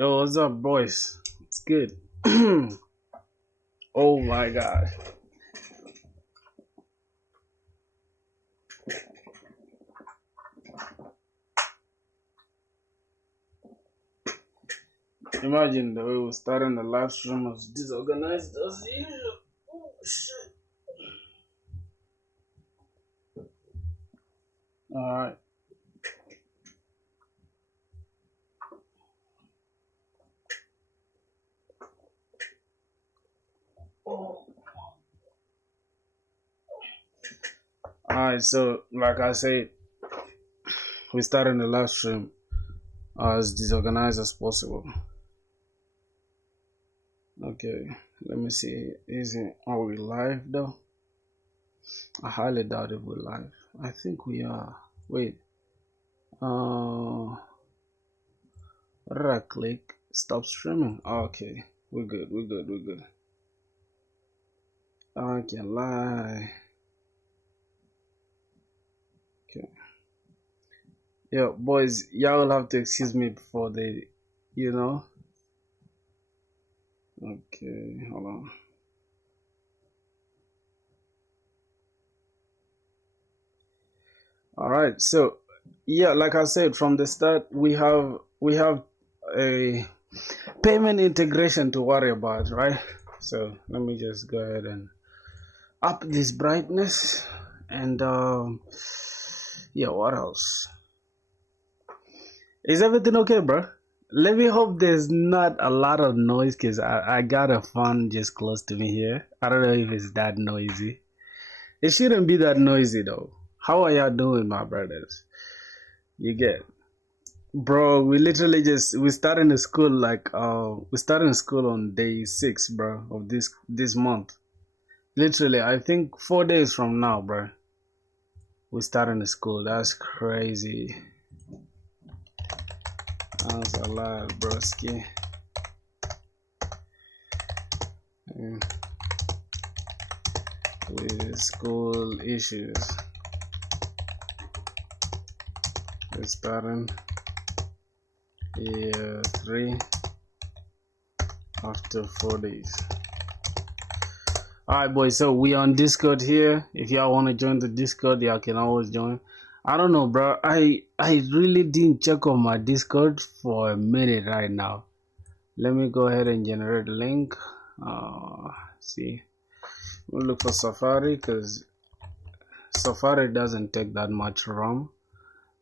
Yo, what's up, boys? It's good. Oh my god. Imagine the way we starting the live stream was disorganized as usual. Oh shit. Alright. Alright, so like I said, we starting the live stream as disorganized as possible. Okay, let me see. Are we live though? I highly doubt if we're live. I think we are. Wait. What did I click? Stop streaming. Okay, we're good. We're good. I can lie. Okay. Yo, boys, y'all will have to excuse me before they, Okay, hold on. All right. So, yeah, like I said from the start, we have a payment integration to worry about, right? So let me just go ahead and up this brightness and yeah, what else? Is everything okay, bro? Let me hope there's not a lot of noise because I got a phone just close to me here. I don't know if it's that noisy. It shouldn't be that noisy though. How are y'all doing, my brothers? You get, bro, we literally we started school we started school on day 6, bro, of this month. Literally, I think 4 days from now, bro, we starting school. That's crazy. That's a lot, broski. With school issues, we're starting year 3 after 4 days. Alright, boys, so we on Discord here. If y'all want to join the Discord, y'all can always join. I don't know, bro. I really didn't check on my Discord for a minute right now. Let me go ahead and generate a link. See, we'll look for Safari because Safari doesn't take that much RAM,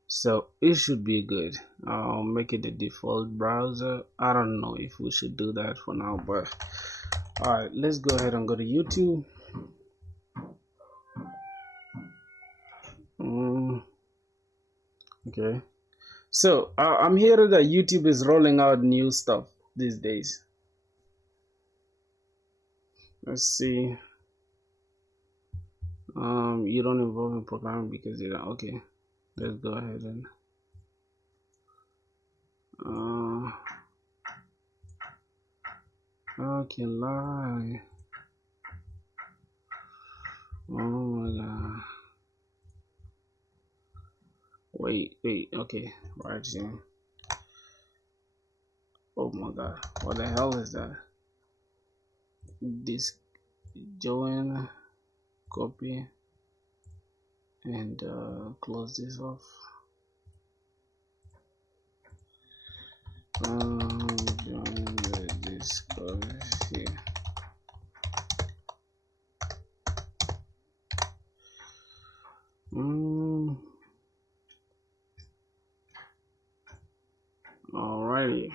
so it should be good. I'll make it the default browser. I don't know if we should do that for now, but all right, let's go ahead and go to YouTube. Okay, so I'm hearing that YouTube is rolling out new stuff these days. Let's see. You don't involve in programming because you don't. Okay, let's go ahead and I can lie. Oh my god. Wait, okay, right here. Oh my god, what the hell is that? This join, copy, and close this off. Join the Discord here. Alrighty.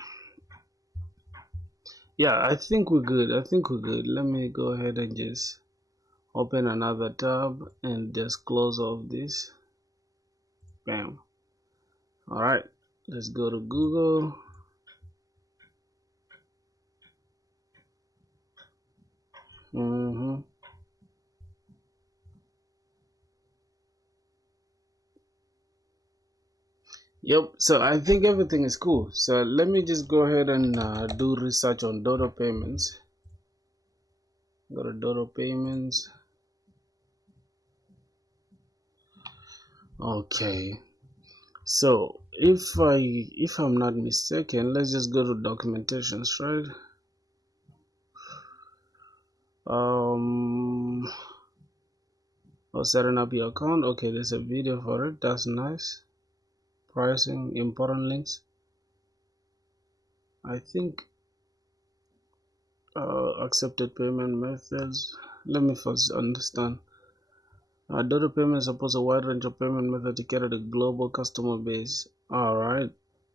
Yeah, I think we're good. Let me go ahead and just open another tab and just close off this. Bam. Alright, let's go to Google. Yep, so I think everything is cool. So let me just go ahead and do research on Dodo payments. Go to Dodo payments. Okay, so if I'm not mistaken, let's just go to documentations, right? Setting up your account. Okay, there's a video for it. That's nice. Pricing, important links. I think accepted payment methods. Let me first understand. Data payment supports a wide range of payment methods to cater to global customer base. All right.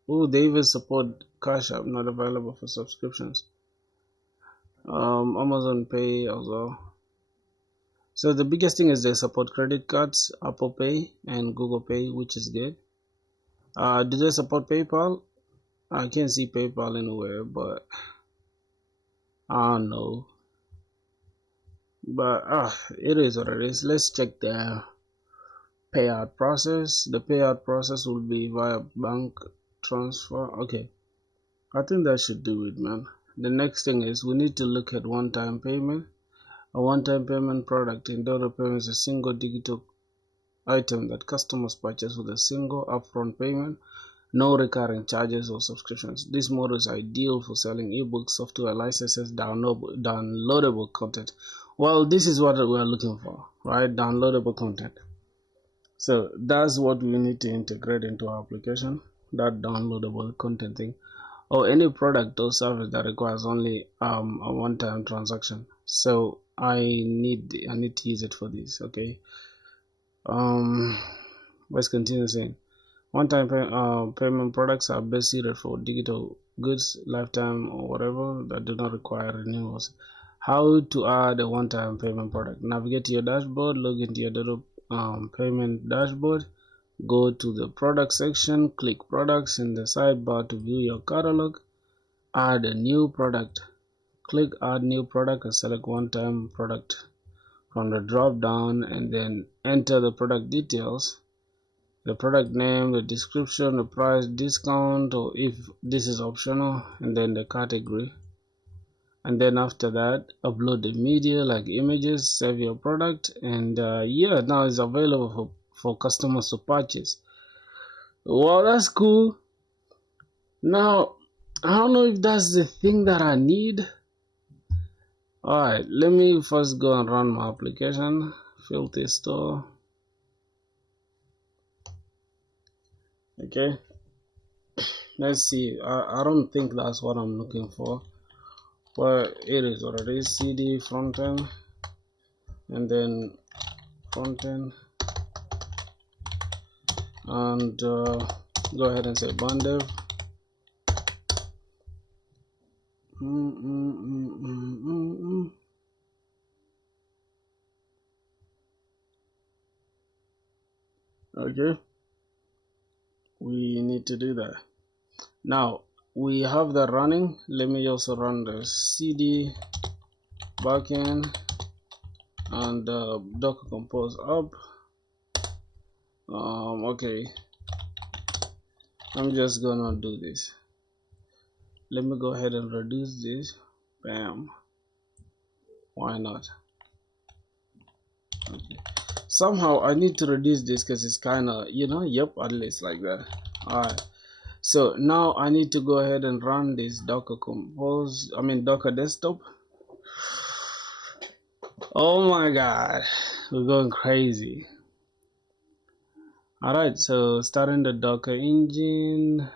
Oh, they even support Cash App, not available for subscriptions. Amazon Pay as well. So the biggest thing is they support credit cards, Apple Pay, and Google Pay, which is good. Do they support PayPal? I can't see PayPal anywhere, but I don't know. But it is what it is. Let's check the payout process. The payout process will be via bank transfer. Okay, I think that should do it, man. The next thing is we need to look at one-time payment. A one-time payment product in dollar payment is a single digital item that customers purchase with a single upfront payment, no recurring charges or subscriptions. This model is ideal for selling ebooks, software licenses, downloadable content. Well, this is what we are looking for, right? Downloadable content. So that's what we need to integrate into our application, that downloadable content thing, or any product or service that requires only a one-time transaction. So I need to use it for this. Okay. Let's continue saying one-time payment products are best suited for digital goods, lifetime or whatever, that do not require renewals. How to add a one-time payment product? Navigate to your dashboard, log into your data payment dashboard, go to the product section, click products in the sidebar to view your catalog, add a new product, click add new product and select one-time product from the drop down, and then enter the product details, the product name, the description, the price, discount, or if this is optional, and then the category. And then after that, upload the media like images, save your product, and yeah, now it's available for customers to purchase. Well, that's cool. Now I don't know if that's the thing that I need. Alright, let me first go and run my application. Filter store. Okay, let's see. I don't think that's what I'm looking for, but it is what it is. CD frontend, and then frontend, and go ahead and say bandev. Okay, we need to do that. Now we have that running. Let me also run the cd backend and docker compose up. Okay, I'm just gonna do this. Let me go ahead and reduce this. Bam. Why not? Okay. Somehow I need to reduce this because it's kind of, yep, at least like that. Alright, so now I need to go ahead and run this docker docker desktop. Oh my god, we're going crazy. Alright, so starting the Docker engine,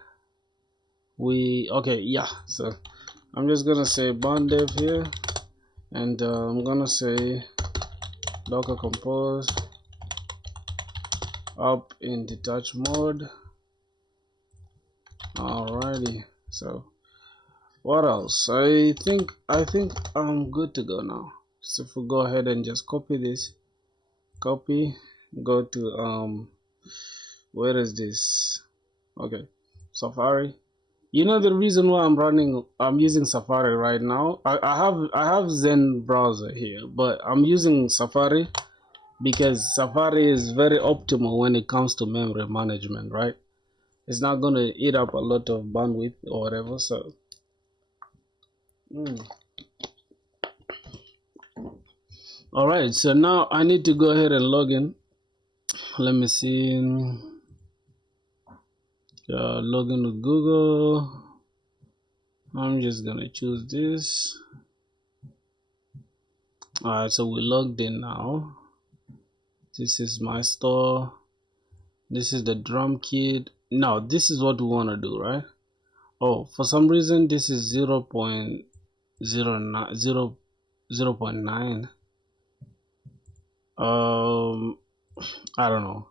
so I'm just gonna say bandev here, and I'm gonna say docker compose up in detach mode. Alrighty, so what else? I think I'm good to go now. So if we go ahead and just copy this, go to where is this? Okay, Safari. The reason why I'm using Safari right now, I have Zen browser here, but I'm using Safari because Safari is very optimal when it comes to memory management, right? It's not going to eat up a lot of bandwidth or whatever. So all right, so now I need to go ahead and log in. Let me see. Log into Google. I'm just gonna choose this. Alright, so we logged in now. This is my store. This is the drum kit. Now this is what we want to do, right? Oh, for some reason this is 0 0.9. I don't know.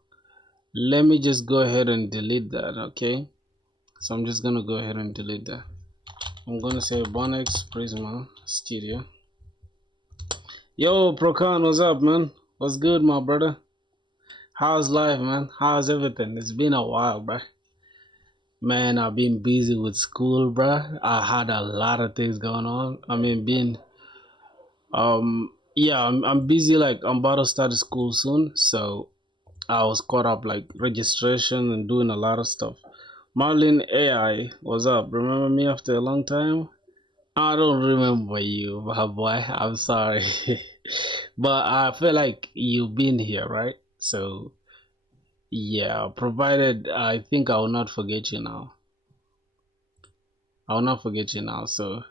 Let me just go ahead and delete that. Okay, so I'm just gonna go ahead and delete that. I'm gonna say Bonex Prisma Studio. Yo, Prokan, what's up, man? What's good, my brother? How's life, man? How's everything? It's been a while, bruh. Man, I've been busy with school, bruh. I had a lot of things going on. I mean, yeah, I'm busy. Like, I'm about to start school soon, so I was caught up like registration and doing a lot of stuff. Marlin AI, what's up? Remember me after a long time? I don't remember you, my boy. I'm sorry. But I feel like you've been here, right? So, yeah, provided I think I will not forget you now. I will not forget you now. So,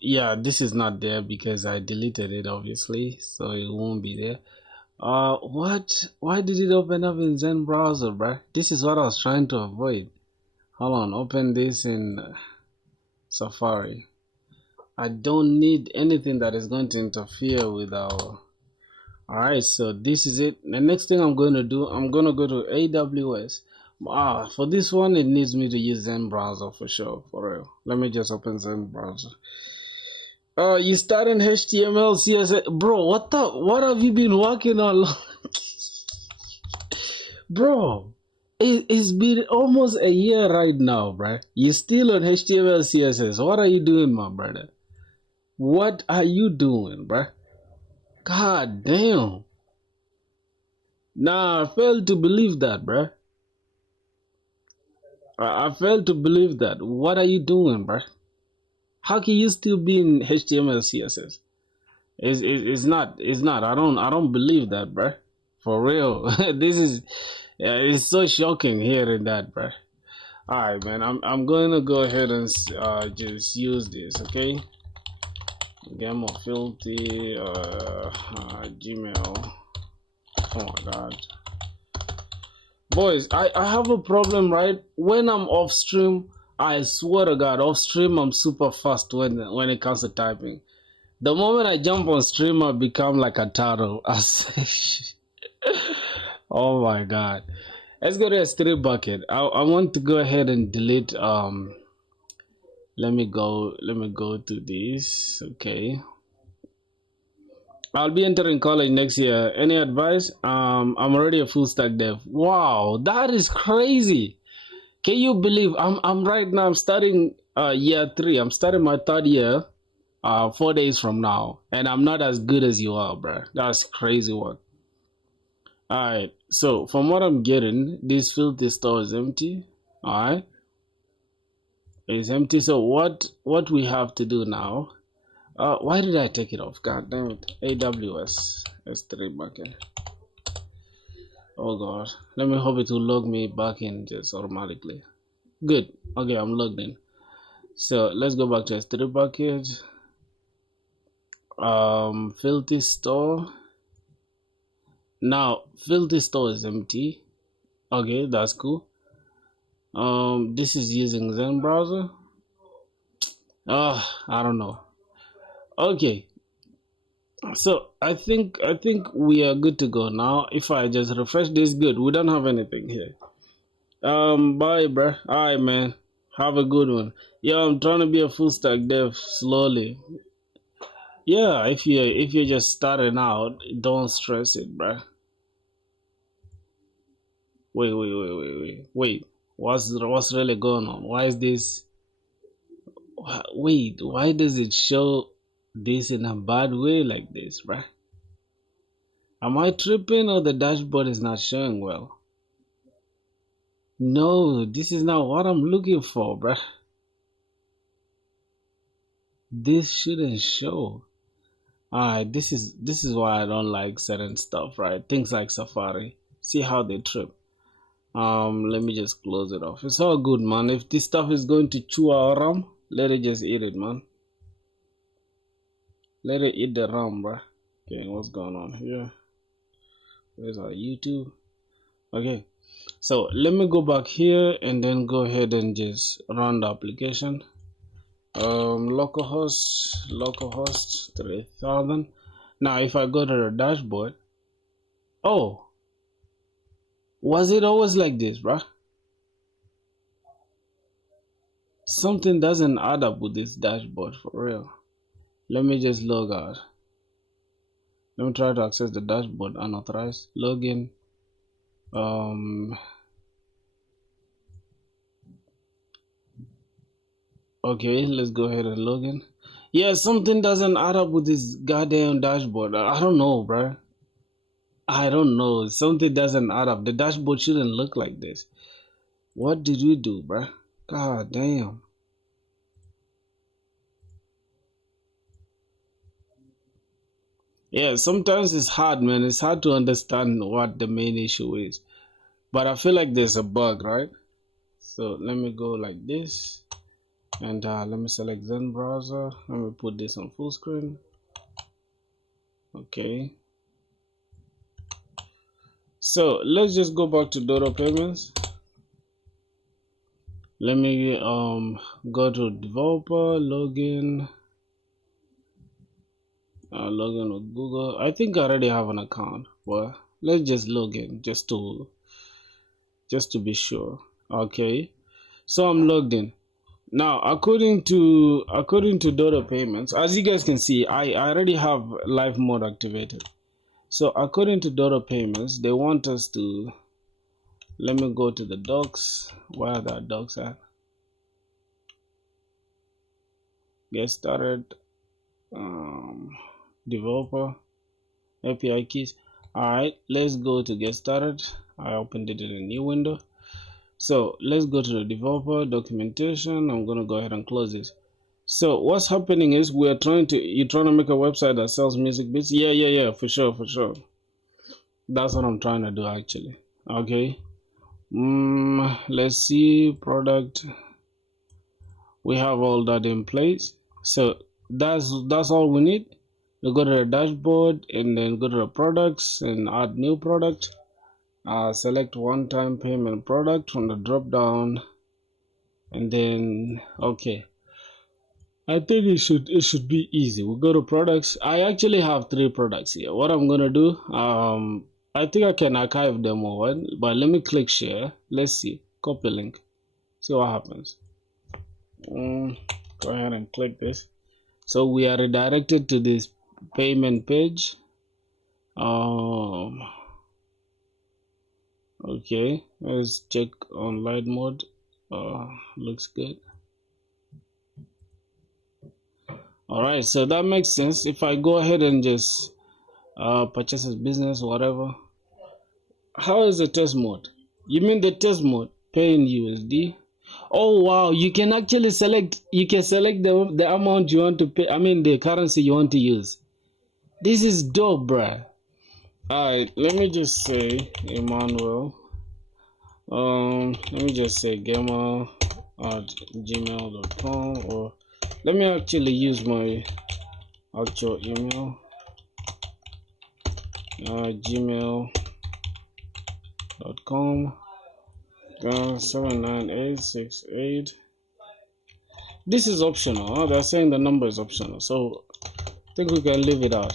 yeah, this is not there because I deleted it, obviously. So it won't be there. What? Why did it open up in Zen browser, bruh? This is what I was trying to avoid. Hold on, open this in Safari. I don't need anything that is going to interfere with our. Alright, so this is it. The next thing I'm going to do, I'm going to go to AWS. For this one, it needs me to use Zen browser for sure, for real. Let me just open Zen browser. You start in HTML, CSS, bro. What have you been working on? Bro, it's been almost a year right now, bruh. You still on HTML, CSS. What are you doing, my brother? What are you doing, bruh? God damn. Nah, I fail to believe that, bruh. I fail to believe that. What are you doing, bruh? How can you still be in HTML, CSS? It's not. I don't believe that, bruh. For real. This is it's so shocking hearing that, bruh. Alright, man. I'm going to go ahead and just use this, okay? Game of Filthy Gmail. Oh my god. Boys, I have a problem, right? When I'm off stream, I swear to god, off stream I'm super fast when it comes to typing. The moment I jump on stream, I become like a turtle. Oh my god. Let's go to S3 bucket. I want to go ahead and delete let me go to this. Okay. I'll be entering college next year. Any advice? I'm already a full stack dev. Wow, that is crazy. Can you believe I'm right now I'm starting year 3. I'm starting my 3rd year 4 days from now, and I'm not as good as you are, bro. That's crazy work. Alright, so from what I'm getting, this filthy store is empty. Alright. It's empty. So what we have to do now? Why did I take it off? God damn it. AWS S3 bucket. Oh god. Let me hope it will log me back in just automatically. Good. Okay, I'm logged in. So let's go back to S3 bucket. Filthy store. Now filthy store is empty. Okay, that's cool. This is using Zen browser. I don't know. Okay, so I think we are good to go now. If I just refresh this, good. We don't have anything here. Bye, bruh. Alright, man. Have a good one. Yeah, I'm trying to be a full stack dev slowly. Yeah, if you're just starting out, don't stress it, bruh. Wait. What's really going on? Why is this? Wait, why does it show this in a bad way like this, bruh? Am I tripping or the dashboard is not showing well? No, this is not what I'm looking for, bruh. This shouldn't show. Alright, this is why I don't like certain stuff, right? Things like Safari. See how they trip. Let me just close it off. It's all good, man. If this stuff is going to chew our RAM, let it just eat it, man. Let it eat the RAM, bruh. Okay, what's going on here? Where's our YouTube? Okay, so let me go back here and then go ahead and just run the application. Localhost 3000. Now if I go to the dashboard, oh, was it always like this, bruh? Something doesn't add up with this dashboard for real. Let me just log out. Let me try to access the dashboard unauthorized. Login. Okay, let's go ahead and log in. Yeah, something doesn't add up with this goddamn dashboard. I don't know, bro. I don't know. Something doesn't add up. The dashboard shouldn't look like this. What did we do, bro? God damn. Yeah, sometimes it's hard, man. It's hard to understand what the main issue is. But I feel like there's a bug, right? So let me go like this. And let me select Zen browser. Let me put this on full screen. Okay. So let's just go back to Dodo Payments. Let me go to developer, login with Google. I think I already have an account. Well, let's just log in just to be sure. Okay, so I'm logged in. Now, according to Dodo Payments, as you guys can see, I already have live mode activated. So according to Dodo Payments, they want us to, let me go to the docs. Where are the docs at? Get started, developer, API keys. Alright, let's go to get started. I opened it in a new window. So let's go to the developer documentation. I'm gonna go ahead and close this. So what's happening is you're trying to make a website that sells music beats. Yeah, for sure. That's what I'm trying to do actually. Okay. Let's see, product. We have all that in place. So that's all we need. We go to the dashboard and then go to the products and add new product. Select one-time payment product from the drop down, and then okay. I think it should be easy. We go to products. I actually have 3 products here. What I'm gonna do, I think I can archive them all, but let me click share. Let's see, copy link, see what happens. Go ahead and click this. So we are redirected to this payment page. Okay, let's check on light mode. Looks good. Alright, so that makes sense. If I go ahead and just purchase a business, whatever. How is the test mode? You mean the test mode? Pay in USD. Oh wow, you can actually select the amount you want to pay. I mean the currency you want to use. This is dope, bruh. Alright, let me just say Emmanuel. Let me just say gamer at gmail.com, or let me actually use my actual email, gmail.com 79868. This is optional, huh? They're saying the number is optional, so I think we can leave it out.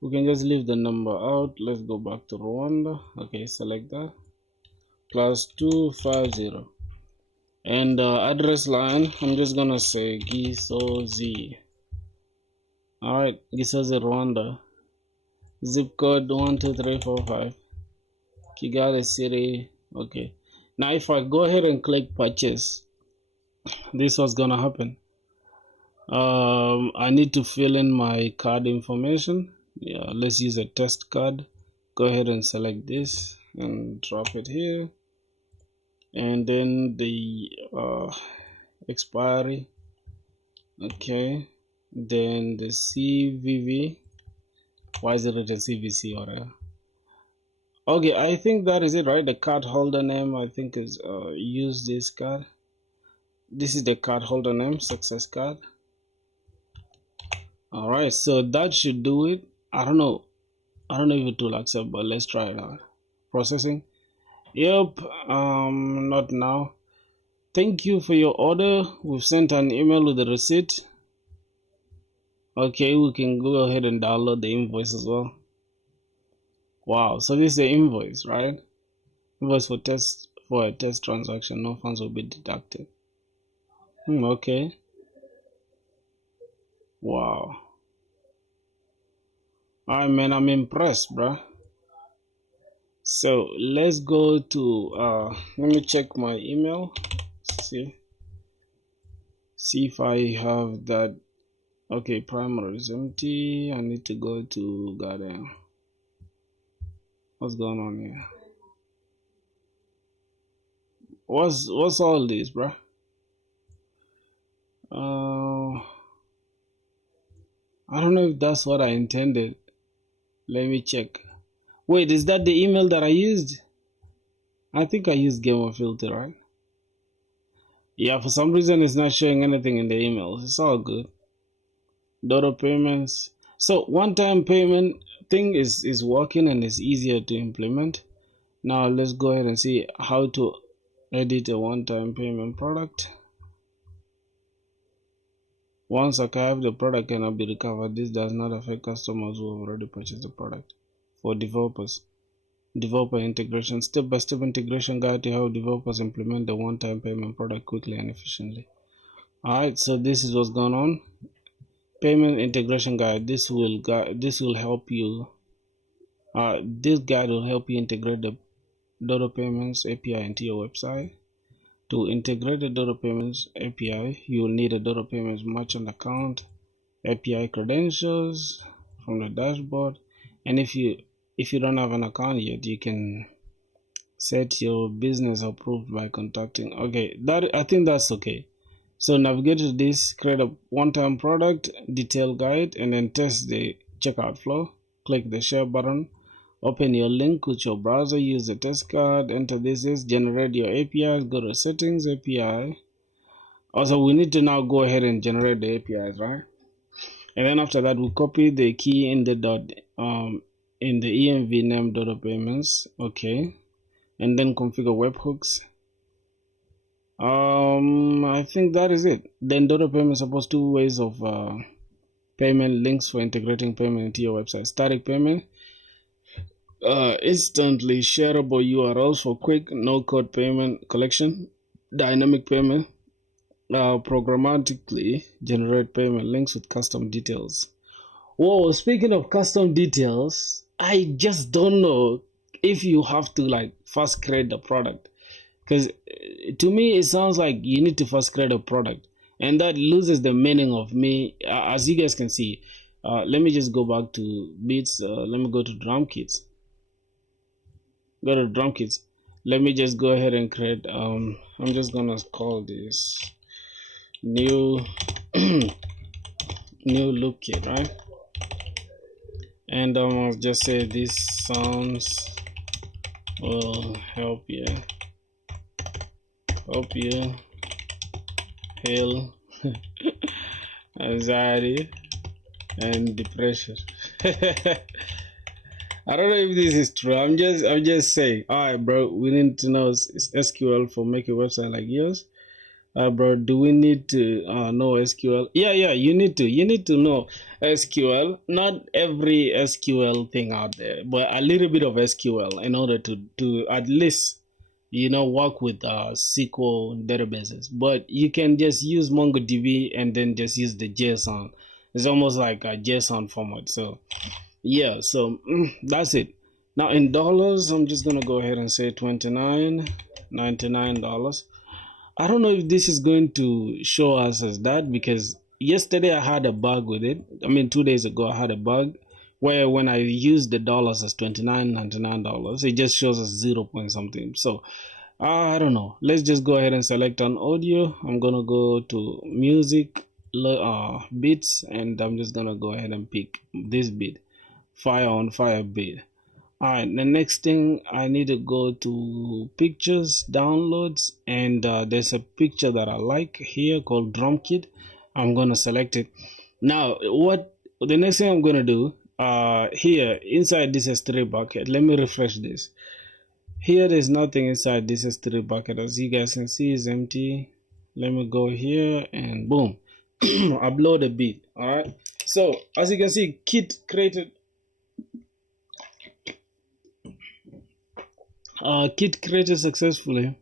We can just leave the number out. Let's go back to Rwanda. Okay, select that. +250. And address line, I'm just gonna say Gisozi. Alright, Gisozi, Rwanda. Zip code 12345. Kigali City. Okay. Now if I go ahead and click purchase, this was gonna happen. I need to fill in my card information. Yeah, let's use a test card. Go ahead and select this and drop it here, and then the expiry. Okay, then the CVV. Why is it written CVC or Okay, I think that is it, right? The card holder name, I think is use this card. This is the card holder name, success card. All right, so that should do it. I don't know if it will accept, but let's try it out. Processing. Yep. Not now. Thank you for your order. We've sent an email with the receipt. Okay, we can go ahead and download the invoice as well. Wow, so this is the invoice, right? Invoice for a test transaction. No funds will be deducted. Okay. Wow. Alright, man, I'm impressed, bruh. So let's go to let me check my email. See if I have that. Okay, primary is empty. I need to go to goddamn. What's going on here? What's all this, bruh? I don't know if that's what I intended. Let me check. Wait, is that the email that I used? I think I used Gamer Filter, right? Yeah, for some reason it's not showing anything in the emails. It's all good. Dodo payments. So one-time payment thing is working and it's easier to implement. Now let's go ahead and see how to edit a one-time payment product. Once archived, the product cannot be recovered. This does not affect customers who have already purchased the product. For developers, developer integration, step-by-step integration guide to how developers implement the one-time payment product quickly and efficiently. Alright, so this is what's going on. Payment integration guide. This will help you. This guide will help you integrate the Dodo Payments API into your website. To integrate the Dodo Payments API, you will need a Dodo Payments merchant account, API credentials from the dashboard, and if you don't have an account yet, you can set your business approved by contacting. Okay, that I think that's okay. So navigate to this, create a one-time product detail guide, and then test the checkout flow. Click the share button. Open your link with your browser, use the test card, enter this, generate your APIs, go to settings, API. Also, we need to now go ahead and generate the APIs, right? And then after that, we copy the key in the in the env name Dodo payments, okay, and then configure webhooks. I think that is it. Then Dodo payments suppose two ways of payment links for integrating payment into your website. Static payment. Instantly shareable URLs for quick no-code payment collection. Dynamic payment. Programmatically generate payment links with custom details. Whoa, speaking of custom details, I just don't know if you have to like first create the product, because to me it sounds like you need to first create a product, and that loses the meaning of me. As you guys can see, let me just go back to beats. Let me go to drum kits. Go to drum kits. Let me just go ahead and create. I'm just gonna call this new new loop kit, right? And I'll just say this sounds will help you heal anxiety and depression. I don't know if this is true. I'm just saying. All right, bro. We need to know SQL for making a website like yours. Bro, do we need to know SQL? Yeah, you need to know SQL. Not every SQL thing out there, but a little bit of SQL in order to at least work with SQL databases. But you can just use MongoDB and then just use the JSON. It's almost like a JSON format. So yeah, so that's it. Now in dollars, I'm just gonna go ahead and say $29.99. I don't know if this is going to show us as that, because yesterday I had a bug with it. I mean, 2 days ago I had a bug where when I used the dollars as $29.99, it just shows us 0 point something. So I don't know. Let's just go ahead and select an audio. I'm gonna go to music, beats, and I'm just gonna go ahead and pick this beat, fire on fire beat. Alright, the next thing I need to go to pictures, downloads, and there's a picture that I like here called drum kit. I'm gonna select it. Now, what the next thing I'm gonna do here inside this S3 bucket, let me refresh this. Here there's nothing inside this S3 bucket, as you guys can see is empty. Let me go here and boom, upload a beat. Alright, so as you can see, kit created successfully.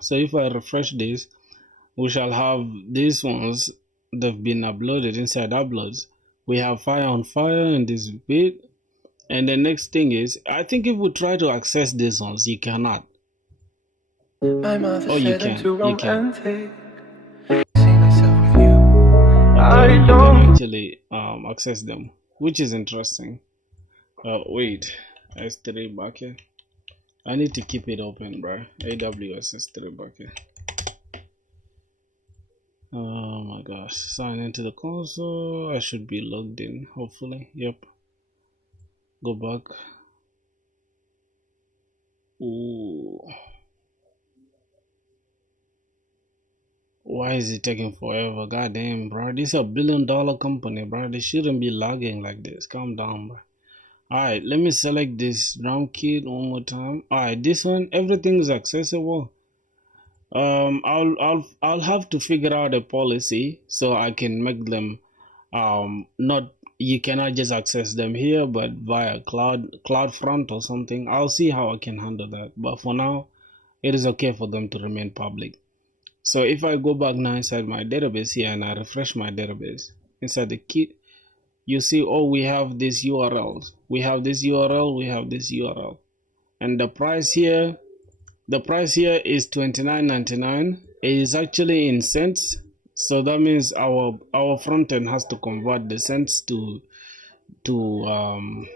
So if I refresh this, we shall have these ones. They've been uploaded inside uploads. We have fire on fire in this bit. And the next thing is, I think if we try to access these ones, you cannot. Oh, you can. You can. Okay, you can actually access them, which is interesting. Wait, S3 bucket. I need to keep it open, bro. AWS S3 bucket. Oh my gosh, sign into the console. I should be logged in, hopefully. Yep. Go back. Ooh. Why is it taking forever? God damn, bro. This is a $1 billion company, bro. They shouldn't be lagging like this. Calm down, bro. Alright, let me select this drum kit one more time. Alright, this one, everything is accessible. I'll have to figure out a policy so I can make them not, you cannot just access them here, but via CloudFront or something. I'll see how I can handle that, but for now it is okay for them to remain public. So if I go back now inside my database here and I refresh my database inside the kit, you see, oh, we have these URLs, we have this URL, we have this URL, and the price here is $29.99. It is actually in cents, so that means our front end has to convert the cents to all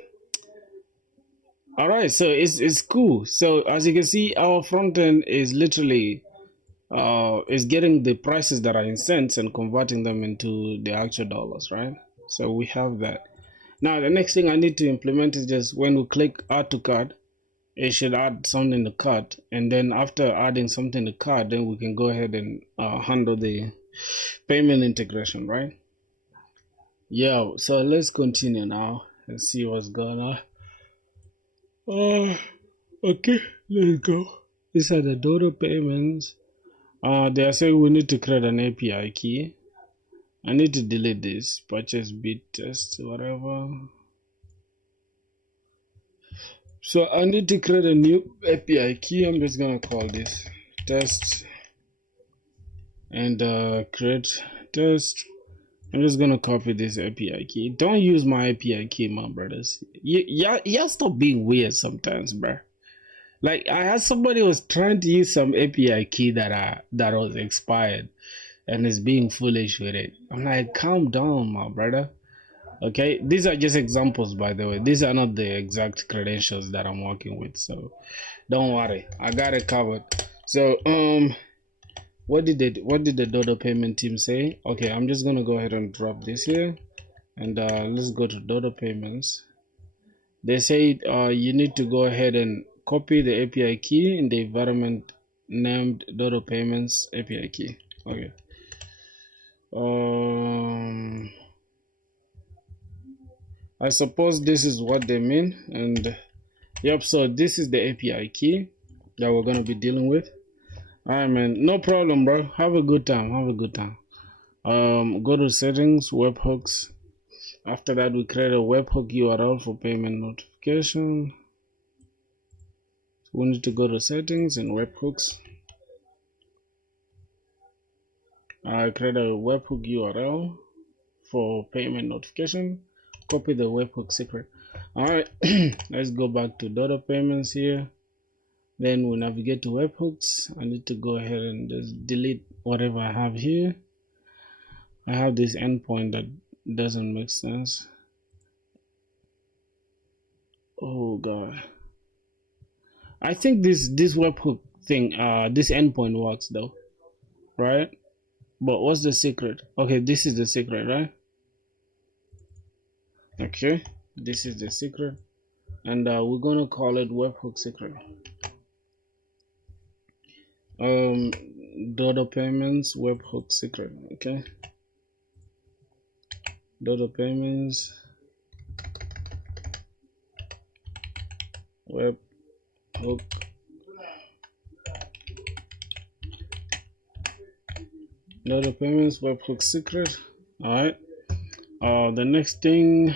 right, so it's cool. So as you can see, our front end is literally is getting the prices that are in cents and converting them into the actual dollars, right? So we have that. Now the next thing I need to implement is just when we click add to cart, it should add something to cart, and then after adding something to cart, then we can go ahead and handle the payment integration, right? Yeah, so let's continue now and see what's going on. Okay, let's go. These are the Dodo payments. They are saying we need to create an API key. I need to delete this purchase bit test, whatever. So I need to create a new API key. I'm just gonna call this test and create test. I'm just gonna copy this API key. Don't use my API key, my brothers. Y'all stop being weird sometimes, bro. Like I had somebody was trying to use some API key that was expired and is being foolish with it. I'm like, calm down, my brother. Okay, these are just examples, by the way. These are not the exact credentials that I'm working with, so don't worry, I got it covered. So what did the Dodo payment team say? Okay, I'm just gonna go ahead and drop this here, and let's go to Dodo payments. They say you need to go ahead and copy the API key in the environment named Dodo payments API key. Okay. I suppose this is what they mean, and yep, so this is the API key that we're going to be dealing with. All right, man, no problem, bro. Have a good time. Go to settings, webhooks. After that, we create a webhook URL for payment notification. So we need to go to settings and webhooks. I create a webhook URL for payment notification. Copy the webhook secret. All right, let's go back to Dodo payments here. Then we navigate to webhooks. I need to go ahead and just delete whatever I have here. I have this endpoint that doesn't make sense. Oh god, I think this webhook thing, this endpoint works though, right? But what's the secret? Okay, this is the secret, right? Okay, this is the secret. and we're gonna call it webhook secret. Dodo payments webhook secret. Okay, Dodo payments webhook. Dodo payments webhook secret. All right. The next thing.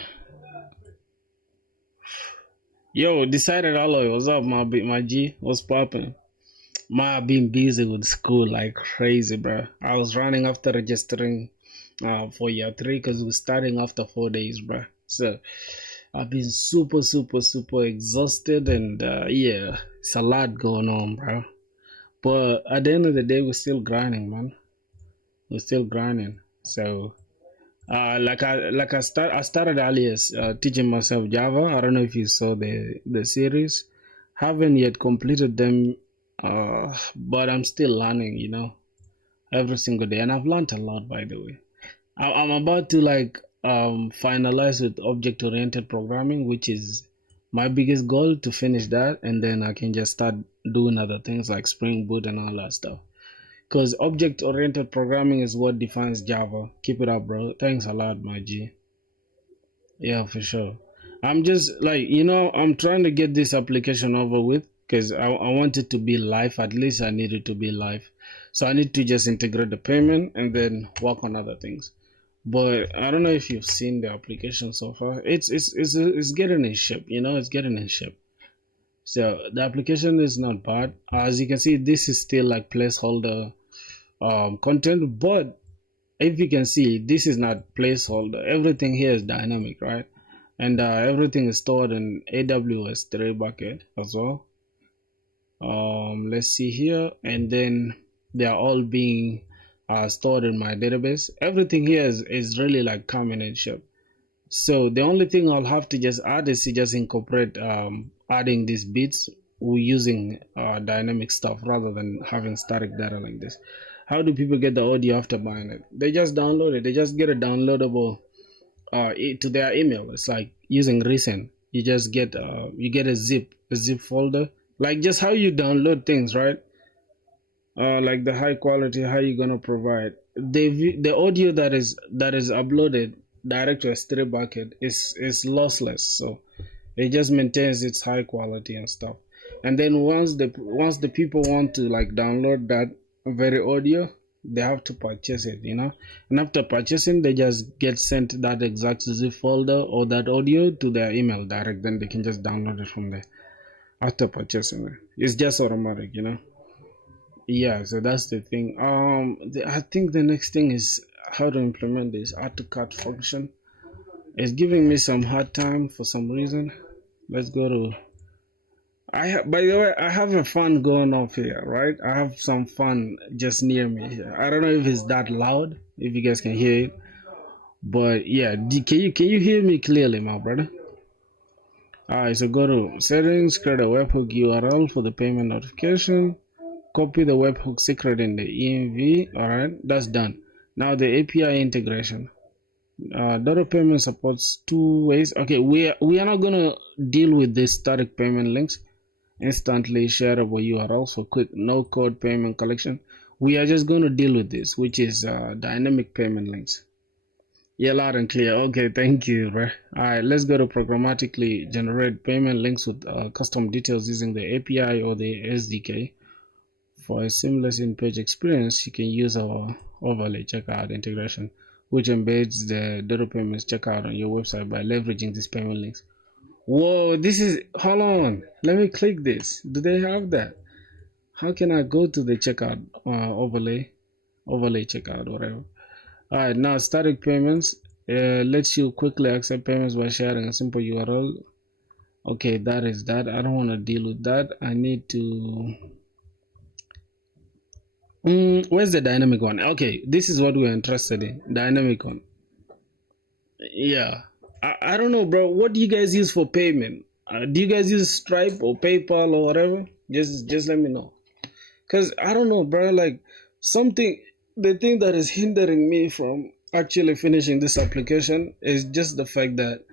Yo, decided alloy. What's up, my G? What's popping? Ma, been busy with school like crazy, bro. I was running after registering for year 3 because we're starting after 4 days, bro. So I've been super exhausted, and yeah, it's a lot going on, bro. But at the end of the day, we're still grinding, man. We're still grinding. So I started earlier teaching myself Java. I don't know if you saw the series. Haven't yet completed them, but I'm still learning. Every single day, and I've learned a lot, by the way. I'm about to finalize with object-oriented programming, which is my biggest goal, to finish that, and then I can just start doing other things like Spring Boot and all that stuff. Because object-oriented programming is what defines Java. Keep it up, bro. Thanks a lot, my G. Yeah, for sure. I'm just I'm trying to get this application over with because I want it to be live. At least I need it to be live. So I need to just integrate the payment and then work on other things. But I don't know if you've seen the application so far. It's getting in shape, it's getting in shape. So the application is not bad. As you can see, this is still like placeholder content, but if you can see, this is not placeholder. Everything here is dynamic, right? And everything is stored in AWS 3 bucket as well. Let's see here, and then they are all being stored in my database. Everything here is really like coming in shape. So the only thing I'll have to just add is to just incorporate adding these bits using dynamic stuff rather than having static data like this. How do people get the audio after buying it? They just download it. They just get a downloadable to their email. It's like using recent. You just get a zip folder, like just how you download things, right? Like the high quality, how you gonna provide the audio that is uploaded direct to S3 bucket is lossless, so it just maintains its high quality and stuff. And then once the people want to like download that very audio, they have to purchase it, and after purchasing, they just get sent that exact zip folder or that audio to their email direct. Then they can just download it from there after purchasing it. It's just automatic, Yeah, so that's the thing. I think the next thing is how to implement this add to cart function. It's giving me some hard time for some reason. Let's go to. By the way, I have a fan going off here, right? I have some fun just near me here. I don't know if it's that loud, if you guys can hear it, but yeah, can you hear me clearly, my brother? Alright, so go to settings, create a webhook URL for the payment notification. Copy the webhook secret in the env. All right, that's done. Now the API integration. Dodo payment supports 2 ways. Okay, we are not gonna deal with this static payment links, instantly shareable URLs for quick no-code payment collection. We are just gonna deal with this, which is dynamic payment links. Yeah, loud and clear. Okay, thank you, bro. All right, let's go to programmatically generate payment links with custom details using the API or the SDK. For a seamless in-page experience, you can use our overlay checkout integration, which embeds the Dodo payments checkout on your website by leveraging these payment links. Whoa, hold on. Let me click this. Do they have that? How can I go to the checkout overlay checkout, whatever? All right, now static payments lets you quickly accept payments by sharing a simple URL. Okay, that is that. I don't want to deal with that. I need to. Where's the dynamic one? Okay, this is what we're interested in. Dynamic one. Yeah. I don't know, bro. What do you guys use for payment? Do you guys use Stripe or PayPal or whatever? Just let me know. Because I don't know, bro. Like the thing that is hindering me from actually finishing this application is just the fact that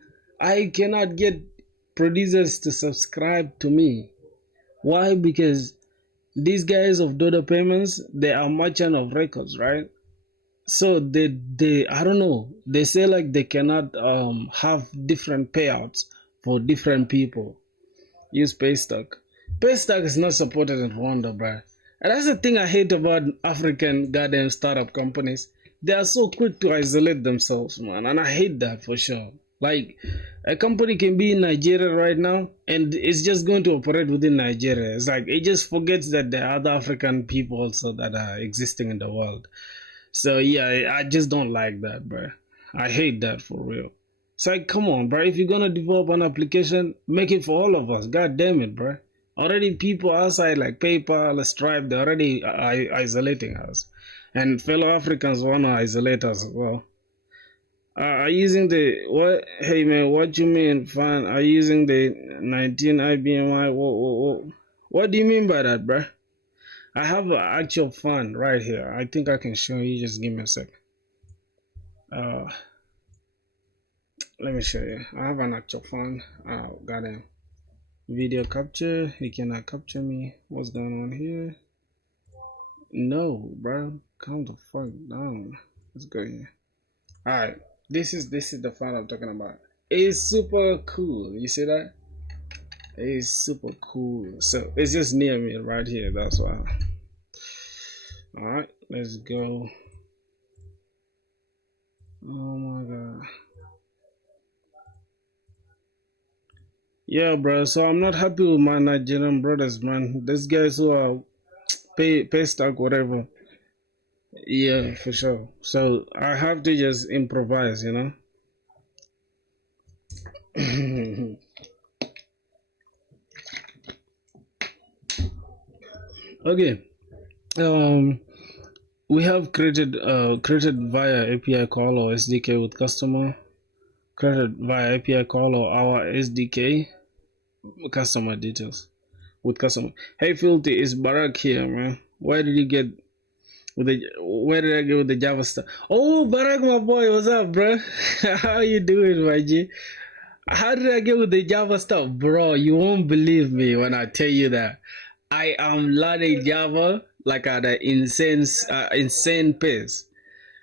I cannot get producers to subscribe to me. Why? Because these guys of Dodo Payments, they are merchant of records, right? So they I don't know. They say like they cannot have different payouts for different people. Use Paystack. Paystack is not supported in Rwanda, bruh. And that's the thing I hate about African goddamn startup companies. They are so quick to isolate themselves, man. And I hate that for sure. Like, a company can be in Nigeria right now and it's just going to operate within Nigeria. It's like it just forgets that there are other African people also that are existing in the world. So, yeah, I just don't like that, bruh. I hate that for real. It's like, come on, bro. If you're gonna develop an application, make it for all of us. God damn it, bro. Already people outside like PayPal, Stripe, they're already isolating us. And fellow Africans wanna isolate us as well. Are you using the what? Hey man, what you mean? Fine. Are you using the 19 IBMI? What do you mean by that, bro? I have an actual fund right here. I think I can show you. Just give me a sec. Let me show you. I have an actual phone. Oh, goddamn. Video capture. He cannot capture me. What's going on here? No, bro. Calm the fuck down. Let's go here. Alright. This is the phone I'm talking about. It's super cool. You see that? It's super cool. So it's just near me right here. That's why. Alright. Let's go. Oh my god. Yeah, bro. So I'm not happy with my Nigerian brothers, man. These guys who are pay stock, whatever. Yeah, for sure. So I have to just improvise, you know. Okay. We have created via API call or SDK with customer. Created via API call or our SDK. Customer details with customer. Hey Filthy, it's Barak here, man. Where did you get with the where did I get with the Java stuff? Oh, Barak, my boy, what's up, bro? How you doing, my G? How did I get with the Java stuff, bro? You won't believe me when I tell you that I am learning Java like at an insane pace.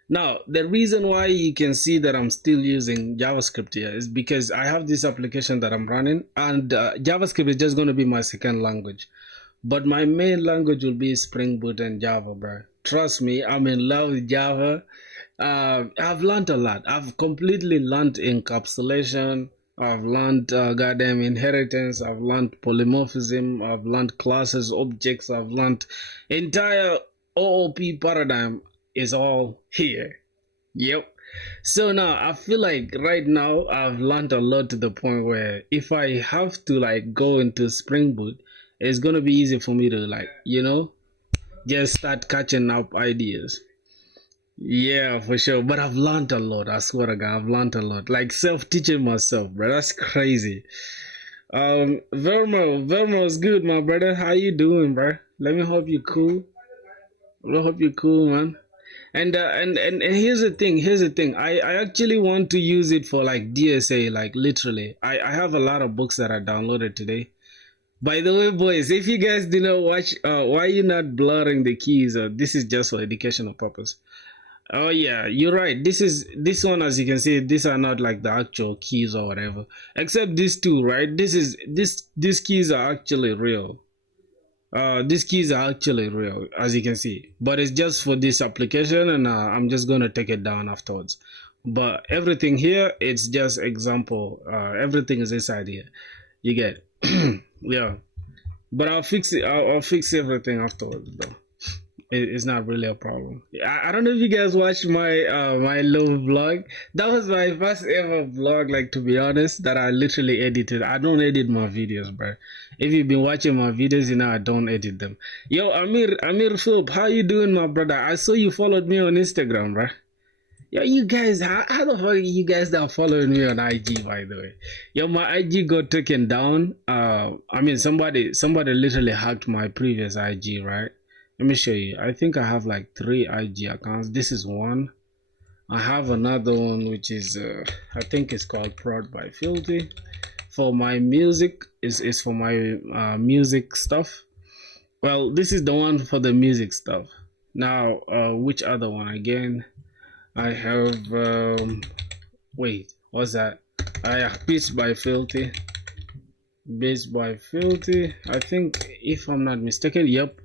Now, the reason why you can see that I'm still using JavaScript here is because I have this application that I'm running, and JavaScript is just going to be my second language. But my main language will be Spring Boot and Java, bro. Trust me, I'm in love with Java. I've learned a lot. I've completely learned encapsulation. I've learned goddamn inheritance. I've learned polymorphism. I've learned classes, objects. I've learned entire OOP paradigm is all here. Yep. So now I feel like right now I've learned a lot to the point where if I have to like go into Spring Boot, it's gonna be easy for me to like, you know, just start catching up ideas. Yeah, for sure. But I've learned a lot. I swear to God, I've learned a lot. Like self-teaching myself, bro. That's crazy. Vermo's good, my brother. How you doing, bro? Let me hope you cool. I hope you're cool, man. And here's the thing. I actually want to use it for like DSA, like literally. I have a lot of books that I downloaded today. By the way, boys, if you guys did not watch, why you not blurring the keys? This is just for educational purpose. Oh yeah, you're right. This one, as you can see, these are not like the actual keys or whatever. Except these two, right? These keys are actually real. These keys are actually real, as you can see, but it's just for this application, and I'm just gonna take it down afterwards. But everything here, it's just example. Everything is inside here. You get, yeah. But I'll fix it. I'll fix everything afterwards, though. It's not really a problem. I don't know if you guys watched my my little vlog. That was my first ever vlog, like, to be honest, that I literally edited. I don't edit my videos, bro. If you've been watching my videos, you know I don't edit them. Yo, Amir Philip, how you doing, my brother? I saw you followed me on Instagram, bro. Yo, you guys, how the fuck are you guys not following me on IG, by the way? Yo, my IG got taken down. I mean, somebody literally hacked my previous IG, right? Let me show you. I think I have like 3 IG accounts. This is one. I have another one which is I think it's called Prod by Filthy. for my music. Is for my music stuff. Well, this is the one for the music stuff. Now, which other one again? I have wait, what's that? I have Beats by Filthy. Beats by Filthy. I think, if I'm not mistaken, yep,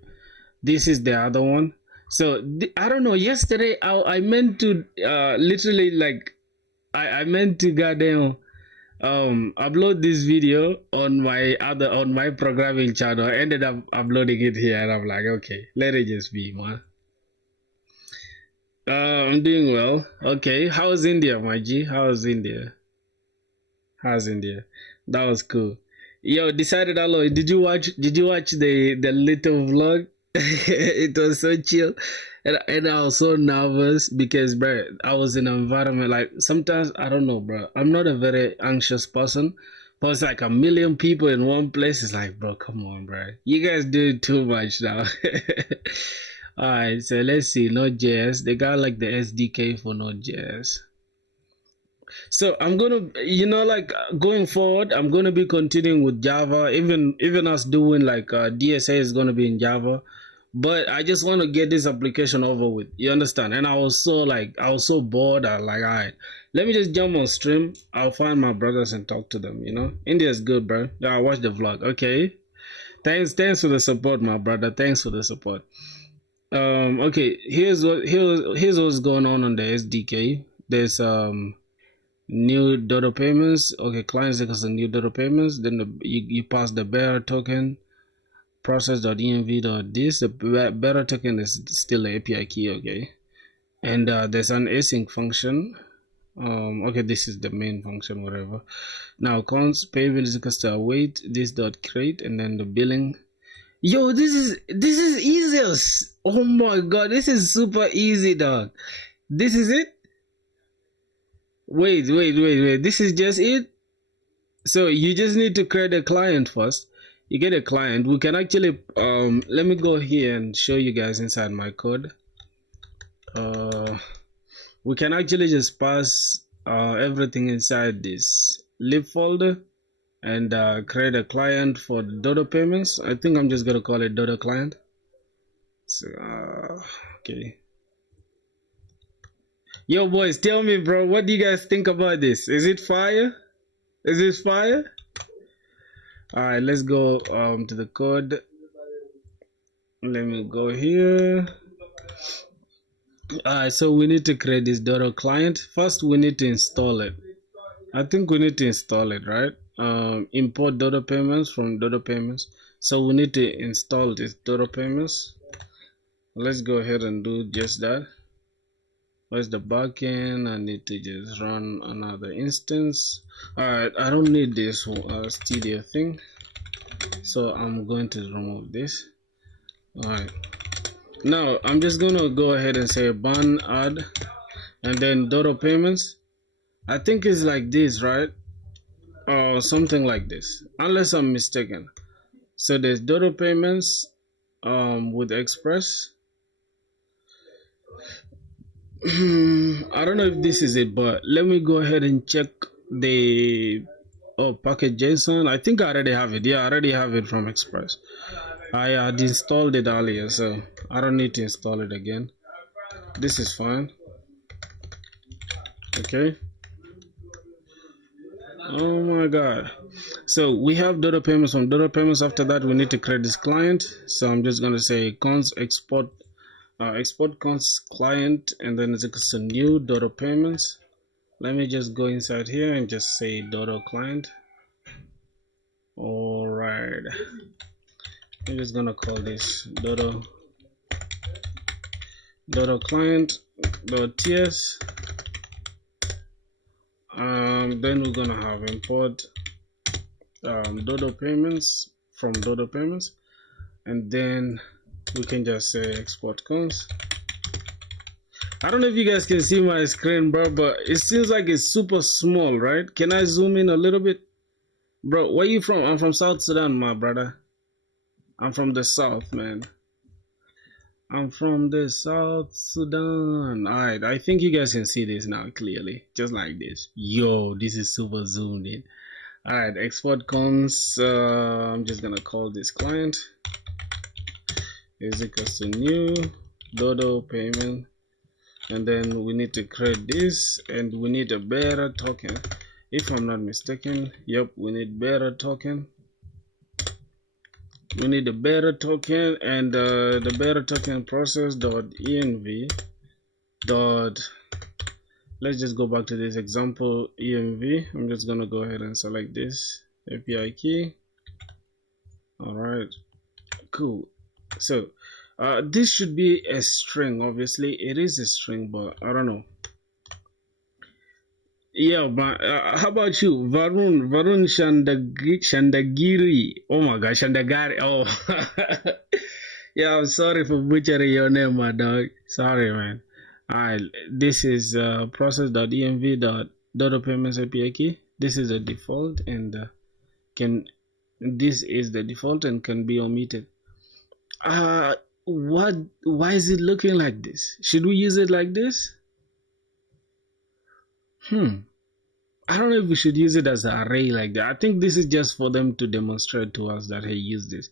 this is the other one. So I don't know. Yesterday, I meant to literally, like, I meant to goddamn upload this video on my programming channel. I ended up uploading it here, and I'm like, okay, let it just be, man. I'm doing well. Okay, how's India, my G? How's India? How's India? That was cool. Yo, decided alloy. Did you watch the little vlog? It was so chill, and I was so nervous because, bro, I was in an environment, like, sometimes I don't know, bro. I'm not a very anxious person, but it's like a million people in one place. It's like, bro, come on, bro. You guys doing too much now. Alright, so let's see. Node.js. They got like the SDK for Node.js. So I'm gonna, like, going forward, I'm gonna be continuing with Java. Even us doing like DSA is gonna be in Java. But I just want to get this application over with. You understand? And I was so bored. I like, all right, let me just jump on stream. I'll find my brothers and talk to them. India's good, bro. Yeah, I watch the vlog. Okay. Thanks for the support, my brother. Thanks for the support. Okay, here's what's going on the SDK. There's new Dodo payments. Okay, clients because of new Dodo payments. Then you pass the bearer token, process.env.this. The bearer token is still the API key. Okay, and there's an async function. Okay, this is the main function, whatever. Now const payment is equals to await this dot create, and then the billing. Yo, this is easiest. Oh my god, this is super easy, dog. This is it? Wait. This is just it? So you just need to create a client first. You get a client. We can actually let me go here and show you guys inside my code. We can actually just pass everything inside this lib folder and create a client for the Dodo payments. I think I'm just gonna call it Dodo client. So okay. Yo, boys, tell me, bro, what do you guys think about this? Is it fire? Is this fire? All right, let's go to the code. Let me go here. All right, so we need to create this Dodo client. First, we need to install it. I think we need to install it, right? Import Dodo payments from Dodo payments. So we need to install this Dodo payments. Let's go ahead and do just that. Where's the backend? I need to just run another instance. Alright, I don't need this studio thing, so I'm going to remove this. Alright, now I'm just gonna go ahead and say ban add, and then Dodo payments. I think it's like this, right? Or something like this, unless I'm mistaken. So there's Dodo payments with Express. I don't know if this is it, but let me go ahead and check the package JSON. I think I already have it. Yeah, I already have it from Express. I had installed it earlier, so I don't need to install it again. This is fine. Okay. Oh my god. So we have Dodo payments from Dodo payments. After that, we need to create this client. So I'm just gonna say const export const client, and then it's a new Dodo payments. Let me just go inside here and just say Dodo client. All right, I'm just gonna call this Dodo client .ts. Then we're gonna have import Dodo payments from Dodo payments, and then we can just say export const. I don't know if you guys can see my screen, bro, but it seems like it's super small, right? Can I zoom in a little bit? Bro, where you from? I'm from South Sudan, my brother. I'm from the south, man. I'm from the South Sudan. Alright, I think you guys can see this now clearly. Just like this. Yo, this is super zoomed in. All right, export cons. I'm just gonna call this client is equals to new dodo payment, and then we need to create this, and we need a bearer token, if I'm not mistaken. Yep, we need bearer token. We need a bearer token, and the bearer token process dot env dot, let's just go back to this example env. I'm just gonna go ahead and select this API key. All right, cool. So this should be a string. Obviously it is a string, but I don't know. Yeah, but how about you, Varun Shandagiri? Oh my gosh, Shandagari. Oh, yeah. I'm sorry for butchering your name, my dog. Sorry, man. All right, this is process.env.dodo payments API key. This is the default, and this is the default and can be omitted. Why is it looking like this? Should we use it like this? I don't know if we should use it as an array like that. I think this is just for them to demonstrate to us that, hey, use this.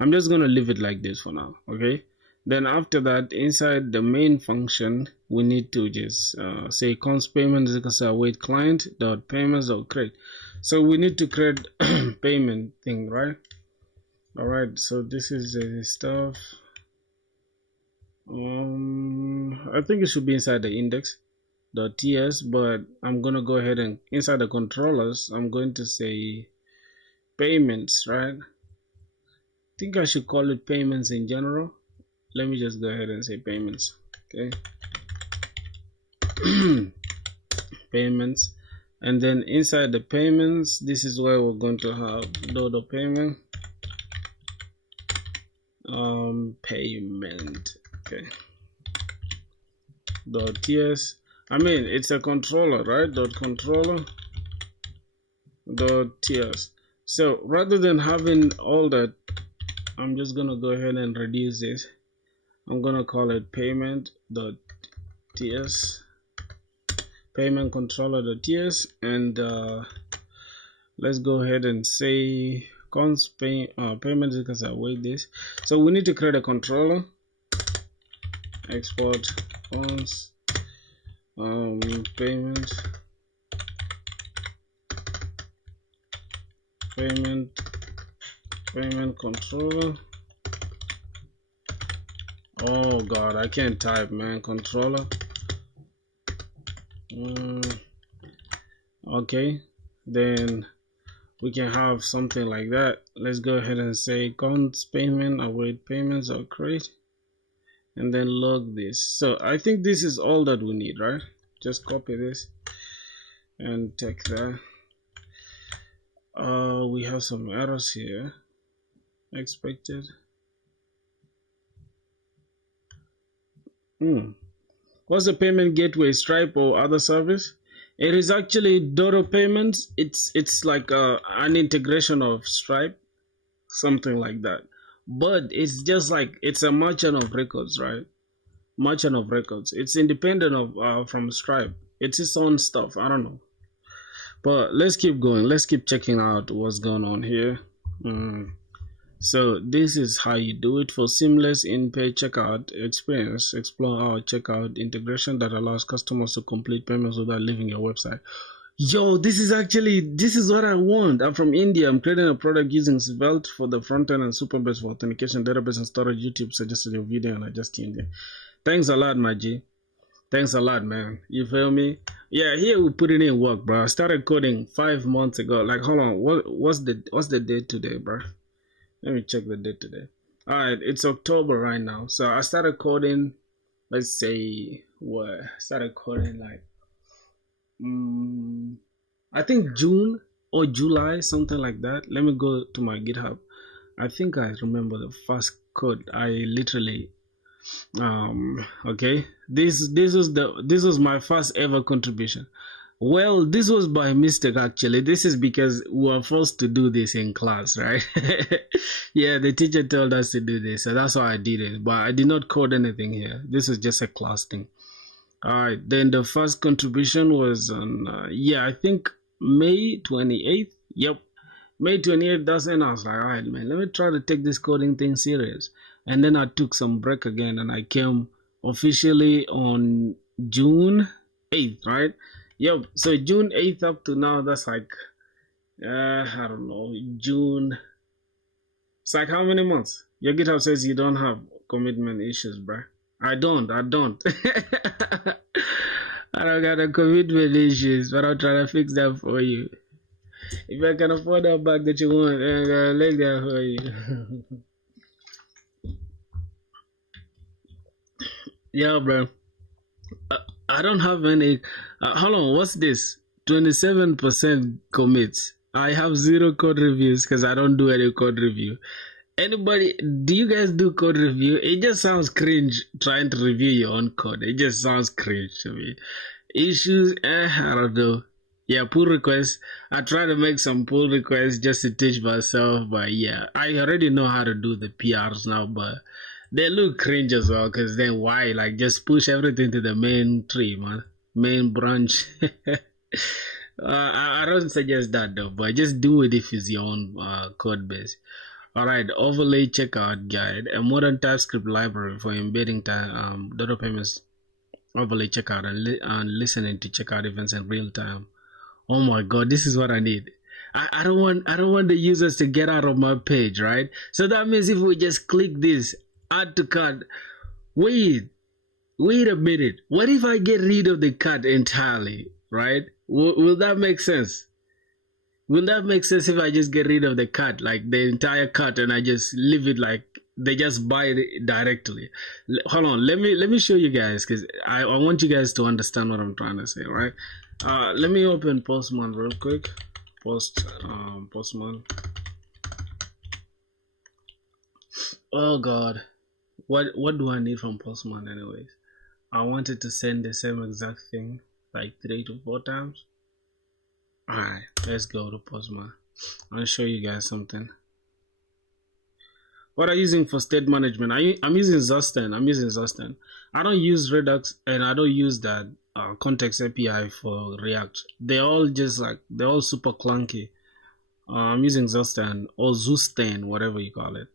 I'm just going to leave it like this for now, okay? Then after that, inside the main function, we need to just say const payment is equals to await client dot payments dot create. So we need to create payment thing, right? All right, so this is the stuff. I think it should be inside the index.ts, but I'm gonna go ahead and inside the controllers, I'm going to say payments, right? I think I should call it payments in general. Let me just go ahead and say payments, okay? Payments, and then inside the payments, this is where we're going to have dodo payment, payment, okay, .ts. I mean, it's a controller, right? .controller .ts. So rather than having all that, I'm just gonna go ahead and reduce this. I'm gonna call it payment.ts, payment controller.ts, and let's go ahead and say const payment because I wait this. So we need to create a controller. Export const payment controller. Oh god, I can't type, man. Controller. Okay, then we can have something like that. Let's go ahead and say const payment await payments or create, and then log this. So I think this is all that we need, right? Just copy this and take that. We have some errors here. Expected. What's the payment gateway? Stripe or other service? It is actually dodo payments. It's like an integration of Stripe, something like that. But it's just like it's a merchant of records, right? Merchant of records. It's independent of from Stripe. It's its own stuff. I don't know. But let's keep going. Let's keep checking out what's going on here. So this is how you do it for seamless in-page checkout experience. Explore our checkout integration that allows customers to complete payments without leaving your website. Yo, this is what I want. I'm from India. I'm creating a product using Svelte for the front end and Superbase for authentication, database and storage. YouTube suggested your video and I just tuned in. Thanks a lot, my G. Thanks a lot, man. You feel me? Yeah, here we put it in work, bro. I started coding 5 months ago. Like, hold on, what's the date today, bro? Let me check the date today. All right, it's October right now. So I started coding, let's say, started coding like, I think June or July, something like that. Let me go to my GitHub. I think I remember the first code I literally, okay. This was my first ever contribution. Well, this was by mistake actually. This is because we were forced to do this in class, right? Yeah, the teacher told us to do this, so that's why I did it. But I did not code anything here. This is just a class thing. All right, then the first contribution was on, I think May 28th. Yep. May 28th, that's when I was like, all right, man, let me try to take this coding thing serious. And then I took some break again and I came officially on June 8th, right? Yep. So June 8th up to now, that's like, I don't know, June. It's like how many months? Your GitHub says you don't have commitment issues, bruh. I don't. I don't got a commitment issues, but I'm trying to fix that for you. If I can afford that bag that you want, I'm gonna make that for you. Yeah, bro. I don't have any. Hold on, what's this? 27% commits. I have 0 code reviews because I don't do any code review. Anybody, do you guys do code review? It just sounds cringe trying to review your own code. It just sounds cringe to me. Issues, I don't know. Yeah, pull requests. I try to make some pull requests just to teach myself, but yeah, I already know how to do the PRs now, but they look cringe as well, because then why? Like, just push everything to the main tree, man. Main branch. I don't suggest that though, but just do it if it's your own code base. Alright, overlay checkout guide, a modern TypeScript library for embedding data payments, overlay checkout, and listening to checkout events in real time. Oh my god, this is what I need. I don't want the users to get out of my page, right? So that means if we just click this, add to cart, wait a minute. What if I get rid of the cart entirely, right? Will that make sense? Will that make sense if I just get rid of the cart, like the entire cart, and I just leave it like they just buy it directly? Hold on, let me show you guys, because I want you guys to understand what I'm trying to say, right? Let me open Postman real quick. Postman. Oh god, what do I need from Postman anyways? I wanted to send the same exact thing like 3 to 4 times. Alright, let's go to Postman. I'll show you guys something. What I'm using for state management, I'm using Zusten. I don't use Redux, and I don't use that context API for React. They're all super clunky. I'm using Zusten or Zusten, whatever you call it.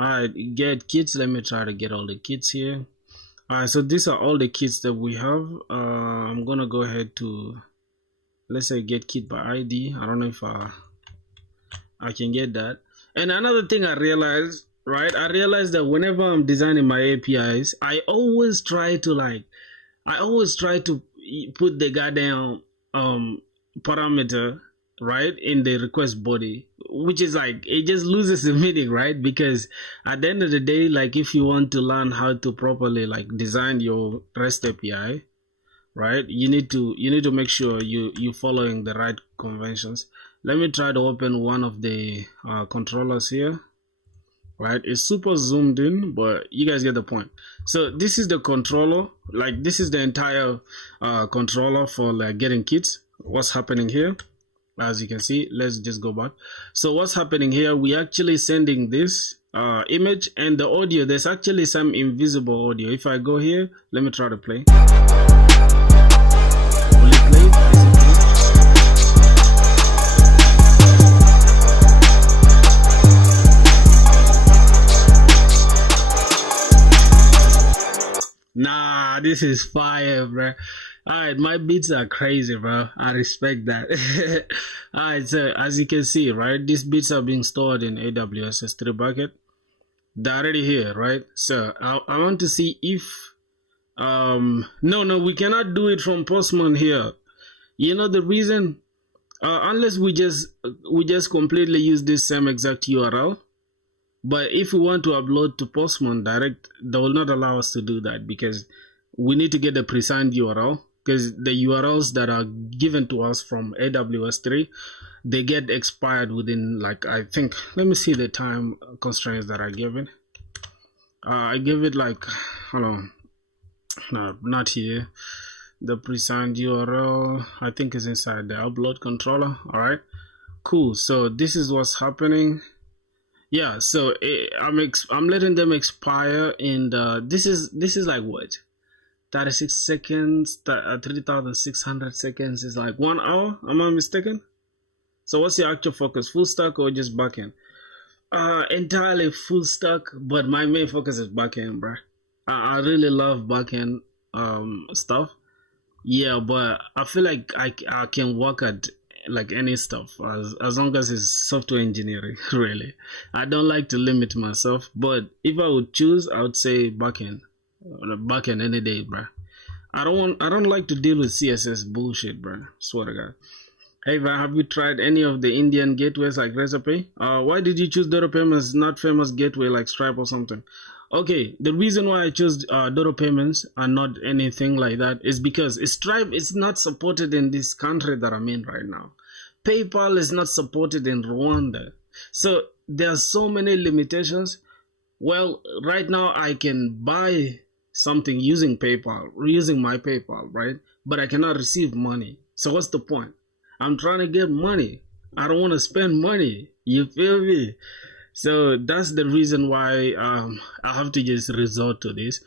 Alright, get kits. Let me try to get all the kits here. Alright, so these are all the kits that we have. I'm gonna go ahead to, let's say, get kit by ID. I don't know if I can get that. And another thing I realized, right? I realized that whenever I'm designing my APIs, I always try to put the goddamn parameter, right, in the request body, which is like, it just loses the meaning, right? Because at the end of the day, like, if you want to learn how to properly like design your REST API, right, you need to make sure you're following the right conventions. Let me try to open one of the controllers here. Right, it's super zoomed in, but you guys get the point. So this is the controller, like this is the entire controller for like getting kits. What's happening here, as you can see, let's just go back. So what's happening here, we actually sending this image and the audio. There's actually some invisible audio. If I go here, let me try to play. Will it play? Nah, this is fire, bro. Alright, my beats are crazy, bro. I respect that. Alright, so as you can see, right, these beats are being stored in AWS S3 bucket. They're already here, right? So I want to see if no, we cannot do it from Postman here. You know the reason? Unless we just completely use this same exact URL. But if we want to upload to Postman direct, they will not allow us to do that, because we need to get the pre-signed URL, because the URLs that are given to us from AWS 3, they get expired within, like, I think, let me see the time constraints that I gave it. I gave it like, hold on, no, not here. The pre-signed URL, I think, is inside the upload controller. All right, cool. So this is what's happening. Yeah, so I'm letting them expire, and this is like what, 36 seconds, 3,600 seconds is like 1 hour. Am I mistaken? So what's your actual focus? Full stack or just backend? Entirely full stack, but my main focus is backend, bro. I really love backend stuff. Yeah, but I feel like I can work at like any stuff as long as it's software engineering. Really, I don't like to limit myself. But if I would choose, I would say backend, backend any day, bro. I don't like to deal with CSS bullshit, bro. Swear to God. Hey, Van, have you tried any of the Indian gateways like Razorpay? Why did you choose Dodo Payments, not famous gateway like Stripe or something? Okay, the reason why I chose Dodo Payments and not anything like that is because Stripe is not supported in this country that I'm in right now. PayPal is not supported in Rwanda. So there are so many limitations. Well, right now I can buy something using PayPal, using my PayPal, right? But I cannot receive money. So what's the point? I'm trying to get money. I don't want to spend money. You feel me? So that's the reason why I have to just resort to this.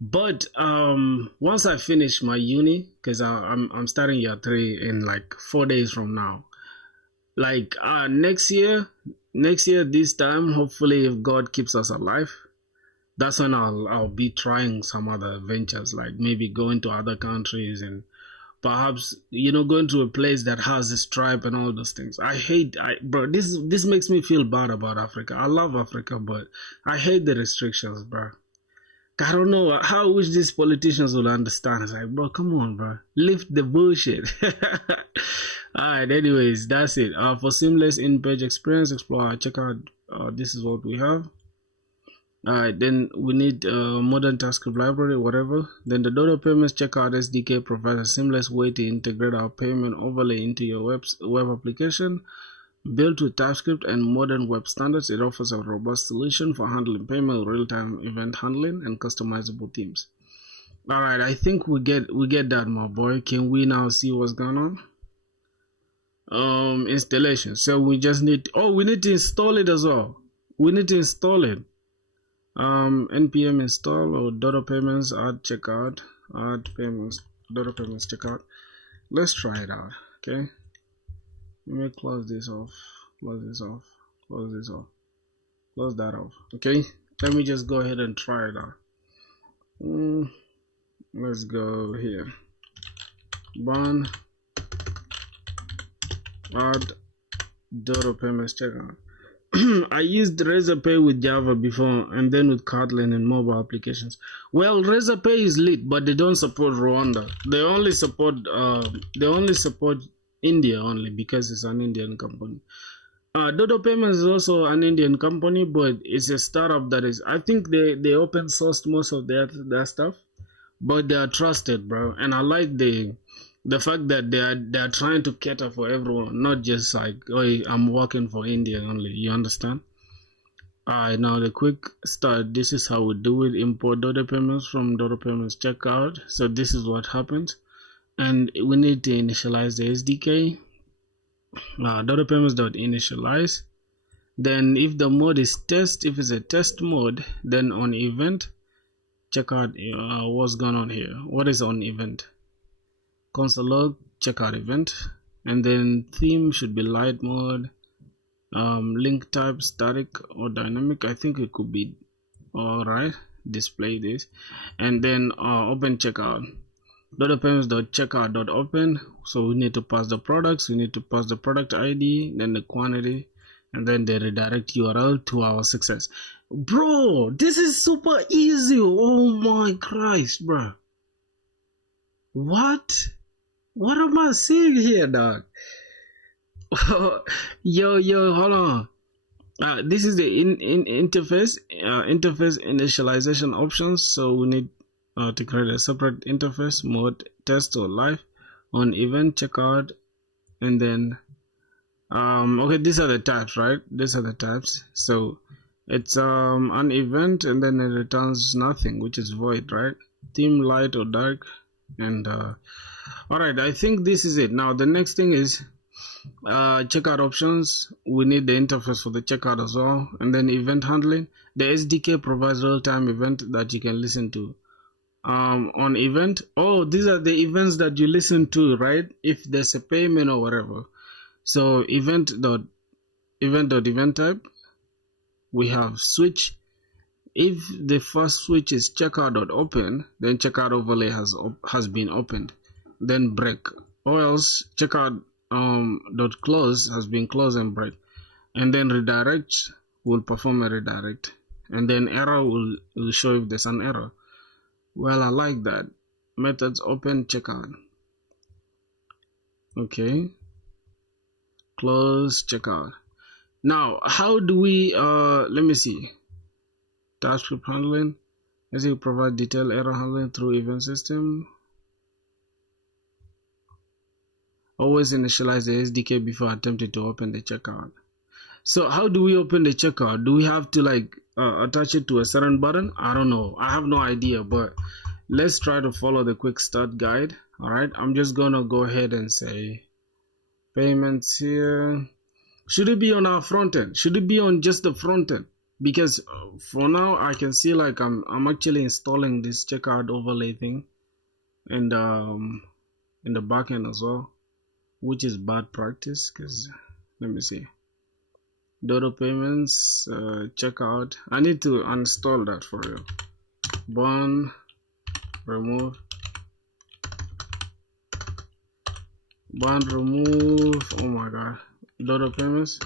But once I finish my uni, because I'm starting year 3 in like 4 days from now. Like next year this time, hopefully if God keeps us alive, that's when I'll be trying some other ventures, like maybe going to other countries and perhaps going to a place that has a Stripe and all those things. Bro, this makes me feel bad about Africa. I love Africa, but I hate the restrictions, bro. I don't know how I wish these politicians would understand. It's like, bro, come on, bro, lift the bullshit. All right, anyways, that's it. For seamless in-page experience, explore, check out. This is what we have. Alright, then we need modern TypeScript library, whatever. Then the Dodo Payments Checkout SDK provides a seamless way to integrate our payment overlay into your web application. Built with TypeScript and modern web standards, it offers a robust solution for handling payment, real-time event handling, and customizable themes. Alright, I think we get that, my boy. Can we now see what's going on? Installation. So we just need we need to install it as well. We need to install it. Npm install or Dodo Payments add checkout, add payments, Dodo Payments checkout. Let's try it out. Okay, let me close this off, close this off, close this off, close that off. Okay, let me just go ahead and try it out. Let's go here, Bun add Dodo Payments checkout. I used Razorpay with Java before and then with Kotlin and mobile applications. Well, Razorpay is lit, but they don't support Rwanda. They only support India only because it's an Indian company. Dodo Payments is also an Indian company, but it's a startup that is, I think they open sourced most of their stuff, but they are trusted, bro. And I like the fact that they are trying to cater for everyone, not just like, oh, I'm working for India only. You understand? Alright, now the quick start. This is how we do it. Import Dodo Payments from Dodo Payments checkout. So this is what happens, and we need to initialize the SDK. Dodo Payments.initialize. Then if the mode is test, if it's a test mode, then on event, check out what's going on here. What is on event? Console log, checkout event, and then theme should be light mode. Link type static or dynamic. I think it could be alright. Display this, and then open checkout. Dodo Payments.checkout.open. So we need to pass the products. We need to pass the product ID, then the quantity, and then the redirect URL to our success. Bro, this is super easy. Oh my Christ, bro. What am I seeing here, dog? yo, hold on. This is the interface initialization options. So we need to create a separate interface mode, test or live, on event, checkout, and then okay, these are the types, right? These are the types. So it's an event, and then it returns nothing, which is void, right? Theme light or dark, and all right, I think this is it. Now the next thing is checkout options. We need the interface for the checkout as well, and then event handling. The SDK provides real-time event that you can listen to. On event, these are the events that you listen to, right? If there's a payment or whatever. So event type, we have switch. If the first switch is checkout.open, then checkout overlay has been opened, then break, or else checkout dot close has been closed and break, and then redirect will perform a redirect, and then error will show if there's an error. Well, I like that. Methods open checkout. Okay, close checkout. Now, how do we let me see. TypeScript handling. As you provide detailed error handling through event system. Always initialize the SDK before attempting to open the checkout. So how do we open the checkout? Do we have to like attach it to a certain button? I don't know. I have no idea, but let's try to follow the quick start guide. All right, I'm just gonna go ahead and say payments here. Should it be on our front end? Should it be on just the front end? Because for now I can see like I'm actually installing this checkout overlay thing, and in the back end as well, which is bad practice. Because let me see, Dodo payments checkout. I need to uninstall that for you. Burn, remove, burn, remove. Oh my god, Dodo payments.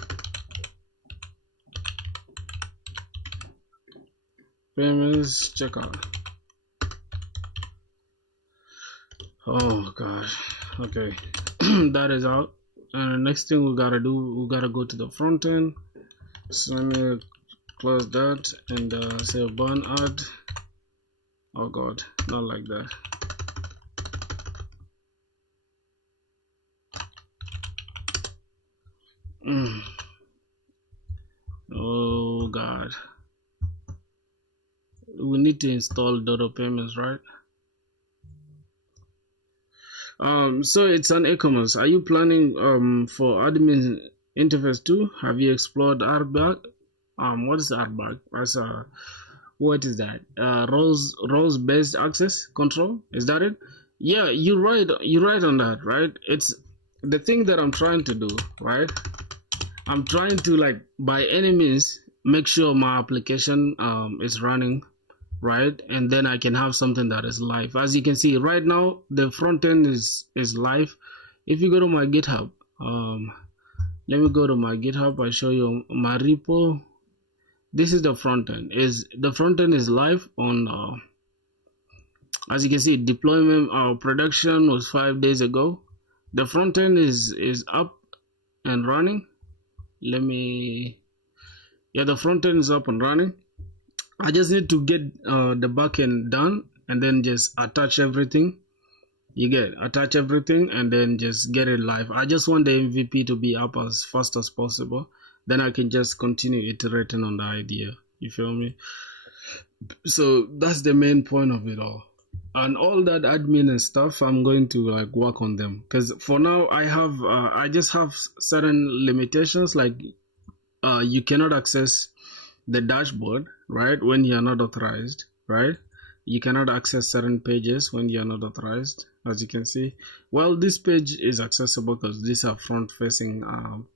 Payments checkout. Oh gosh. Okay. That is out. And the next thing we gotta do, we gotta go to the front end. So let me close that and say burn add. Oh god, not like that. Oh god, we need to install Dodo payments, right? So it's an e-commerce. Are you planning for admin interface too? Have you explored RBAC? What is RBAC? As a, what is that? Roles based access control, is that it? Yeah, you're right on that, right? It's the thing that I'm trying to do, right? I'm trying to, like, by any means make sure my application is running right, and then I can have something that is live. As you can see right now, the front end is live. If you go to my GitHub, let me go to my GitHub. I show you my repo. This is the front end. The front end is live on as you can see, deployment production was 5 days ago. The front end is up and running. Let me, yeah, the front end is up and running. I just need to get the backend done and then just attach everything. You get attach everything and then just get it live. I just want the MVP to be up as fast as possible. Then I can just continue iterating on the idea. You feel me? So that's the main point of it all. And all that admin and stuff, I'm going to like work on them. Because for now, I just have certain limitations. Like you cannot access the dashboard, right, when you're not authorized, right? You cannot access certain pages when you're not authorized, as you can see. Well, this page is accessible because these are front-facing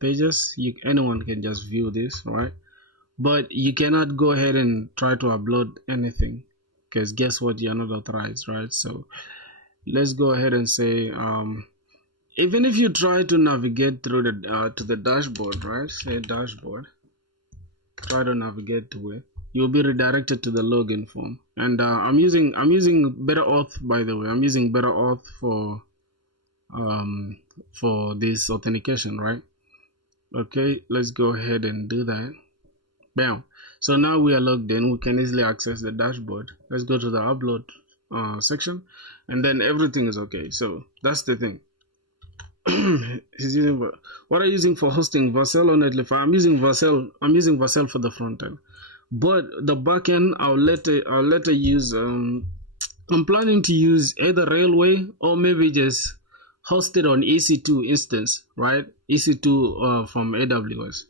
pages. Anyone can just view this, right? But you cannot go ahead and try to upload anything, because guess what, you're not authorized, right? So let's go ahead and say even if you try to navigate through the to the dashboard, right, say dashboard, try to navigate to it, you'll be redirected to the login form. And I'm using BetterAuth, by the way. I'm using BetterAuth for this authentication, right? Okay, let's go ahead and do that. Bam. So now we are logged in. We can easily access the dashboard. Let's go to the upload section, and then everything is okay. So that's the thing. What are you using for hosting? Vercel or Netlify? I'm using Vercel. I'm using Vercel for the front end, but the back end I'll later use. I'm planning to use either Railway or maybe just host it on EC2 instance, right? EC2 from AWS.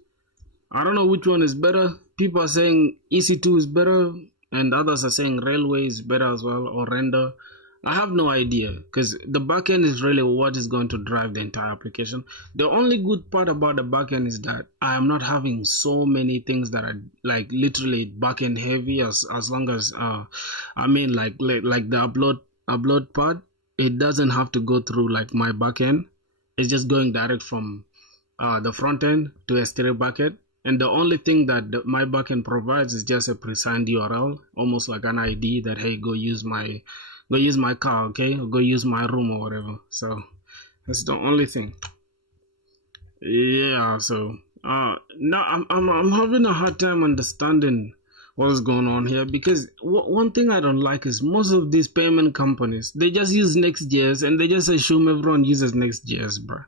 I don't know which one is better. People are saying EC2 is better, and others are saying Railway is better as well, or Render. I have no idea because the backend is really what is going to drive the entire application. The only good part about the backend is that I am not having so many things that are like literally backend heavy. As long as I mean like the upload part, it doesn't have to go through like my backend. It's just going direct from the front end to S3 backend. And the only thing that my backend provides is just a pre-signed URL, almost like an ID that, hey, go use my car, okay, or go use my room or whatever. So that's the only thing. Yeah. So now I'm having a hard time understanding what's going on here, because one thing I don't like is most of these payment companies, they just use Next.js and they just assume everyone uses Next.js, bro.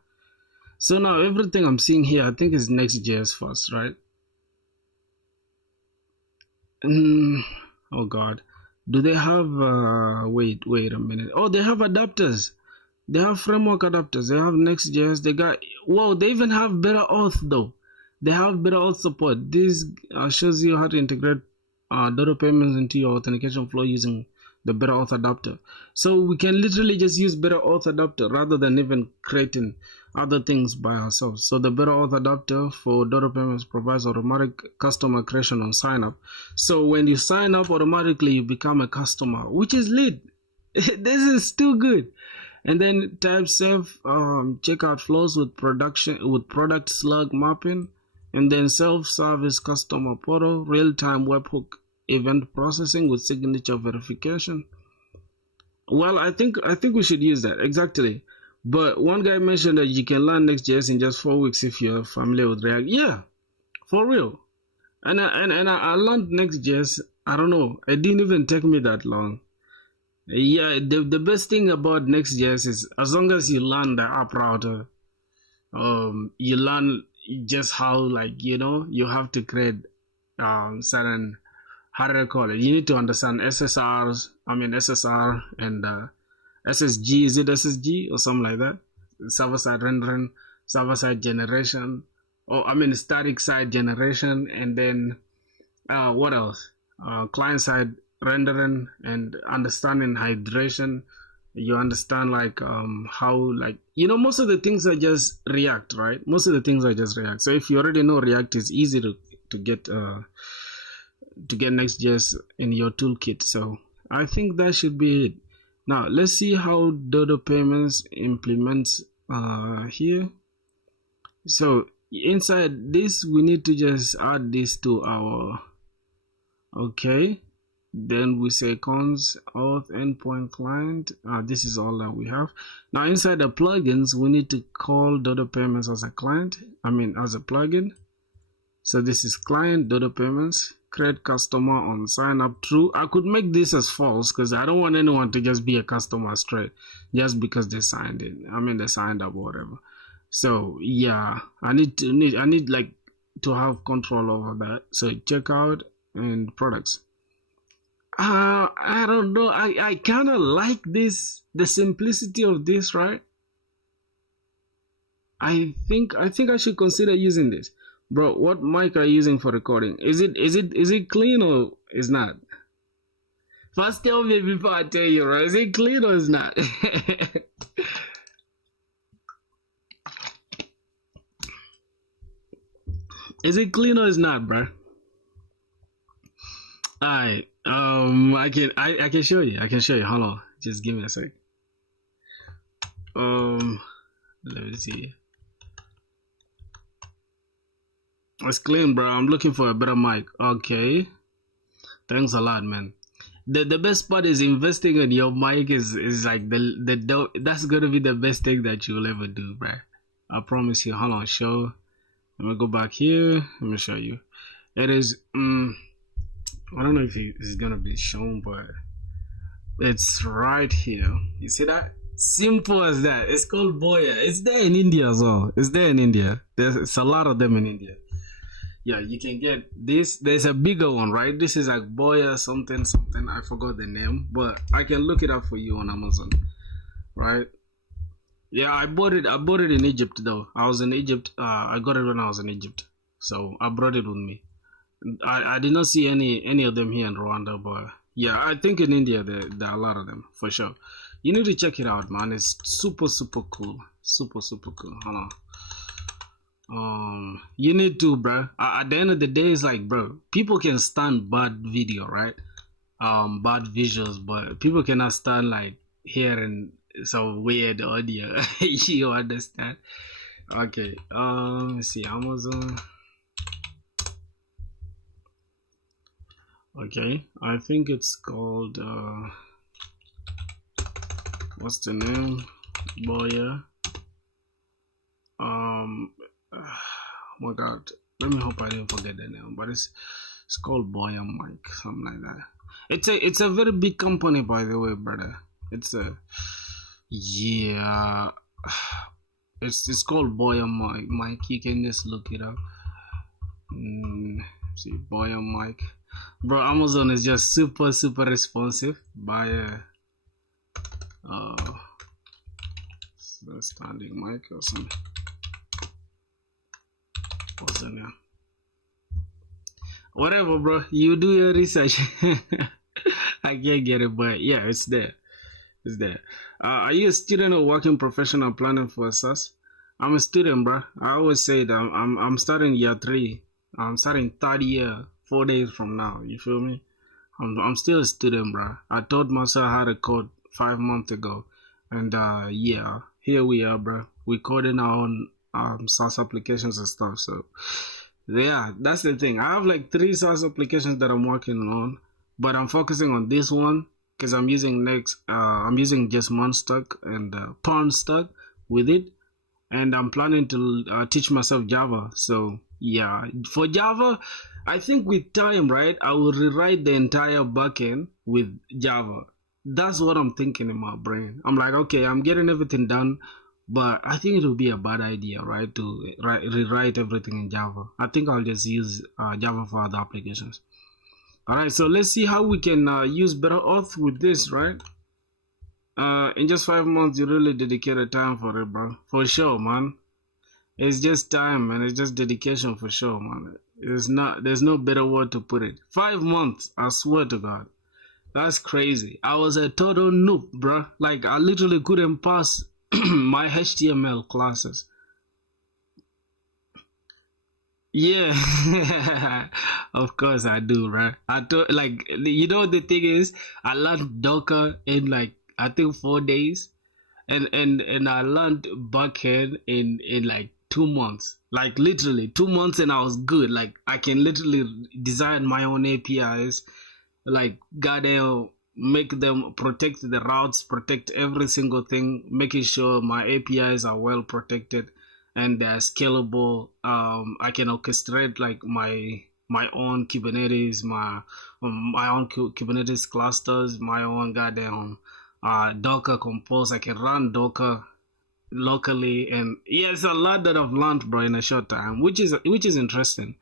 So now everything I'm seeing here, I think is Next.js first, right? Oh God, do they have? Wait a minute. Oh, they have adapters. They have framework adapters. They have Next.js. They got, whoa, they even have better auth though. They have better auth support. This shows you how to integrate data payments into your authentication flow using the better auth adapter. So we can literally just use better auth adapter rather than even creating other things by ourselves. So the better auth adapter for data payments provides automatic customer creation on sign up. So when you sign up, automatically you become a customer, which is lit. This is still good. And then type self checkout flows with product slug mapping, and then self-service customer portal, real-time webhook event processing with signature verification. Well, I think we should use that exactly. But one guy mentioned that you can learn Next.js in just 4 weeks if you're familiar with React. Yeah, for real. And I learned Next.js. I don't know. It didn't even take me that long. Yeah, the best thing about Next.js is as long as you learn the app router, you learn just how, like, you have to create certain, how do I call it? You need to understand SSR and SSG. Is it SSG or something like that? Server side rendering, server side generation, static side generation, and then what else? Client side rendering and understanding hydration. You understand like how, like, most of the things are just React, right? Most of the things are just React. So if you already know React, it's easy to get Next.js in your toolkit. So I think that should be it. Now let's see how Dodo Payments implements here. So inside this, we need to just add this to our, okay. Then we say cons auth endpoint client. This is all that we have. Now inside the plugins, we need to call Dodo Payments as a client. As a plugin. So this is client Dodo Payments. Create customer on sign up true. I could make this as false because I don't want anyone to just be a customer straight just because they signed in. They signed up or whatever. So yeah, I need like to have control over that. So checkout and products. I don't know. I kind of like this, the simplicity of this, right? I think I should consider using this. Bro, what mic are you using for recording? Is it clean or is not? First tell me before I tell you, right? Is it clean or is not? Is it clean or is not, bro? Alright. I can show you. Hold on. Just give me a sec. Let me see. It's clean, bro. I'm looking for a better mic. Okay. Thanks a lot, man. The best part is investing in your mic is like that's gonna be the best thing that you'll ever do, bro. I promise you. Hold on, show. Let me go back here. Let me show you. It is I don't know if it's gonna be shown, but it's right here. You see that? Simple as that. It's called Boya. It's there in India as well. It's there in India. There's a lot of them in India. Yeah, you can get this. There's a bigger one, right? This is like Boya something. I forgot the name, but I can look it up for you on Amazon, right? Yeah, I bought it in Egypt though. I was in Egypt. I got it when I was in Egypt, so I brought it with me. I did not see any of them here in Rwanda, but yeah, I think in India there are a lot of them for sure. You need to check it out, man. It's super cool. Super cool. Hold on. You need to, bro. At the end of the day, it's like, bro, people can stand bad video, right? Bad visuals, but people cannot stand like hearing some weird audio. You understand? Okay. Let's see, Amazon. Okay, I think it's called what's the name? Boya. Oh my god, let me hope I didn't forget the name, but it's called Boya Mike, something like that. It's a very big company, by the way, brother. It's a yeah, it's called Boya Mike. You can just look it up. See, Boya Mike, bro. Amazon is just super responsive. Buy standing mic or something. What's the name? Whatever, bro. You do your research. I can't get it, but yeah, it's there. It's there. Are you a student or working professional planning for SaaS? I'm a student, bro. I always say that I'm starting year 3. I'm starting 3rd year 4 days from now. You feel me? I'm still a student, bro. I taught myself how to code 5 months ago, and yeah, here we are, bro. We coding our own SaaS applications and stuff. So yeah, that's the thing. I have like 3 SaaS applications that I'm working on, but I'm focusing on this one because I'm using I'm using just Monstack and Pawnstack with it, and I'm planning to teach myself Java. So yeah, for Java, I think with time, right, I will rewrite the entire backend with Java. That's what I'm thinking in my brain. I'm like, okay, I'm getting everything done, but I think it would be a bad idea, right, to rewrite everything in Java. I think I'll just use Java for other applications. All right, so let's see how we can use Better Auth with this, right? In just 5 months, you really dedicated time for it, bro. For sure, man. It's just time, man. It's just dedication for sure, man. There's no better word to put it. 5 months, I swear to God. That's crazy. I was a total noob, bro. Like, I literally couldn't pass my HTML classes. Yeah, of course I do, bro. Like, you know, the thing is, I learned Docker in like, I think 4 days, and I learned backend in like 2 months. Like literally 2 months, and I was good. Like, I can literally design my own APIs. Like, goddamn, make them protect the routes, protect every single thing, making sure my APIs are well protected and they're scalable. I can orchestrate like my own Kubernetes, my own Kubernetes clusters, my own goddamn Docker Compose. I can run Docker locally, and yeah, it's a lot that I've learned, bro, in a short time, which is interesting.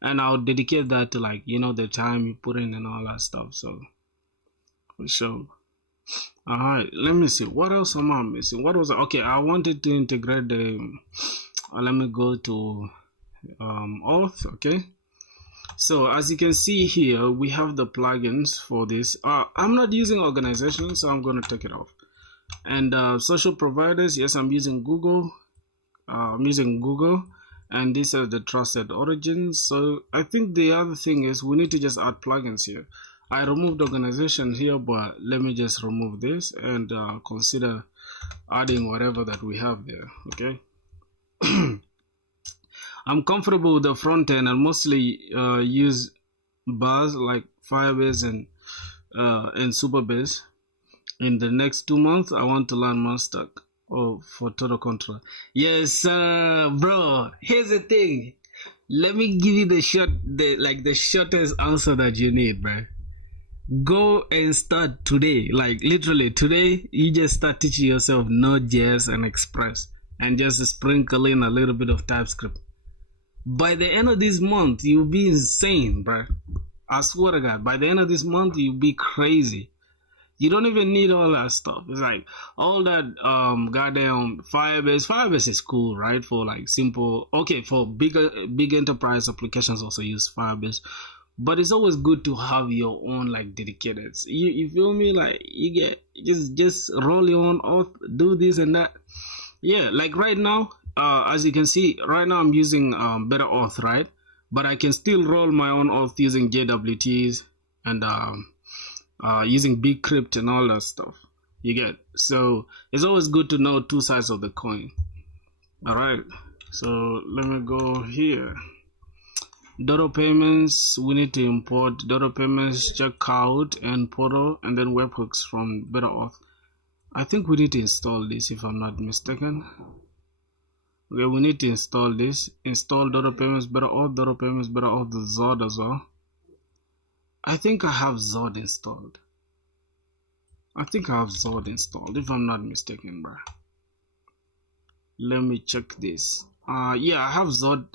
And I'll dedicate that to, like, you know, the time you put in and all that stuff. So for sure. All right, let me see, what else am I missing? What was okay, I wanted to integrate the let me go to auth. Okay, so as you can see here, we have the plugins for this. I'm not using organization, so I'm going to take it off. And social providers, yes, I'm using Google. And these are the trusted origins. So I think the other thing is we need to just add plugins here. I removed organization here, but let me just remove this and consider adding whatever that we have there. Okay. I'm comfortable with the front end and mostly use bars like Firebase and Superbase. In the next 2 months, I want to learn Monstack for total control. Yes, bro. Here's the thing. Let me give you the shortest answer that you need, bro. Go and start today. Like literally today, you just start teaching yourself Node.js and Express, and just sprinkle in a little bit of TypeScript. By the end of this month, you'll be insane, bro. I swear to God. By the end of this month, you'll be crazy. You don't even need all that stuff. It's like all that goddamn Firebase. Firebase is cool, right? For like simple, okay, for big enterprise applications also use Firebase. but it's always good to have your own like dedicated. You feel me? Like you get just roll your own auth, do this and that. Yeah, like right now, as you can see, right now I'm using better auth, right? But I can still roll my own auth using JWTs and using bcrypt and all that stuff. You get, so it's always good to know two sides of the coin. All right, so let me go here. Dodo payments, we need to import Dodo payments, checkout and portal, and then webhooks from BetterAuth. I think we need to install this if I'm not mistaken. Okay, we need to install this. Install Dodo payments, BetterAuth, Dodo payments, BetterAuth, Zod as well. I think I have Zod installed. if I'm not mistaken, bro. Let me check this. Yeah, I have Zod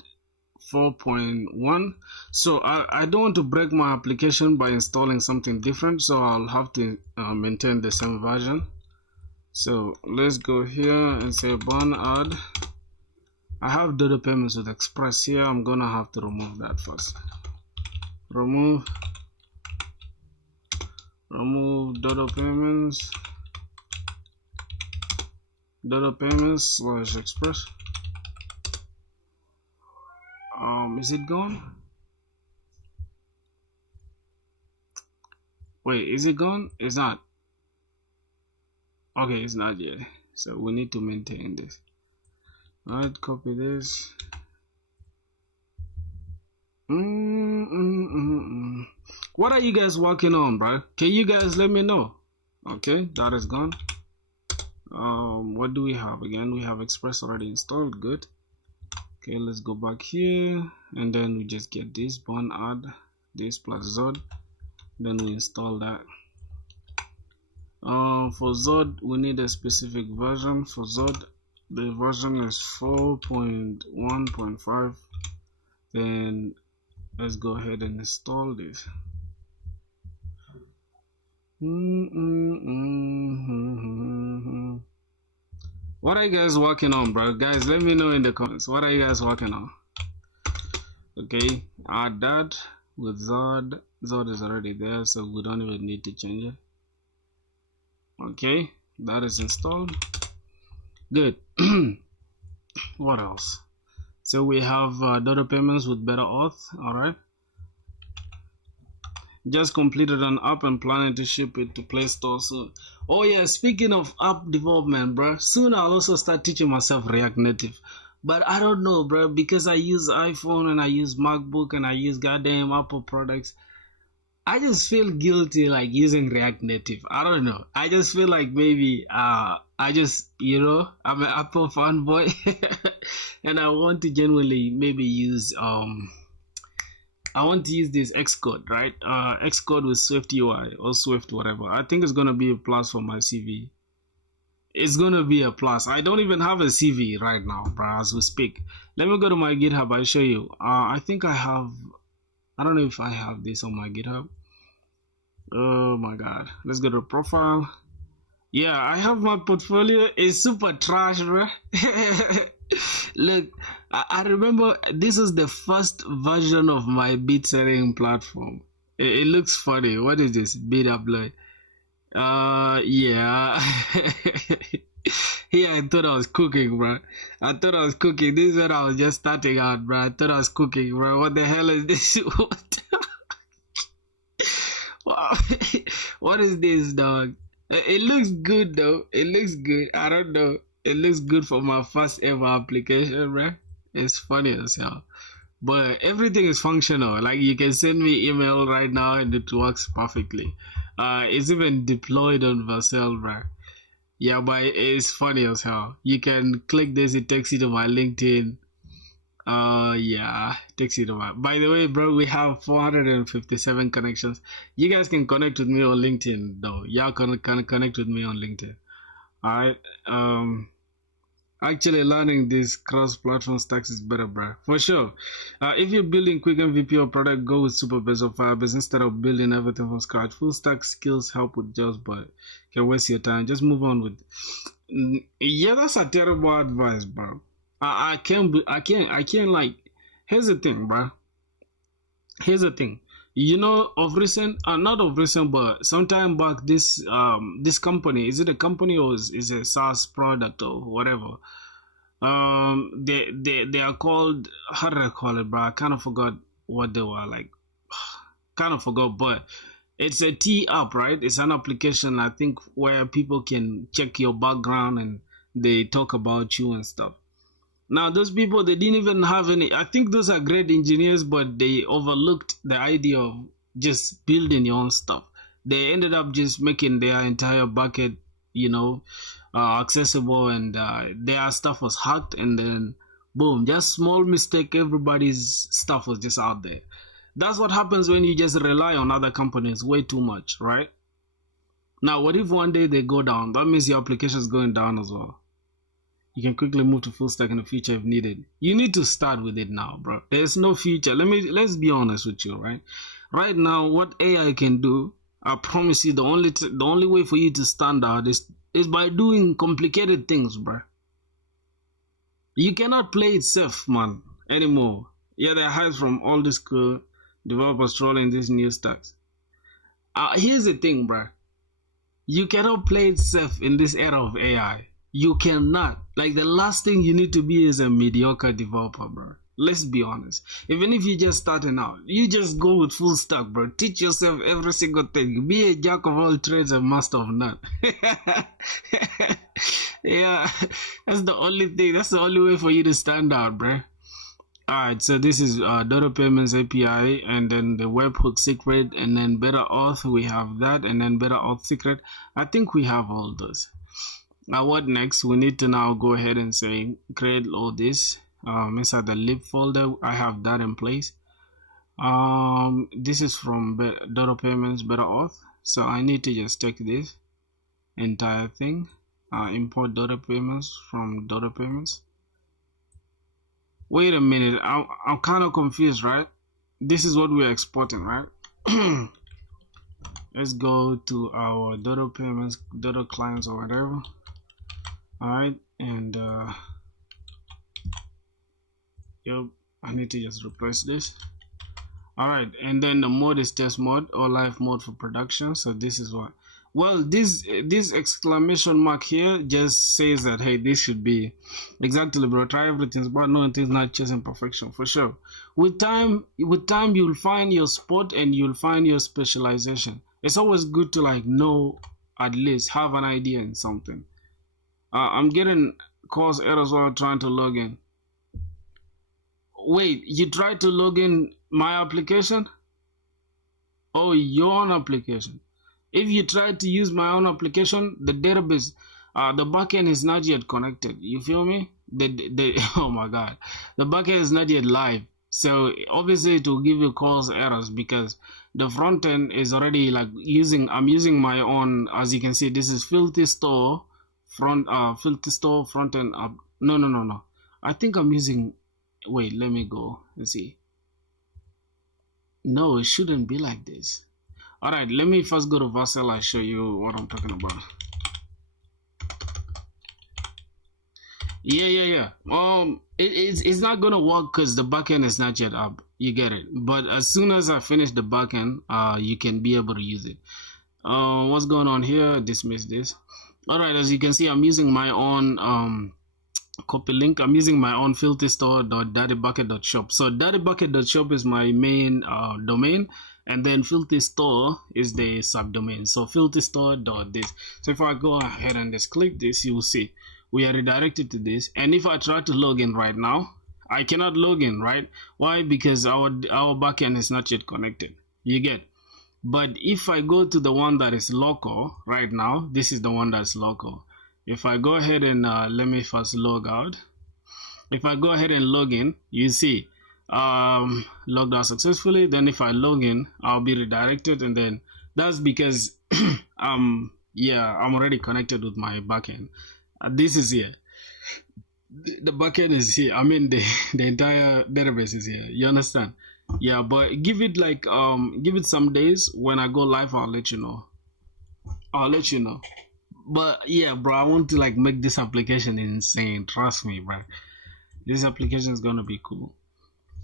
4.1. So I don't want to break my application by installing something different, so I'll have to maintain the same version. So let's go here and say burn add. I have Dodo payments with Express here. I'm gonna have to remove that first. Remove Dodo payments / Express. Is it gone? Wait, is it gone? It's not. Okay, it's not yet. So we need to maintain this. Alright, copy this. What are you guys working on, bro? Can you guys let me know? Okay, that is gone. What do we have again? We have Express already installed. Good. Okay, let's go back here, and then we just get this burn add this plus Zod. Then we install that. For Zod, we need a specific version. For Zod, the version is 4.1.5. Then let's go ahead and install this. What are you guys working on, bro? Guys, let me know in the comments. What are you guys working on? Okay, add that with Zod. Zod is already there, so we don't even need to change it. Okay, that is installed. Good. What else? So we have Dodo payments with BetterAuth. All right. Just completed an app and planning to ship it to Play Store soon. Oh yeah, speaking of app development, bro, soon I'll also start teaching myself React Native. But I don't know, bro, because I use iPhone and I use MacBook and I use goddamn Apple products. I just feel guilty like using React Native. I don't know. I just feel like maybe I just, I'm an Apple fanboy and I want to genuinely maybe use I want to use this Xcode, right? Xcode with Swift UI or Swift whatever. I think it's gonna be a plus for my CV. It's gonna be a plus. I don't even have a CV right now, bro, as we speak. Let me go to my GitHub. I'll show you. I think I have. I don't know if I have this on my GitHub. Oh my god. Let's go to profile. Yeah, I have my portfolio. It's super trash, bro. Look, I remember this is the first version of my beat setting platform. It looks funny. What is this? Beat upload. Yeah. Here I thought I was cooking, bro. This is when I was just starting out, bro. I thought I was cooking, bro. What the hell is this? What is this, dog? It looks good though. It looks good. I don't know. It looks good for my first ever application, bro. It's funny as hell. But everything is functional. Like you can send me email right now and it works perfectly. It's even deployed on Vercel, bro. Yeah, but it's funny as hell. You can click this, it takes you to my LinkedIn. Yeah, it takes you to my. By the way, bro, we have 457 connections. You guys can connect with me on LinkedIn, though. Y'all can connect with me on LinkedIn. Alright. Actually, learning this cross-platform stacks is better, bro. For sure. If you're building quick MVP or product, go with Superbase or Firebase instead of building everything from scratch. Full stack skills help with jobs, but can waste your time. Just move on with. Yeah, that's a terrible advice, bro. I can't like. Here's the thing, bro. Here's the thing. You know, of recent, not of recent, but sometime back, this company, is it a company or is it a SaaS product or whatever? They are called, how did I call it, bro? I kind of forgot what they were like. Kind of forgot, but it's a T app, right? It's an application, I think, where people can check your background and they talk about you and stuff. Now, those people, they didn't even have any. I think those are great engineers, but they overlooked the idea of just building your own stuff. They ended up just making their entire bucket, you know, accessible, and their stuff was hacked. And then, boom, just small mistake. Everybody's stuff was just out there. That's what happens when you just rely on other companies way too much, right? Now, what if one day they go down? That means your application is going down as well. You can quickly move to full stack in the future if needed. You need to start with it now, bro. There's no future. Let's be honest with you, right? Right now, what AI can do, I promise you, the only way for you to stand out is by doing complicated things, bro. You cannot play it safe, man, anymore. Yeah, they're hyped from all this cool developers trolling these new stacks. Here's the thing, bro. You cannot play it safe in this era of AI. You cannot. Like, the last thing you need to be is a mediocre developer, bro. Let's be honest. Even if you're just starting out, you just go with full stack, bro. Teach yourself every single thing. Be a jack of all trades and master of none. Yeah, that's the only thing. That's the only way for you to stand out, bro. Alright, so this is Dodo Payments API, and then the webhook secret, and then better auth. We have that, and then better auth secret. I think we have all those. Now, what next? We need to now go ahead and say create all this inside the lib folder. I have that in place. This is from Dodo Payments Better Auth, so I need to just take this entire thing, import Dodo Payments from Dodo Payments. Wait a minute, I'm kind of confused, right? This is what we're exporting, right? Let's go to our Dodo Payments, Dodo clients or whatever. Alright, and yep, I need to just replace this. Alright, and then the mode is test mode or live mode for production. So this is what, well, this exclamation mark here just says that, hey, this should be exactly, bro. Try everything, but no, things not chasing perfection, for sure. With time you'll find your spot and you'll find your specialization. It's always good to like know, at least have an idea in something. I'm getting cause errors while trying to log in. Wait, you tried to log in my application? Oh, your own application. If you try to use my own application, the database, the backend is not yet connected. You feel me? Oh my god, the backend is not yet live. So obviously it will give you cause errors because the front end is already like I'm using my own. As you can see, this is Filthy Store front end up. No. I think I'm using. Wait, let me go. Let's see. No, it shouldn't be like this. All right, let me first go to Vassal and show you what I'm talking about. Yeah. It's not gonna work because the backend is not yet up. You get it. But as soon as I finish the backend, you can be able to use it. What's going on here? Dismiss this. All right, as you can see, I'm using my own copy link. I'm using my own filthystore.daddybucket.shop. So daddybucket.shop is my main domain, and then Filthy Store is the subdomain. So filthystore.this. So if I go ahead and just click this, you will see we are redirected to this. And if I try to log in right now, I cannot log in, right? Why? Because our backend is not yet connected. You get. But if I go to the one that is local right now, this is the one that's local. If I go ahead and let me first log out. If I go ahead and log in, you see logged out successfully. Then if I log in, I'll be redirected, and then that's because I'm already connected with my backend. This is here. The backend is here. I mean the entire database is here. You understand? Yeah, but give it like give it some days. When I go live, I'll let you know. But yeah, bro, I want to like make this application insane. Trust me, bro. This application is gonna be cool.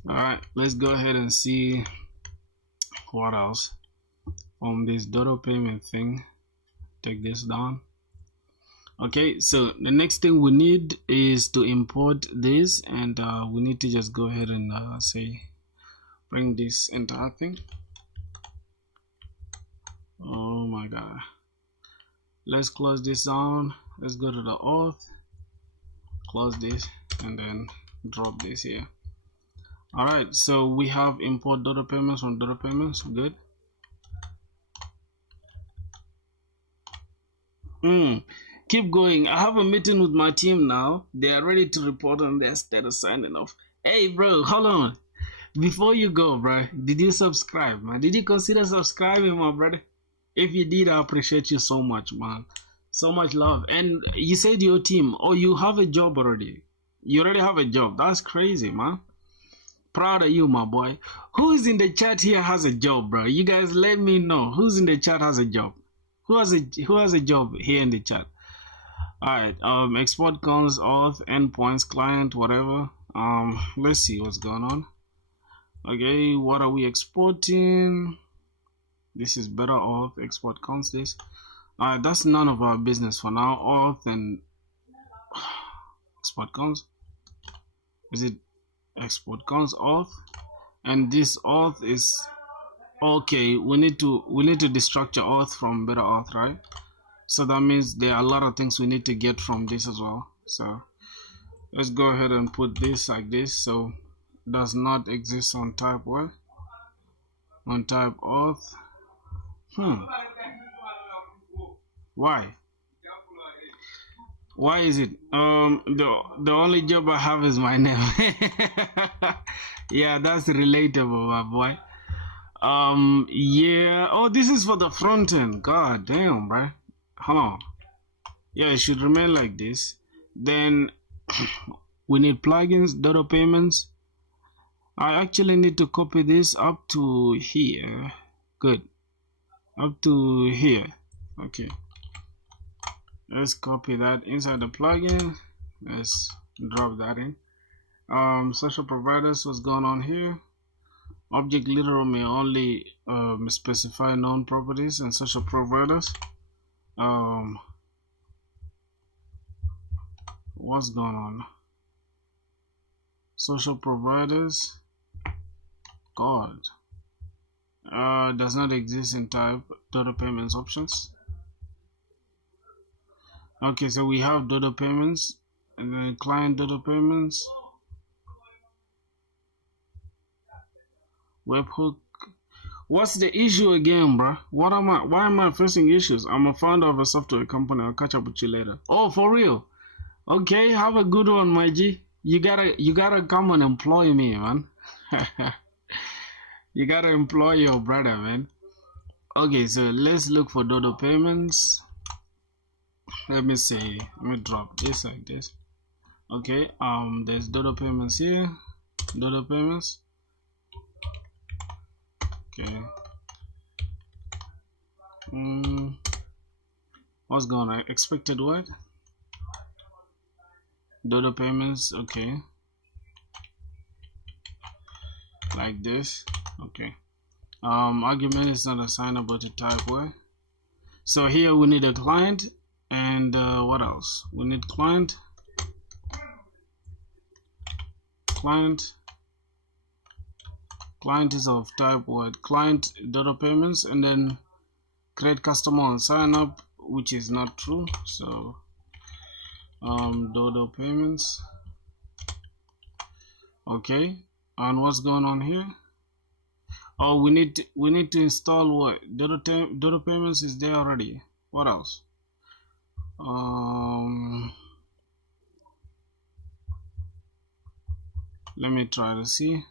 All right, let's go ahead and see What else? This Dodo payment thing, take this down. Okay, so the next thing we need is to import this, and we need to just go ahead and say bring this entire thing. Oh my god, let's close this down. Let's go to the auth, close this, and then drop this here. All right, so we have import Dodo payments from Dodo payments. Good. Keep going. I have a meeting with my team now. They are ready to report on their status signing off. Hey bro, hold on. Before you go, bro, did you subscribe, man? Did you consider subscribing, my brother? If you did, I appreciate you so much, man. So much love. And you said your team, oh, you have a job already. You already have a job. That's crazy, man. Proud of you, my boy. Who is in the chat here has a job, bro? You guys let me know. Who's in the chat has a job? Who has a job here in the chat? Alright, export cons, auth, endpoints, client, whatever. Let's see what's going on. Okay, what are we exporting? This is better auth, export cons this. Alright, that's none of our business for now. Auth and export cons. Is it export cons auth? And this auth is okay. We need to destructure auth from better auth, right? So that means there are a lot of things we need to get from this as well. So let's go ahead and put this like this. So does not exist on type what? On type auth. Why? Why is it? The only job I have is my name. Yeah, that's relatable, my boy. Yeah. Oh, this is for the front end. God damn, bro. Hold on. Yeah, it should remain like this. Then we need plugins, Dodo payments. I actually need to copy this up to here. Good. Up to here. Okay. Let's copy that inside the plugin. Let's drop that in. Social providers, what's going on here? Object literal may only specify known properties and social providers. What's going on? Social providers, God, does not exist in type Dodo payments options. Okay, so we have Dodo payments and then client Dodo payments, webhook. What's the issue again, bruh? Why am I facing issues? I'm a founder of a software company. I'll catch up with you later. Oh, for real? Okay, have a good one, my G. You gotta come and employ me, man. You gotta employ your brother, man. Okay, so let's look for Dodo payments. Let me drop this like this. Okay, there's Dodo payments here. Dodo payments. Okay. What's going on? Expected what? Dodo payments. Okay. Like this. Okay. Argument is not assignable to type where. So here we need a client, and what else? We need client. Client is of type what? Client Dodo payments, and then create customer on sign up, which is not true. So Dodo payments. Okay, and what's going on here? Oh, we need to install what? Dodo payments is there already. What else? Let me try to see.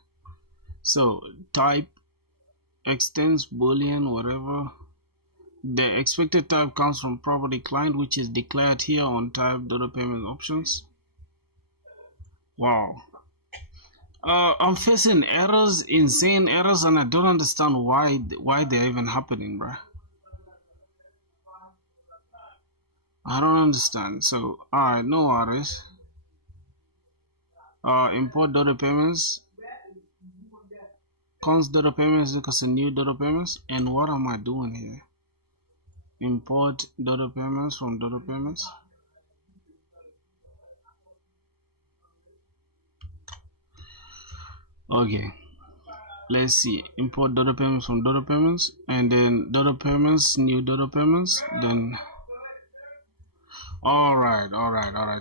So type extends boolean, whatever. The expected type comes from property client, which is declared here on type Dodo payment options. Wow. I'm facing errors, insane errors, and I don't understand why they're even happening, bro. I don't understand. So, alright, no worries. Import Dodo payments. const data payments because a new data payments. And what am I doing here? Import data payments from data payments. Okay, let's see. Import data payments from data payments, and then data payments, new data payments. Then all right.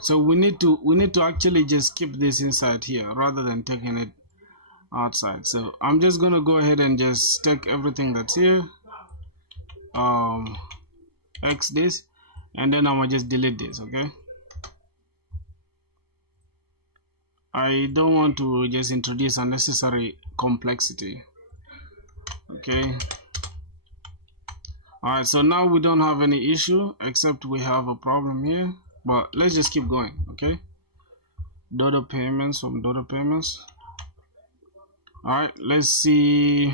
So we need to actually just keep this inside here rather than taking it outside. So I'm just gonna go ahead and just take everything that's here, X this, and then I'm gonna just delete this. Okay, I don't want to just introduce unnecessary complexity. Okay, all right, so now we don't have any issue except we have a problem here, but let's just keep going. Okay, data payments from data payments. All right, let's see.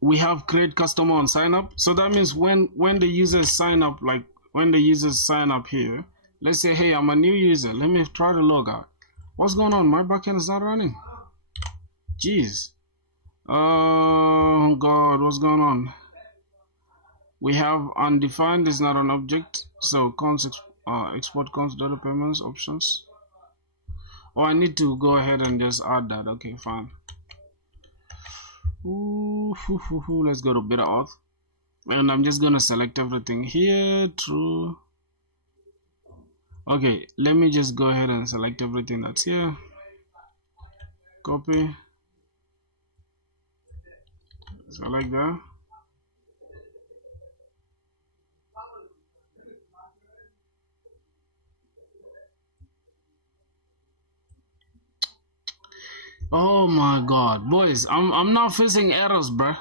We have create customer on sign up, so that means when the users sign up, like when the users sign up here, let's say, hey, I'm a new user, let me try to log out. What's going on? My backend is not running. Jeez. Oh god, what's going on? We have undefined is not an object, so export const data payments options. Oh, I need to go ahead and just add that. Okay, fine. Let's go to better auth, and I'm just gonna select everything here. True. Okay, let me just go ahead and select everything that's here. Copy. Select that. Oh my god, boys, I'm not facing errors, bruh.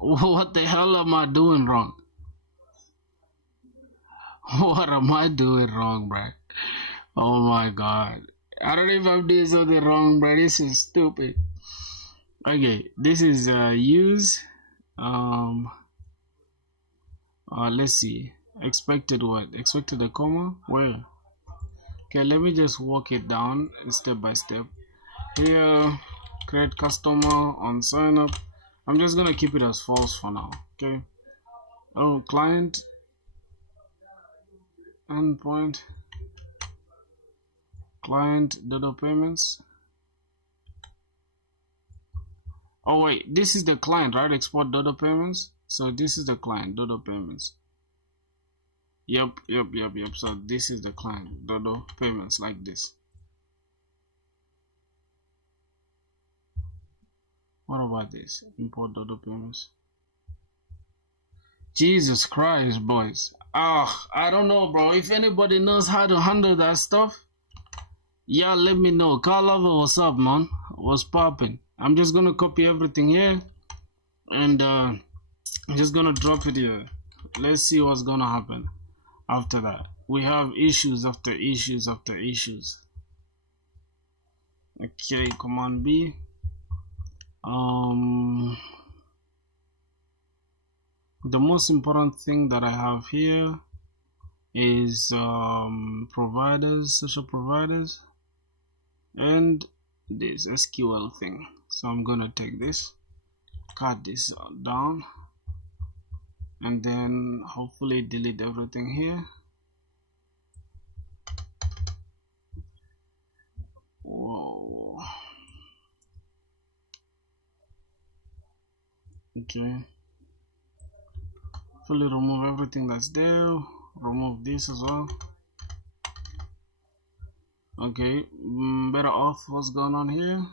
What the hell am I doing wrong? What am I doing wrong, bruh? Oh my god. I don't know if I'm doing something wrong, bruh. This is stupid. Okay, this is use. Let's see. Expected what? Expected a comma? Where? Okay, let me just walk it down step by step. Here, create customer on sign up. I'm just gonna keep it as false for now. Okay. Oh, client endpoint, client data payments. Oh wait, this is the client, right? Export data payments. So this is the client data payments. Yep. So this is the client data payments, like this. What about this? Import data payments. Jesus Christ, boys. I don't know, bro. If anybody knows how to handle that stuff, yeah, let me know. Carl Lover, what's up, man? What's popping? I'm just gonna copy everything here, and I'm just gonna drop it here. Let's see what's gonna happen after that. We have issues after issues after issues. Okay, Command B. The most important thing that I have here is providers, social providers, and this SQL thing. So I'm gonna take this, cut this down, and then hopefully delete everything here. Whoa. Okay. Fully remove everything that's there. Remove this as well. Okay, better auth. What's going on here?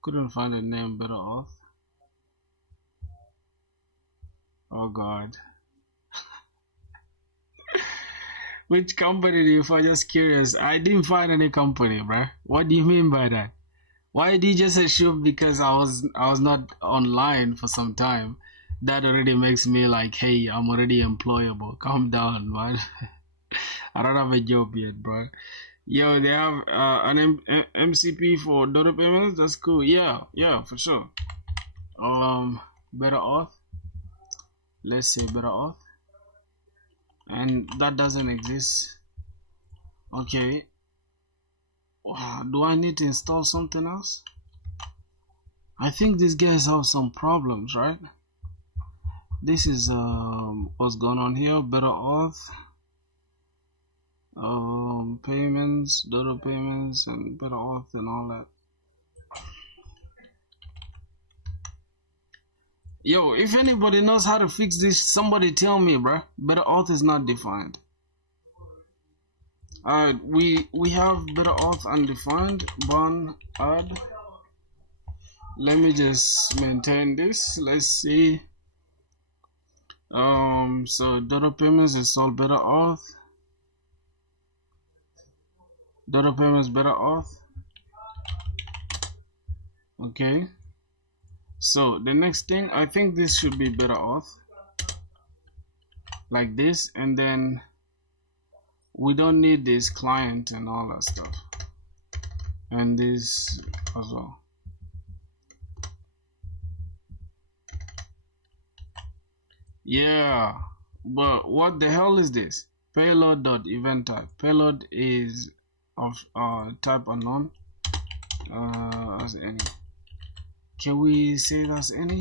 Couldn't find a name. Better auth. Oh god. Which company do you find? Just curious. I didn't find any company, bruh. What do you mean by that? Why did you just assume because I was not online for some time? That already makes me like, hey, I'm already employable. Calm down, man. I don't have a job yet, bro. Yo, they have an MCP for data payments. That's cool. Yeah, for sure. Better auth. Let's say better auth, and that doesn't exist. Okay. Do I need to install something else? I think these guys have some problems, right? This is what's going on here. Better auth, payments, Dodo payments, and better auth and all that. Yo, if anybody knows how to fix this, somebody tell me, bruh. Better auth is not defined. Alright, we have better auth undefined. Bun add. Let me just maintain this. Let's see. So Dodo payments install better auth. Dodo payments better auth. Okay. So the next thing, I think this should be better auth. Like this, and then we don't need this client and all that stuff. And this as well. Yeah, but what the hell is this? Payload.event type. Payload is of type unknown. As any. Can we say that's any?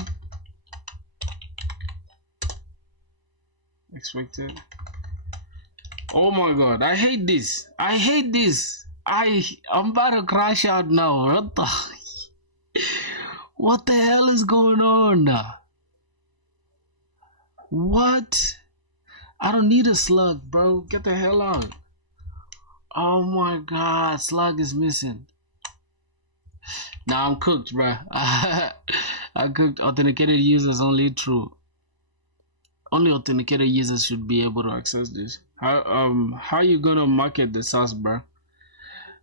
Expected. Oh my god, I hate this. I hate this. I'm about to crash out now. What the hell is going on? What? I don't need a slug, bro. Get the hell out. Oh my god, slug is missing. Now I'm cooked, bro. I cooked. Authenticated users only true. Only authenticated users should be able to access this. How you gonna market the SaaS, bro?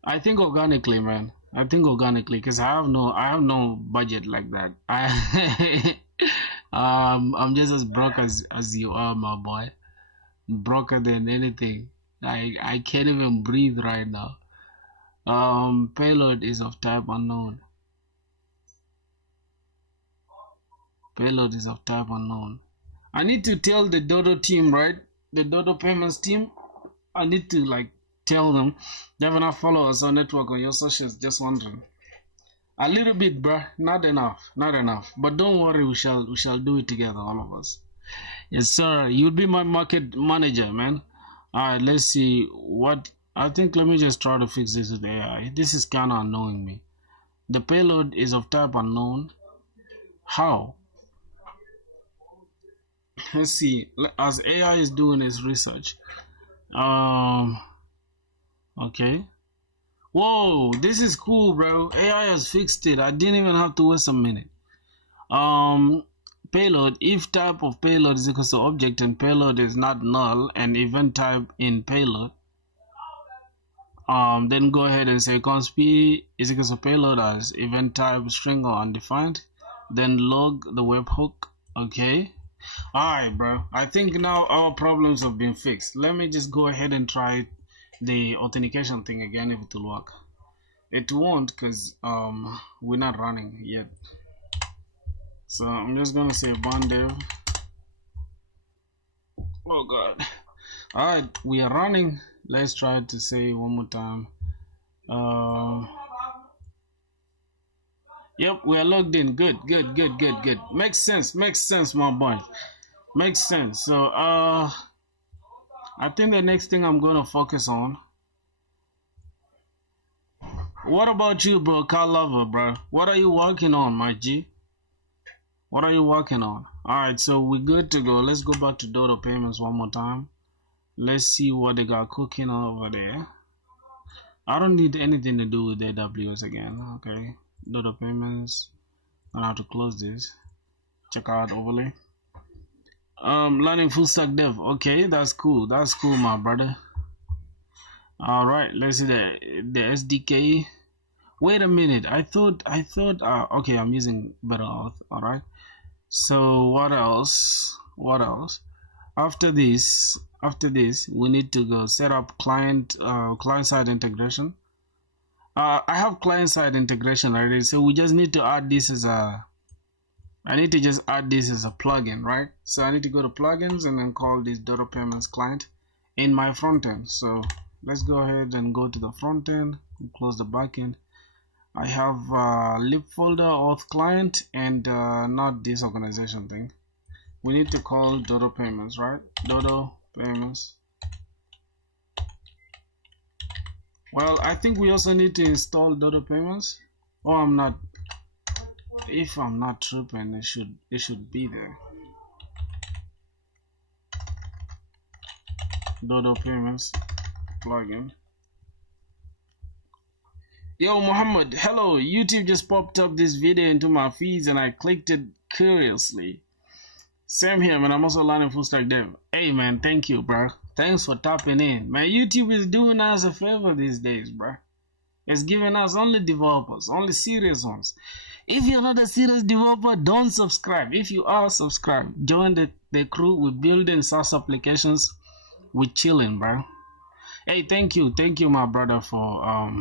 I think organically, man. I think organically, cause I have no budget like that. I'm just as broke as you are, my boy. Broker than anything. I can't even breathe right now. Payload is of type unknown. Payload is of type unknown. I need to tell the Dodo team, right? The Dodo payments team. I need to like tell them they have enough followers on network on your socials. Just wondering. A little bit, bruh. Not enough. Not enough. But don't worry, we shall do it together, all of us. Yes, sir. You'll be my market manager, man. Alright, let's see what I think. Let me just try to fix this with AI. This is kinda annoying me. The payload is of type unknown. How? Let's see. As AI is doing its research. Okay. Whoa, this is cool, bro. AI has fixed it. I didn't even have to waste a minute. Payload, if type of payload is equal to object and payload is not null and event type in payload, then go ahead and say const p is equal to payload as event type string or undefined, then log the webhook. Okay. Alright, bro. I think now our problems have been fixed. Let me just go ahead and try the authentication thing again if it will work. It won't because we're not running yet. So I'm just gonna say bun dev. Oh god. Alright, we are running. Let's try to say one more time. Yep, we are logged in. Good. Makes sense, my boy. Makes sense. So I think the next thing I'm gonna focus on. What about you, bro? Car lover, bro. What are you working on, my G? What are you working on? Alright, so we're good to go. Let's go back to Dodo payments one more time. Let's see what they got cooking over there. I don't need anything to do with AWS again. Okay, Dodo payments. I have to close this. Check out overlay. Learning full stack dev. Okay, that's cool. That's cool, my brother. All right, let's see the SDK. Wait a minute. I thought. Okay, I'm using better auth. All right. So what else? After this, we need to go set up client side integration. I have client side integration already, so we just need to add this as a. I need to just add this as a plugin, right? So I need to go to plugins and then call this Dodo payments client in my front end. So let's go ahead and go to the front end and close the back end. I have lib folder auth client and not this organization thing. We need to call Dodo payments, right? Dodo payments. Well, I think we also need to install Dodo payments. Oh, I'm not. If I'm not tripping, it should be there. Dodo payments plugin. Yo, Muhammad, hello. YouTube just popped up this video into my feeds and I clicked it curiously. Same here, man. I'm also learning full stack dev. Hey, man, thank you, bro. Thanks for tapping in. Man, YouTube is doing us a favor these days, bro. It's giving us only developers, only serious ones. If you're not a serious developer, don't subscribe. If you are, subscribe. Join the crew. We're building SaaS applications. We're chilling, bro. Hey, thank you, my brother, for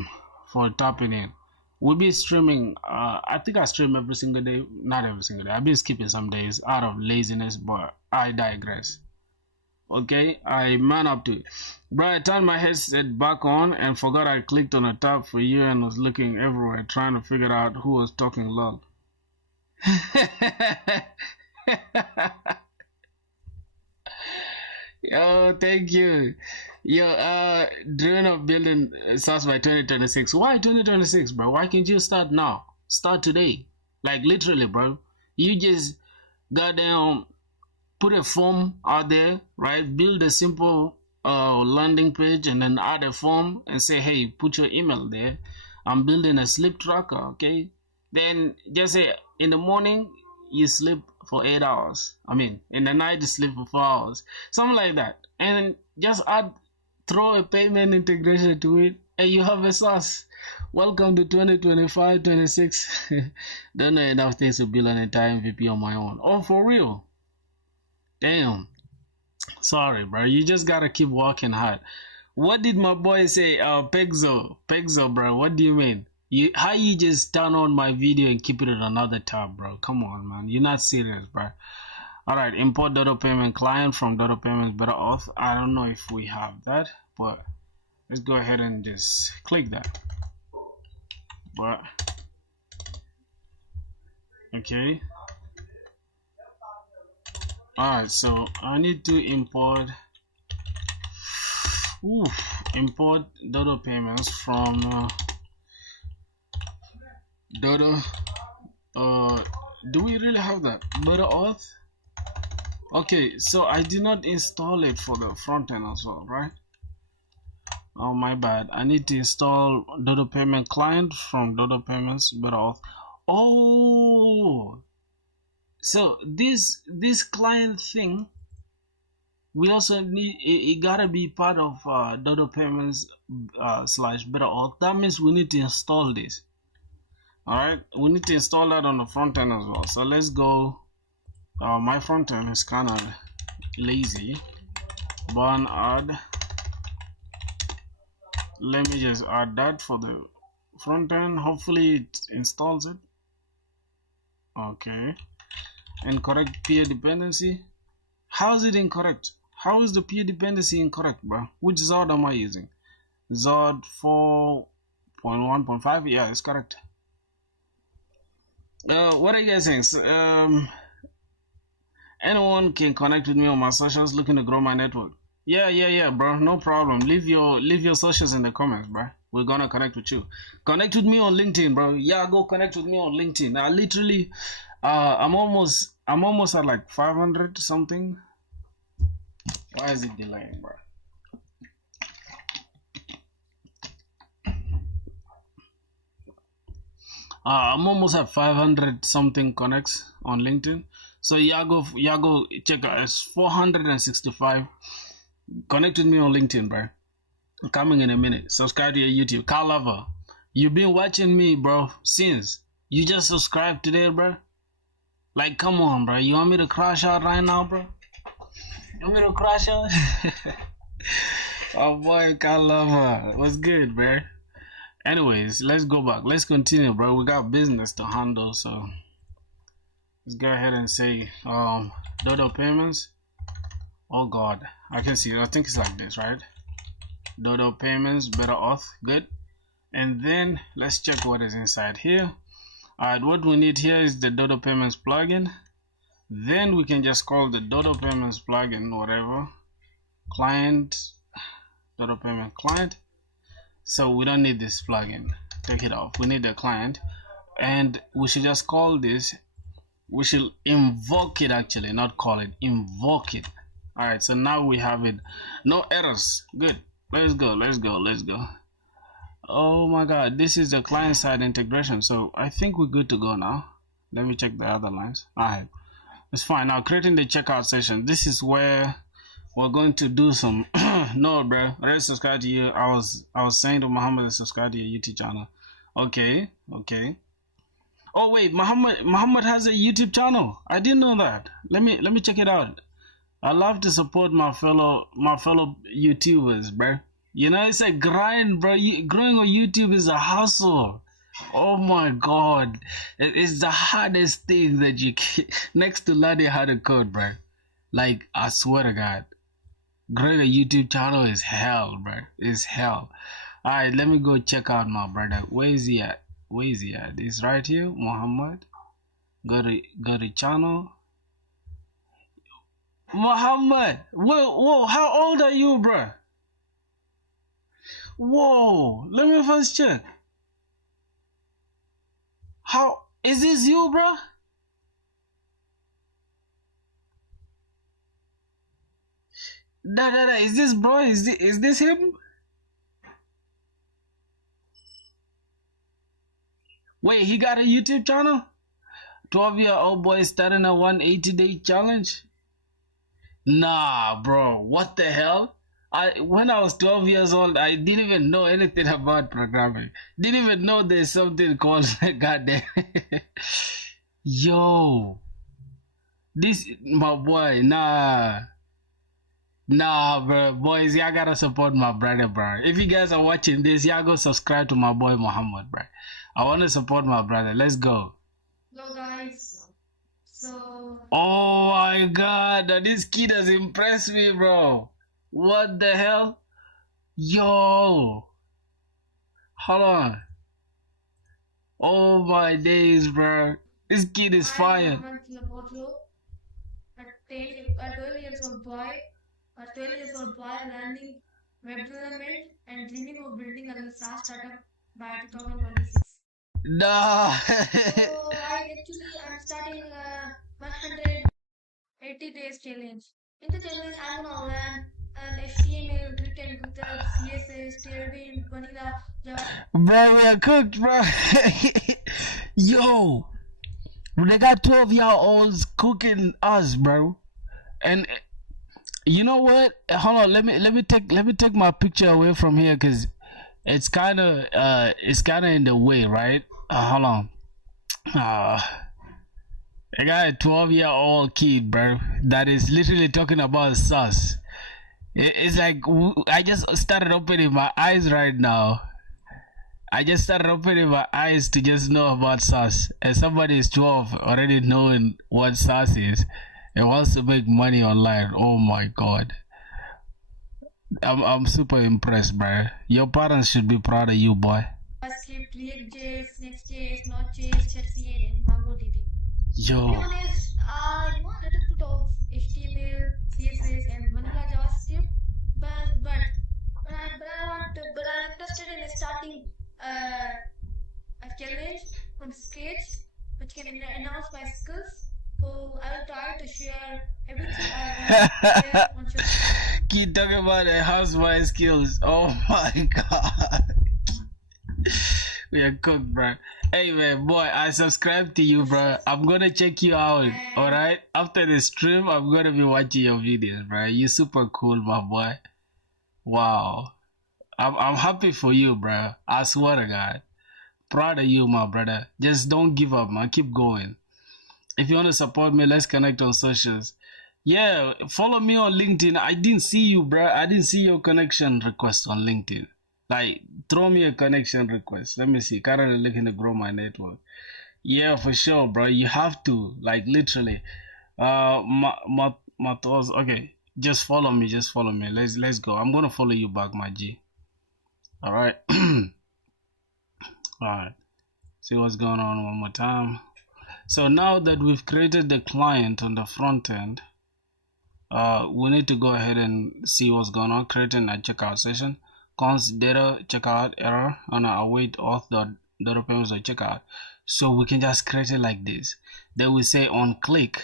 tapping in. We'll be streaming. I think I stream every single day. Not every single day. I've been skipping some days out of laziness, but I digress. Okay, I man up to it. Bro, I turned my headset back on and forgot I clicked on a tab for you and was looking everywhere trying to figure out who was talking loud. Yo, thank you. Yo, dreaming of building SaaS by 2026. Why 2026, bro? Why can't you start now? Start today. Like literally, bro. You just goddamn put a form out there, right? Build a simple landing page and then add a form and say, hey, put your email there. I'm building a sleep tracker, okay? Then just say in the morning you sleep for 8 hours. I mean, in the night you sleep for 4 hours. Something like that. And just throw a payment integration to it and you have a SaaS. Welcome to 2025, 26. Don't know enough things to build an entire MVP on my own. Oh, for real? Damn. Sorry, bro. You just gotta keep working hard. What did my boy say? Pexo, bro. What do you mean? How you just turn on my video and keep it on another tab, bro? Come on, man. You're not serious, bro. All right, import Dodo payment client from Dodo payments better auth. I don't know if we have that, but let's go ahead and just click that. But okay. Alright, so I need to import Dodo payments from Dodo. Do we really have that? Dodo auth? Okay, so I did not install it for the front end as well, right? Oh, my bad. I need to install Dodo payment client from Dodo payments better auth. Oh, so this client thing, we also need it gotta be part of Dodo payments slash better auth. That means we need to install this. All right, we need to install that on the front end as well. So let's go. My front end is kind of lazy. Burn add. Let me just add that for the front end. Hopefully it installs it. Okay. Incorrect peer dependency. How is it incorrect? How is the peer dependency incorrect, bro? Which Zod am I using? Zod 4.1.5. Yeah, it's correct. What are you guys saying? Anyone can connect with me on my socials looking to grow my network. Yeah, bro. No problem. Leave your socials in the comments, bro. We're gonna connect with you. Connect with me on LinkedIn, bro. Yeah, go connect with me on LinkedIn. I literally, I'm almost at like 500 something. Why is it delaying, bro? I'm almost at 500 something connects on LinkedIn. So yeah, go check out. It's 465. Connect with me on LinkedIn, bro. I'm coming in a minute. Subscribe to your YouTube. Carl Lover, you've been watching me, bro, since. You just subscribed today, bro. Like, come on, bro. You want me to crash out right now, bro? You want me to crash out? Oh boy, Carl Lover. What's good, bro? Anyways, let's go back. Let's continue, bro. We got business to handle, so let's go ahead and say Dodo payments. Oh god, I can see it. I think it's like this, right? Dodo payments, better auth, good. And then let's check what is inside here. Alright, what we need here is the Dodo payments plugin. Then we can just call the Dodo payments plugin whatever client, Dodo payment client. So we don't need this plugin, take it off. We need the client, and we should just call this, we should invoke it, actually not call it, invoke it. All right, so now we have it, no errors, good. Let's go. Oh my god, this is the client side integration, so I think we're good to go now. Let me check the other lines. All right, it's fine. Now creating the checkout session, this is where we're going to do some no bro, already subscribe to you. I was saying to Muhammad to subscribe to your YouTube channel. Okay. Oh wait, Muhammad has a YouTube channel. I didn't know that. Let me check it out. I love to support my fellow YouTubers, bro. You know, it's a grind, bro. Growing on YouTube is a hustle. Oh my god, it's the hardest thing that you can, next to learning how to code, bro. Like, I swear to god, growing a YouTube channel is hell, bro. It's hell. All right, let me go check out my brother. Where is he at? It's right here, Muhammad. Go to channel. Muhammad, whoa, how old are you, bro? Whoa, let me first check. How is this you, bro? Is this bro? Is this him? Wait, he got a YouTube channel? 12-year-old boy starting a 180-day challenge? Nah, bro, what the hell? When I was 12 years old, I didn't even know anything about programming. Didn't even know there's something called goddamn. Yo, this my boy. Nah, bro, boys, y'all gotta support my brother, bro. If you guys are watching this, y'all go subscribe to my boy Muhammad, bro. I want to support my brother. Let's go. Hello guys. So. Oh my god, this kid has impressed me, bro. What the hell? Yo. Hold on. Oh my days, bro. This kid is fire. A 12 years old boy learning web development and dreaming of building a SaaS startup by 2026. Nah. So I'm starting a 180 days challenge. In the challenge, I'm gonna learn an HTML written with the CSS, Tailwind, Vanilla, Java. Bro, we are cooked, bro. Yo, they got 12-year-olds cooking us, bro. And you know what? Hold on, let me take my picture away from here, cause it's kind of in the way, right? Hold on. I got a 12-year-old kid, bro, that is literally talking about SaaS. It's like I just started opening my eyes right now. I just started opening my eyes to just know about SaaS. And somebody is 12 already knowing what SaaS is and wants to make money online. Oh my god. I'm super impressed, bro. Your parents should be proud of you, boy. JavaScript, React.js, Next.js, Node.js, Chelsea, and MongoDB. Yo. To be honest, a little bit of HTML, CSS, and vanilla JavaScript, but I'm interested in starting a challenge from scratch, which can enhance my skills. So I will try to share everything I learned on social. Keep talking about enhance my skills. Oh my god. We are cooked, bro. Hey man, boy, I subscribe to you, bro. I'm gonna check you out. Alright? After the stream, I'm gonna be watching your videos, bro. You're super cool, my boy. Wow. I'm happy for you, bro. I swear to God. Proud of you, my brother. Just don't give up, man. Keep going. If you want to support me, let's connect on socials. Yeah, follow me on LinkedIn. I didn't see you, bro. I didn't see your connection request on LinkedIn. Like, throw me a connection request. Let me see. Currently looking to grow my network. Yeah, for sure, bro. You have to, like, literally. My thoughts. Okay, just follow me. Let's go. I'm gonna follow you back, my G. All right. All right. See what's going on one more time. So now that we've created the client on the front end, we need to go ahead and see what's going on. Creating a checkout session, const data checkout error, and await auth data payments or checkout. So we can just create it like this. Then we say on click,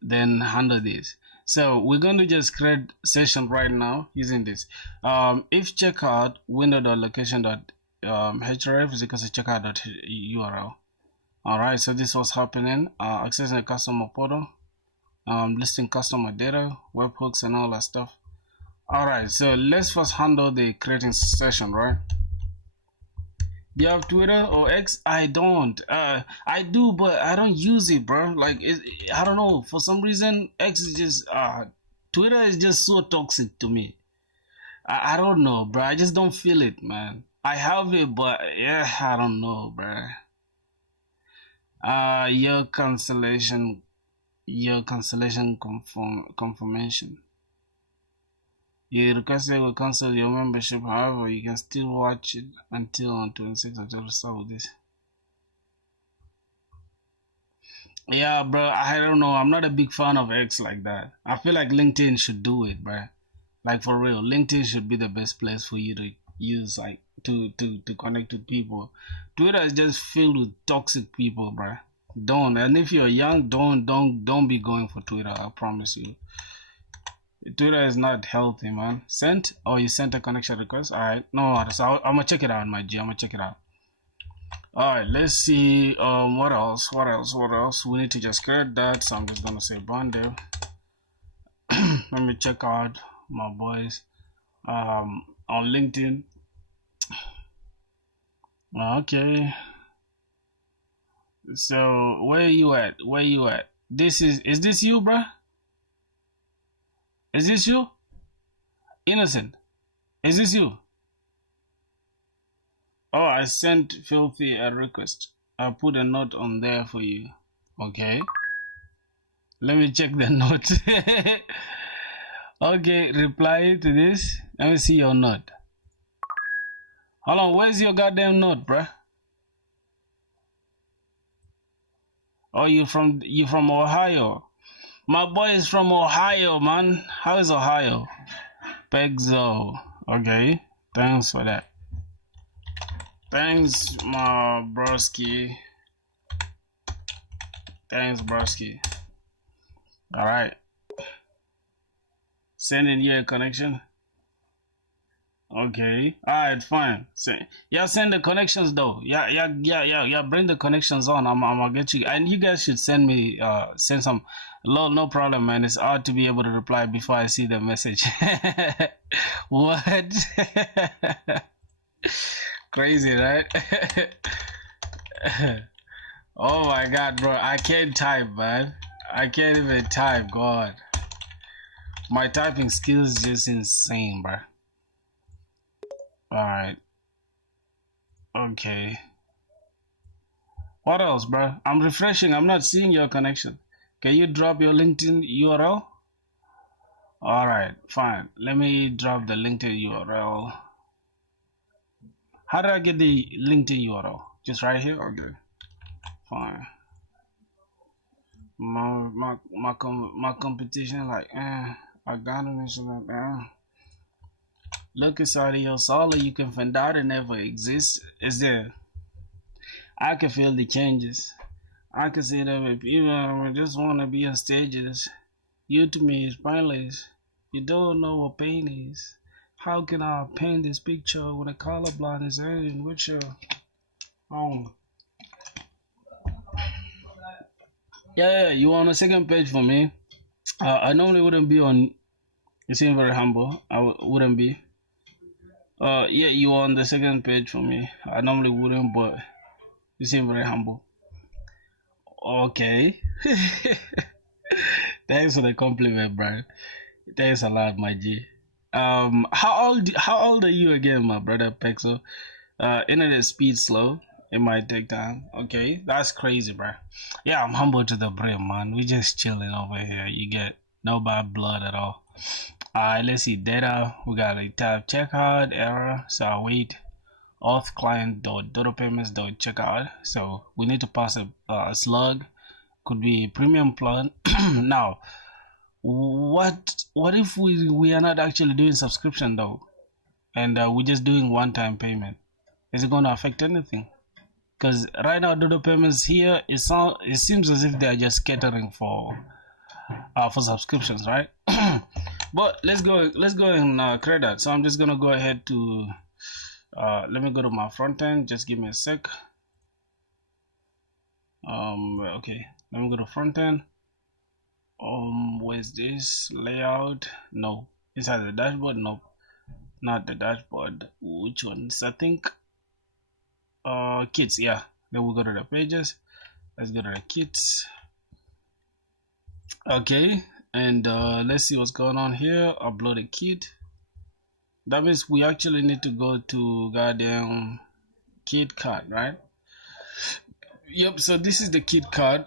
then handle this. So we're going to just create session right now using this. If checkout window.location.href is equal to checkout.url. All right, so this was happening. Accessing the customer portal, listing customer data, webhooks, and all that stuff. All right, so let's first handle the creating session, right? Do you have Twitter or X? I don't. I do, but I don't use it, bro. Like, I don't know. For some reason, X is just Twitter is just so toxic to me. I don't know, bro. I just don't feel it, man. I have it, but yeah, I don't know, bro. Your cancellation confirmation. You requested will cancel your membership. However, you can still watch it until on 26th October. Start with this. Yeah, bro. I don't know. I'm not a big fan of X like that. I feel like LinkedIn should do it, bro. Like for real, LinkedIn should be the best place for you to use, like to connect with people. Twitter is just filled with toxic people, bro. Don't. And if you're young, don't be going for Twitter. I promise you. Twitter is not healthy, man. Sent? Oh, you sent a connection request? Alright. No, so I'm gonna check it out, my G. I'm gonna check it out. Alright, let's see. What else? We need to just create that. So I'm just gonna say bundle. Let me check out my boys on LinkedIn. Okay. So where you at? Is this you, bruh? Is this you? Innocent. Is this you? Oh, I sent Filthy a request. I put a note on there for you. Okay. Let me check the note. Okay, reply to this. Let me see your note. Hold on, where's your goddamn note, bruh? Oh, you from Ohio? My boy is from Ohio, man. How is Ohio? Pegzo. Okay. Thanks for that. Thanks, my broski. Thanks, broski. Alright. Sending you a connection. Okay. Alright, fine. Send the connections though. Yeah. Bring the connections on. I'm gonna get you. And you guys should send me send some. No problem, man. It's hard to be able to reply before I see the message. What? Crazy, right? Oh my god, bro. I can't type, man. I can't even type, God. My typing skills is just insane, bro. Alright. Okay. What else, bro? I'm refreshing. I'm not seeing your connection. Can you drop your LinkedIn URL? Alright, fine. Let me drop the LinkedIn URL. How did I get the LinkedIn URL? Just right here? Okay. Fine. My competition, like, I got it. Look inside of your soul, you can find out it never exists. Is there? I can feel the changes. I can see them if people just want to be on stages. You to me is pointless. You don't know what pain is. How can I paint this picture with a colorblind is in which Yeah, you on the second page for me. I normally wouldn't be on. You seem very humble. I wouldn't be. Yeah, you on the second page for me. I normally wouldn't, but you seem very humble. Okay. Thanks for the compliment, bro. Thanks a lot, my G. How old are you again, my brother Pexo? Internet speed slow. It might take time. Okay, that's crazy, bro. Yeah, I'm humble to the brim, man. We just chilling over here. You get no bad blood at all. Let's see data. We got a tab checkout error. So I wait auth client dot payments dot checkout. So we need to pass a slug. Could be a premium plan. Now, what if we are not actually doing subscription though, and we're just doing one-time payment? Is it going to affect anything? Because right now Dodo payments here, it seems as if they are just catering for subscriptions, right? But let's go and create that. So I'm just gonna go ahead to let me go to my front end. Just give me a sec. Okay, let me go to front end. Where's this layout? No, inside the dashboard. No, not the dashboard. Which ones? I think kits. Yeah, then we'll go to the pages. Let's go to the kits. Okay, and let's see what's going on here. Upload a kit. That means we actually need to go to goddamn kit card, right? Yep, so this is the kit card.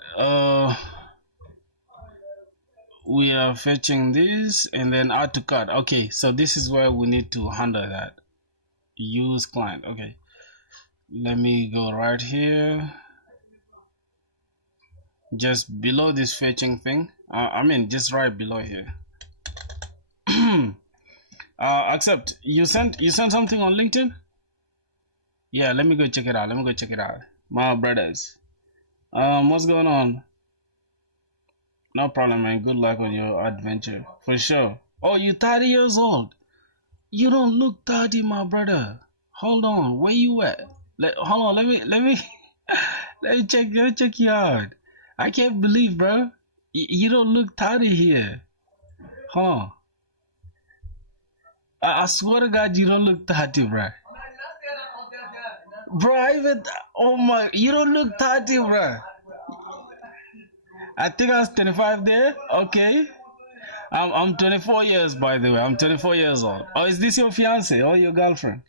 We are fetching this and then add to cart. Okay, so this is where we need to handle that. Use client. Okay, let me go right here, just below this fetching thing. I mean just right below here. Accept. You sent something on LinkedIn? Yeah, let me go check it out. My brothers, what's going on? No problem, man. Good luck on your adventure for sure. Oh, you 30 years old? You don't look 30, my brother. Hold on, where you at? Hold on, let me let me check you out. I can't believe, bro. You don't look 30 here. Huh? I swear to God, you don't look 30, bro. Bro, oh my, you don't look 30, bro. I think I was 25 there. Okay. I'm 24 years, by the way. I'm 24 years old. Oh, is this your fiance or your girlfriend?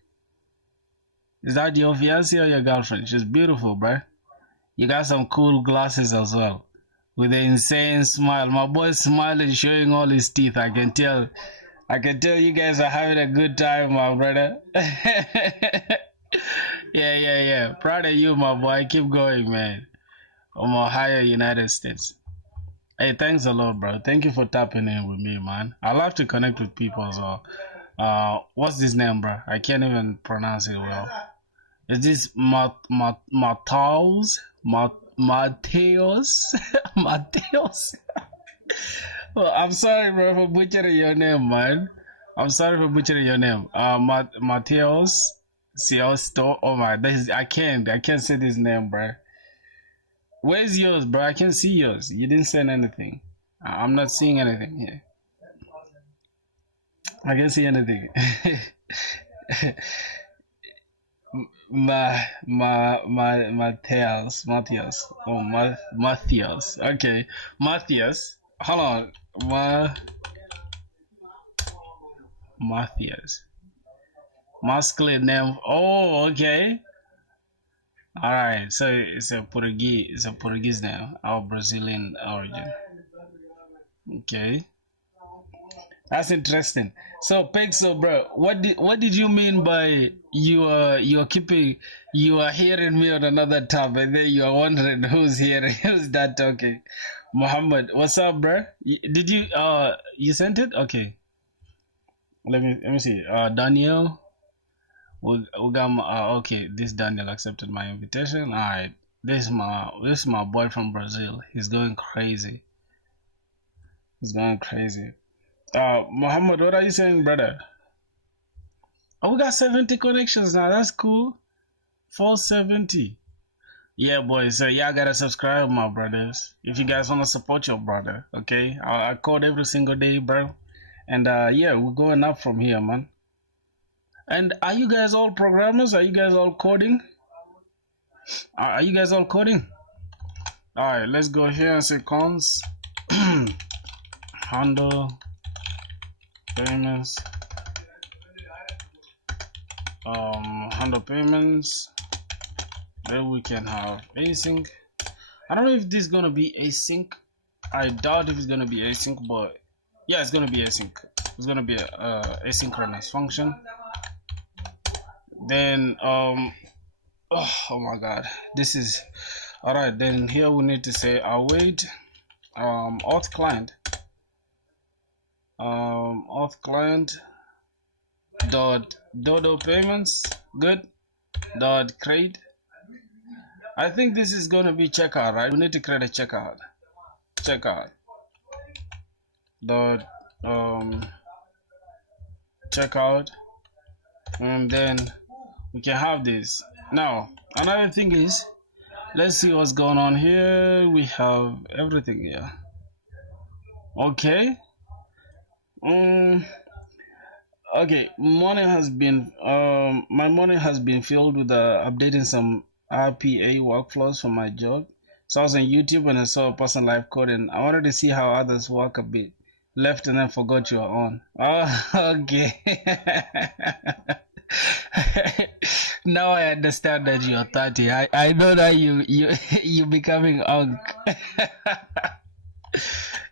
Is that your fiance or your girlfriend? She's beautiful, bro. You got some cool glasses as well, with an insane smile. My boy's smiling, showing all his teeth. I can tell you guys are having a good time, my brother. Yeah. Proud of you, my boy. Keep going, man. I'm Ohio, United States. Hey, thanks a lot, bro. Thank you for tapping in with me, man. I love to connect with people as well. What's this name, bro? I can't even pronounce it well. Is this Mateos? Mateos? Well, I'm sorry, bro, for butchering your name, man. I'm sorry for butchering your name. Mateos Siosto. Oh my, I can't say this name, bro. Where's yours, bro? I can't see yours. You didn't send anything. I'm not seeing anything here. I can't see anything. Matthias. Oh, Matthias. Okay, Matthias. Hold on, Matthias. Masculine name. Oh, okay. All right. So it's a Portuguese name, our Brazilian origin. Okay. That's interesting. So Pexo, bro, what did you mean by you are hearing me on another tab and then you are wondering who's that talking? Muhammad, what's up, bro? Did you sent it? Okay. Let me see. Daniel, we got okay. This Daniel accepted my invitation. All right. This is my boy from Brazil. He's going crazy. Muhammad, what are you saying, brother? Oh, we got 70 connections now. That's cool. 470. Yeah, boys. So y'all gotta subscribe, my brothers. If you guys wanna support your brother, okay? I code every single day, bro. And yeah, we're going up from here, man. And are you guys all programmers? Are you guys all coding? Are you guys all coding? All right, let's go here and say cons handle payments, handle payments. Then we can have async. I don't know if this is gonna be async. I doubt if it's gonna be async, but yeah, it's gonna be async. It's gonna be a asynchronous function. Then oh my god, this is all right. Then here we need to say await auth client auth client dot dodo payments good dot create. I think this is going to be checkout, right? We need to create a checkout dot checkout, and then we can have this. Now another thing is, let's see what's going on here. We have everything here. Okay. Okay, morning has been my morning has been filled with updating some RPA workflows for my job. So I was on YouTube and I saw a person live code, and I wanted to see how others work a bit. Left and then forgot you are on. Oh, okay. Now I understand that you're 30. I know that you becoming unk.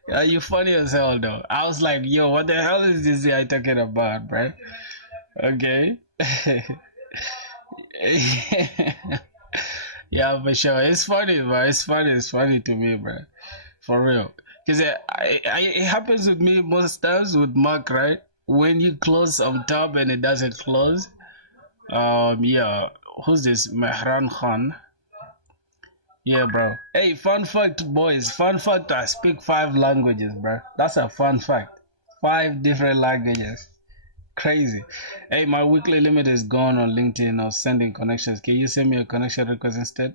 Yeah, you funny as hell though. I was like, yo, what the hell is this guy talking about, bro? Okay. Yeah, for sure. It's funny, bro. It's funny to me, bro. For real. Because it happens with me most times with Mark, right? When you close some tab and it doesn't close. Yeah. Who's this? Mehran Khan. Yeah, bro. Hey, fun fact, boys. Fun fact, I speak 5 languages, bro. That's a fun fact. 5 different languages. Crazy. Hey, my weekly limit is gone on LinkedIn or sending connections. Can you send me a connection request instead?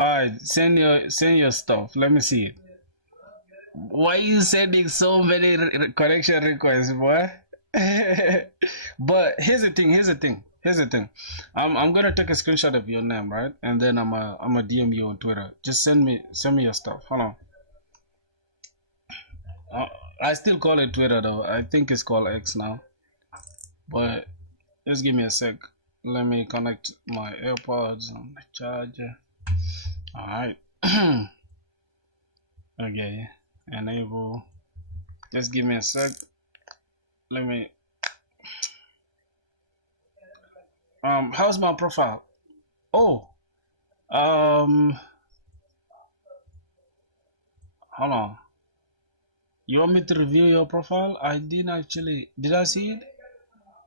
Alright, send your stuff. Let me see it. Why are you sending so many connection requests, boy? But here's the thing. I'm gonna take a screenshot of your name, right? And then I'm a DM you on Twitter. Just send me your stuff. Hold on. I still call it Twitter though. I think it's called X now. But just give me a sec. Let me connect my AirPods on the charger. Alright. Okay. Enable. Just give me a sec. Let me. How's my profile? Oh. Hold on. You want me to review your profile? I didn't actually. Did I see it?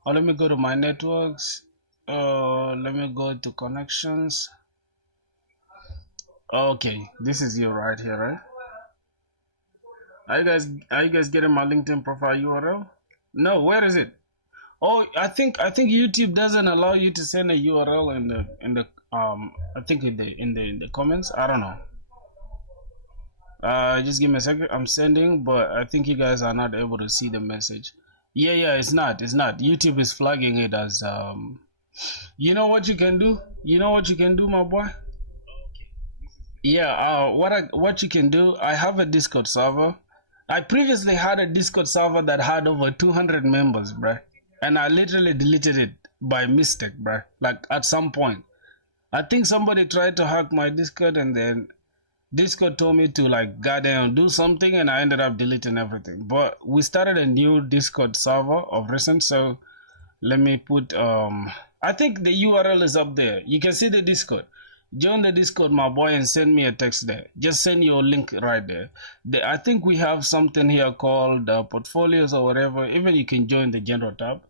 Oh, let me go to my networks. Let me go to connections. Okay, this is you right here, right? Are you guys getting my LinkedIn profile URL? No, where is it? Oh, I think YouTube doesn't allow you to send a URL in the I think in the comments. I don't know. Just give me a second. I'm sending, but I think you guys are not able to see the message. Yeah, it's not. YouTube is flagging it as You know what you can do? My boy? Yeah, what you can do, I have a Discord server. I previously had a Discord server that had over 200 members, bruh. And I literally deleted it by mistake, bruh. Like at some point. I think somebody tried to hack my Discord, and then Discord told me to like goddamn do something, and I ended up deleting everything. But we started a new Discord server of recent, so let me put I think the URL is up there. You can see the Discord. Join the Discord, my boy, and send me a text there. Just send your link right there. I think we have something here called portfolios or whatever. Even you can join the general tab.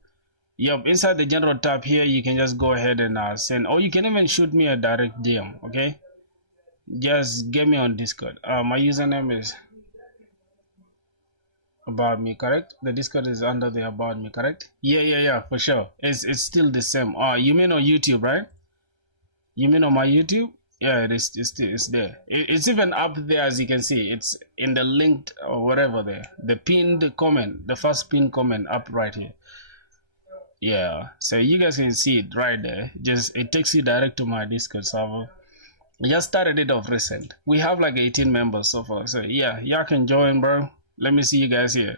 Yep, inside the general tab here, you can just go ahead and send, or you can even shoot me a direct DM, okay? Just get me on Discord. My username is about me, correct? The Discord is under the about me, correct? Yeah, for sure. It's still the same. You mean on YouTube, right? You mean on my YouTube? Yeah, it's there. It's even up there, as you can see. It's in the linked or whatever there. The pinned comment, the first pinned comment up right here. Yeah, so you guys can see it right there. Just it takes you direct to my Discord server. I just started it off recent. We have like 18 members so far. So yeah, y'all can join, bro. Let me see you guys here.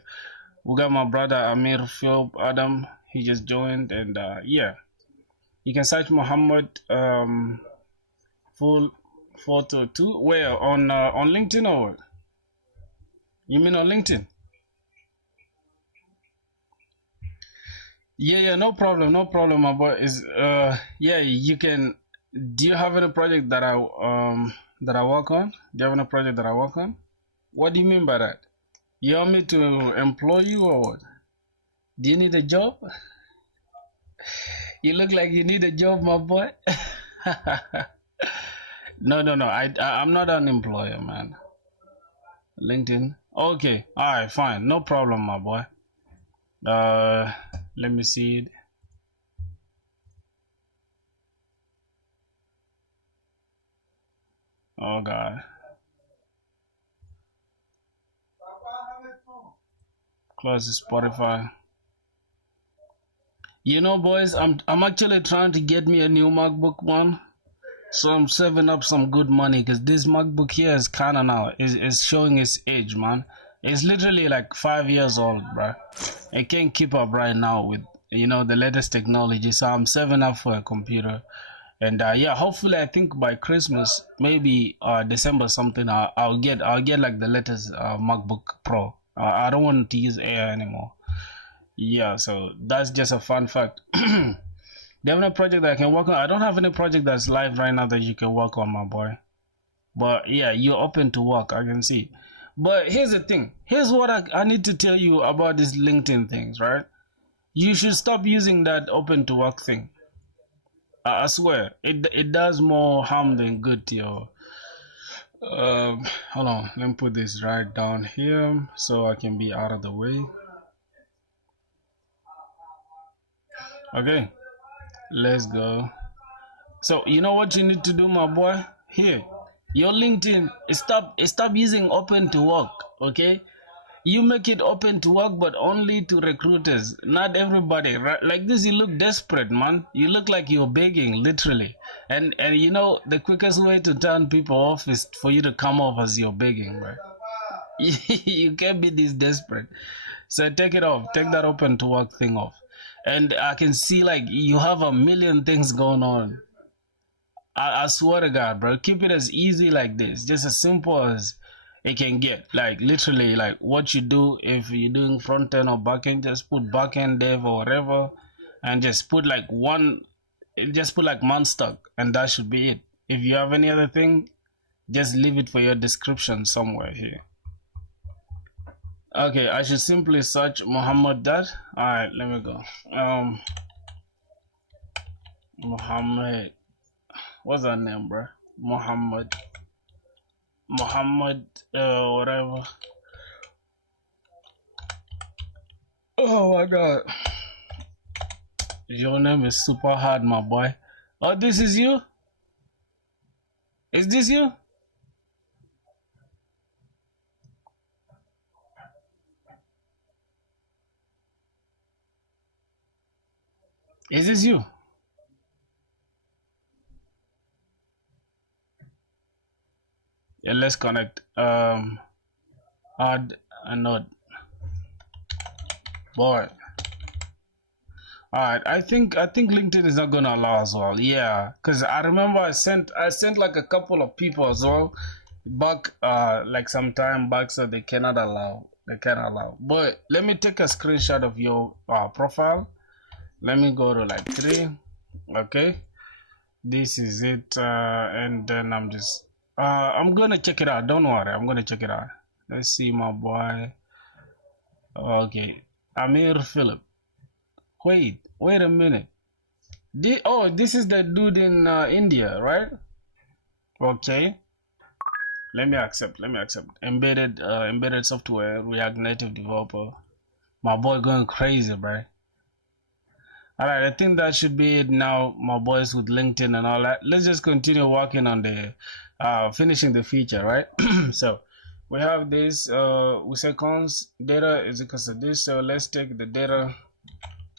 We got my brother Amir Philip Adam. He just joined, and yeah, you can search Muhammad full photo 2. Where on LinkedIn or what? You mean on LinkedIn? Yeah, no problem, no problem, my boy. Is yeah, you can. Do you have any project that I work on? Do you have any project that I work on? What do you mean by that? You want me to employ you or what? Do you need a job? You look like you need a job, my boy. No, no, no. I'm not an employer, man. LinkedIn. Okay. All right. Fine. No problem, my boy. Uh, let me see it. Oh God. Close the Spotify. You know, boys, I'm actually trying to get me a new MacBook One. So I'm saving up some good money because this MacBook here is kind of now is showing its age, man. It's literally like 5 years old, bro. It can't keep up right now with the latest technology. So I'm saving up for a computer, and yeah, hopefully I think by Christmas, maybe December something, I'll get like the latest MacBook Pro. I don't want to use Air anymore. Yeah, so that's just a fun fact. Do you have any project that I can work on? I don't have any project that's live right now that you can work on, my boy. But yeah, you're open to work, I can see. But here's the thing. Here's what I need to tell you about these LinkedIn things, right? You should stop using that open to work thing. I swear, it does more harm than good to your. Hold on, let me put this right down here so I can be out of the way. Okay, let's go. So you know what you need to do, my boy? Here, your LinkedIn, stop using open to work, okay? You make it open to work, but only to recruiters, not everybody. Right? Like this, you look desperate, man. You look like you're begging, literally. And the quickest way to turn people off is for you to come off as you're begging, right? You can't be this desperate. So take it off. Take that open to work thing off. And I can see like you have a million things going on. I swear to God, bro, keep it as easy like this, just as simple as it can get. Like literally, like what you do if you're doing front end or back end, just put back end dev or whatever, and just put like Monstuck, and that should be it. If you have any other thing, just leave it for your description somewhere here. Okay, I should simply search Muhammad that. All right, let me go. Muhammad. What's that name, bro? Muhammad, whatever. Oh my God, your name is super hard, my boy. Oh, this is you? Is this you? Is this you? Yeah, let's connect. Add a node. Boy. Alright, I think LinkedIn is not gonna allow as well. Yeah, cause I remember I sent like a couple of people as well back like some time back, so they cannot allow. They cannot allow. But let me take a screenshot of your profile. Let me go to like 3. Okay, this is it, and then I'm gonna check it out. Don't worry, I'm gonna check it out. Let's see, my boy. Okay, Amir Philip. Wait a minute. This is the dude in India, right? Okay. Let me accept. Embedded software, React Native developer. My boy going crazy, bro. All right, I think that should be it now, my boys, with LinkedIn and all that. Let's just continue working on the finishing the feature, right? So we have this. We say cons data is equal to this. So let's take the data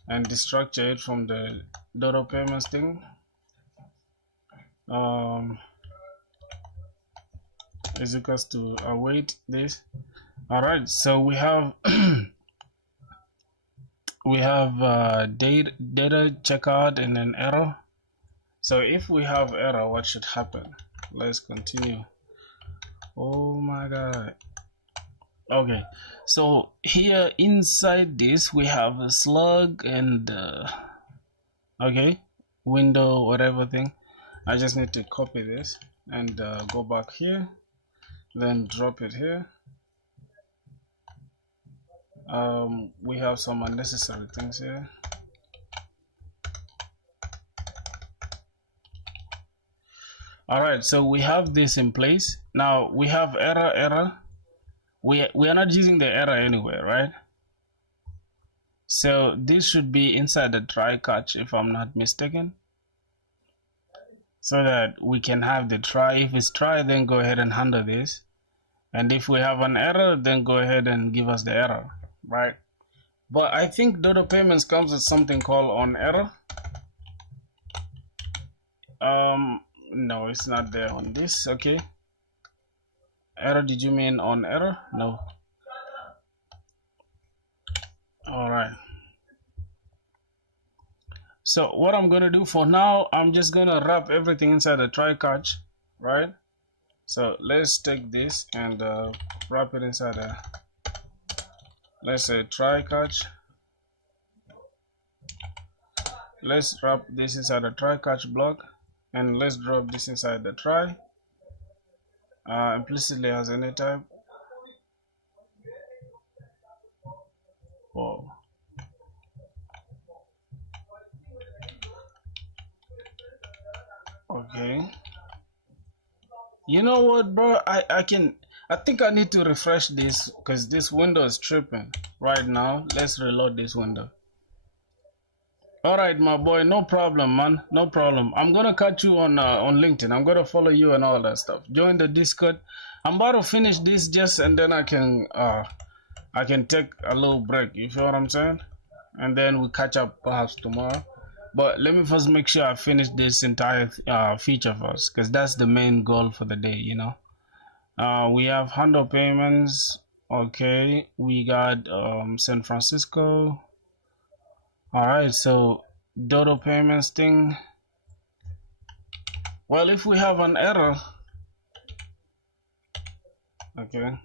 and destructure it from the data payments thing. Is equals to await this. All right, so we have we have data checkout and an error. So if we have error, what should happen? Let's continue. Oh my God. Okay, so here inside this we have a slug and okay, window, whatever thing. I just need to copy this and go back here, then drop it here. We have some unnecessary things here. All right, so we have this in place. Now we have error. We are not using the error anywhere, right? So this should be inside the try catch, if I'm not mistaken, so that we can have the try. If it's try, then go ahead and handle this, and if we have an error, then go ahead and give us the error, right? But I think Dodo Payments comes with something called on error. No, it's not there on this. Okay, error, did you mean on error? No. All right, so what I'm gonna do for now, I'm just gonna wrap everything inside the try catch, right? So let's take this and wrap it inside a, let's say, try catch. Let's wrap this inside a try catch block, and let's drop this inside the try implicitly as any type. Whoa. Okay, you know what, bro, I think I need to refresh this because this window is tripping right now. Let's reload this window. All right, my boy, no problem, man, no problem. I'm gonna catch you on LinkedIn. I'm gonna follow you and all that stuff. Join the Discord. I'm about to finish this just, and then I can take a little break, you feel what I'm saying, and then we catch up perhaps tomorrow. But let me first make sure I finish this entire feature first, because that's the main goal for the day, you know. We have handle payments. Okay, we got San Francisco. All right, so Dodo Payments thing. Well, if we have an error, okay.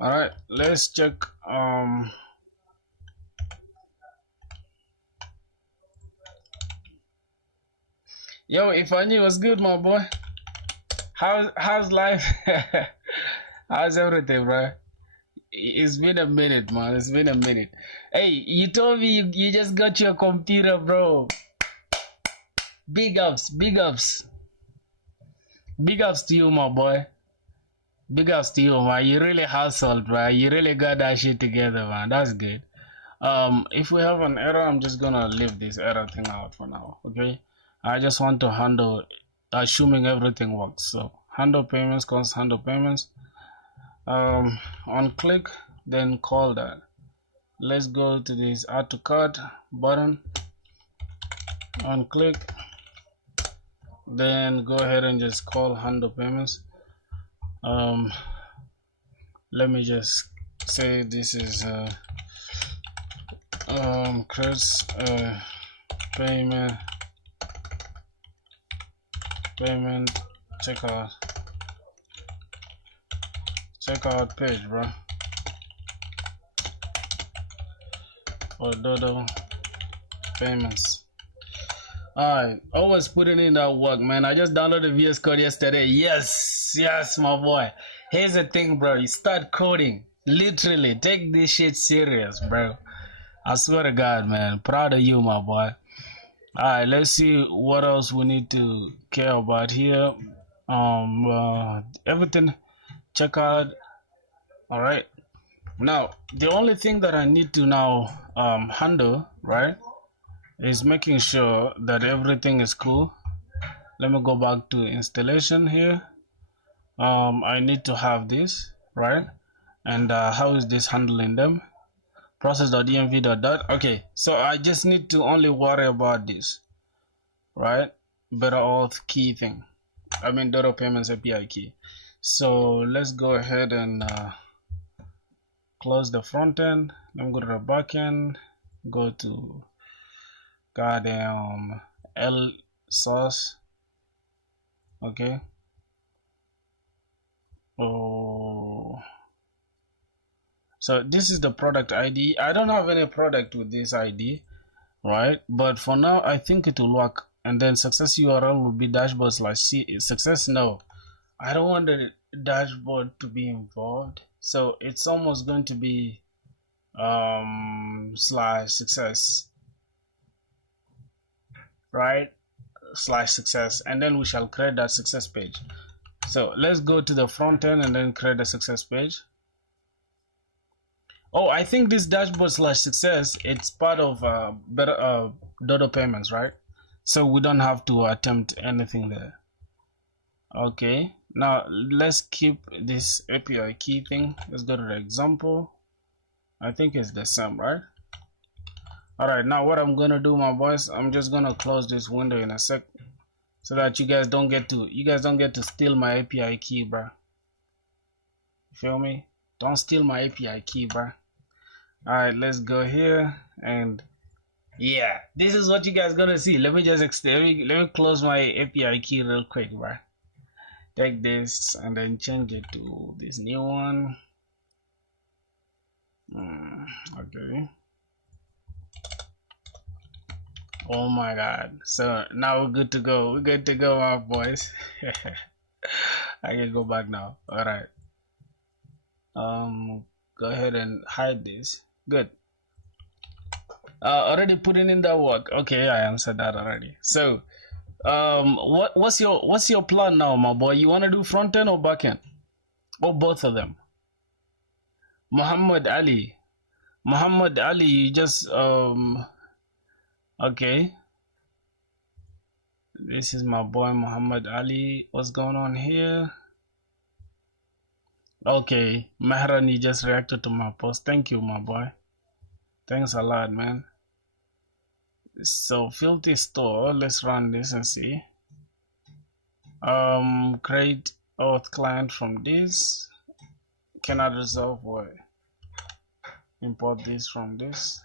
All right, let's check. Yo, if I knew, was good, my boy. How's life? How's everything, bro? It's been a minute, man. It's been a minute. Hey, you told me you just got your computer, bro. Big ups, big ups. Big ups to you, my boy. Big ups to you, man. You really hustled, man. You really got that shit together, man. That's good. If we have an error, I'm just gonna leave this error thing out for now, okay? I just want to handle, assuming everything works. So handle payments, cost handle payments. On click, then call that. Let's go to this add to cart button. On click, then go ahead and just call handle payments. Let me just say this is Chris payment checkout page, bro, for Dodo Payments. Alright, always putting in that work, man. I just downloaded VS Code yesterday. Yes, my boy. Here's the thing, bro. You start coding. Literally, take this shit serious, bro. I swear to God, man. Proud of you, my boy. Alright, let's see what else we need to care about here. Everything. Check out. Alright. Now, the only thing that I need to now handle, right, is making sure that everything is cool. Let me go back to installation here. I need to have this, right? And how is this handling them? Process.env.dot. Okay, so I just need to only worry about this, right? Better auth key thing. I mean Dodo Payments API key. So let's go ahead and close the front end. Let me go to the back end. Go to goddamn L sauce. Okay. Oh, so this is the product ID. I don't have any product with this ID, right? But for now, I think it will work. And then success URL will be dashboard slash success. No, I don't want the dashboard to be involved. So it's almost going to be slash success, right? Slash success, and then we shall create that success page. So let's go to the front end and then create a success page. Oh, I think this dashboard slash success, it's part of better Dodo payments, right? So we don't have to attempt anything there. Okay, now let's keep this API key thing. Let's go to the example. I think it's the same, right? All right, now what I'm gonna do, my boys, I'm just gonna close this window in a sec, so that you guys don't get to steal my API key, bro. You feel me? Don't steal my API key, bro. All right, let's go here, and yeah, this is what you guys gonna see. Let me just let me close my API key real quick, bro. Take this and then change it to this new one. Okay. Oh my god. So now we're good to go. We're good to go, my boys. I can go back now. All right. Go ahead and hide this. Good. Already putting in that work. Okay, I answered that already. So what's your plan now, my boy? You want to do front end or back end, or both of them? Muhammad Ali, you just okay, this is my boy Muhammad Ali. What's going on here? Okay, Mehran, you just reacted to my post. Thank you, my boy. Thanks a lot, man. So filthy store, let's run this and see. Create auth client from this. Cannot resolve what? Import this from this.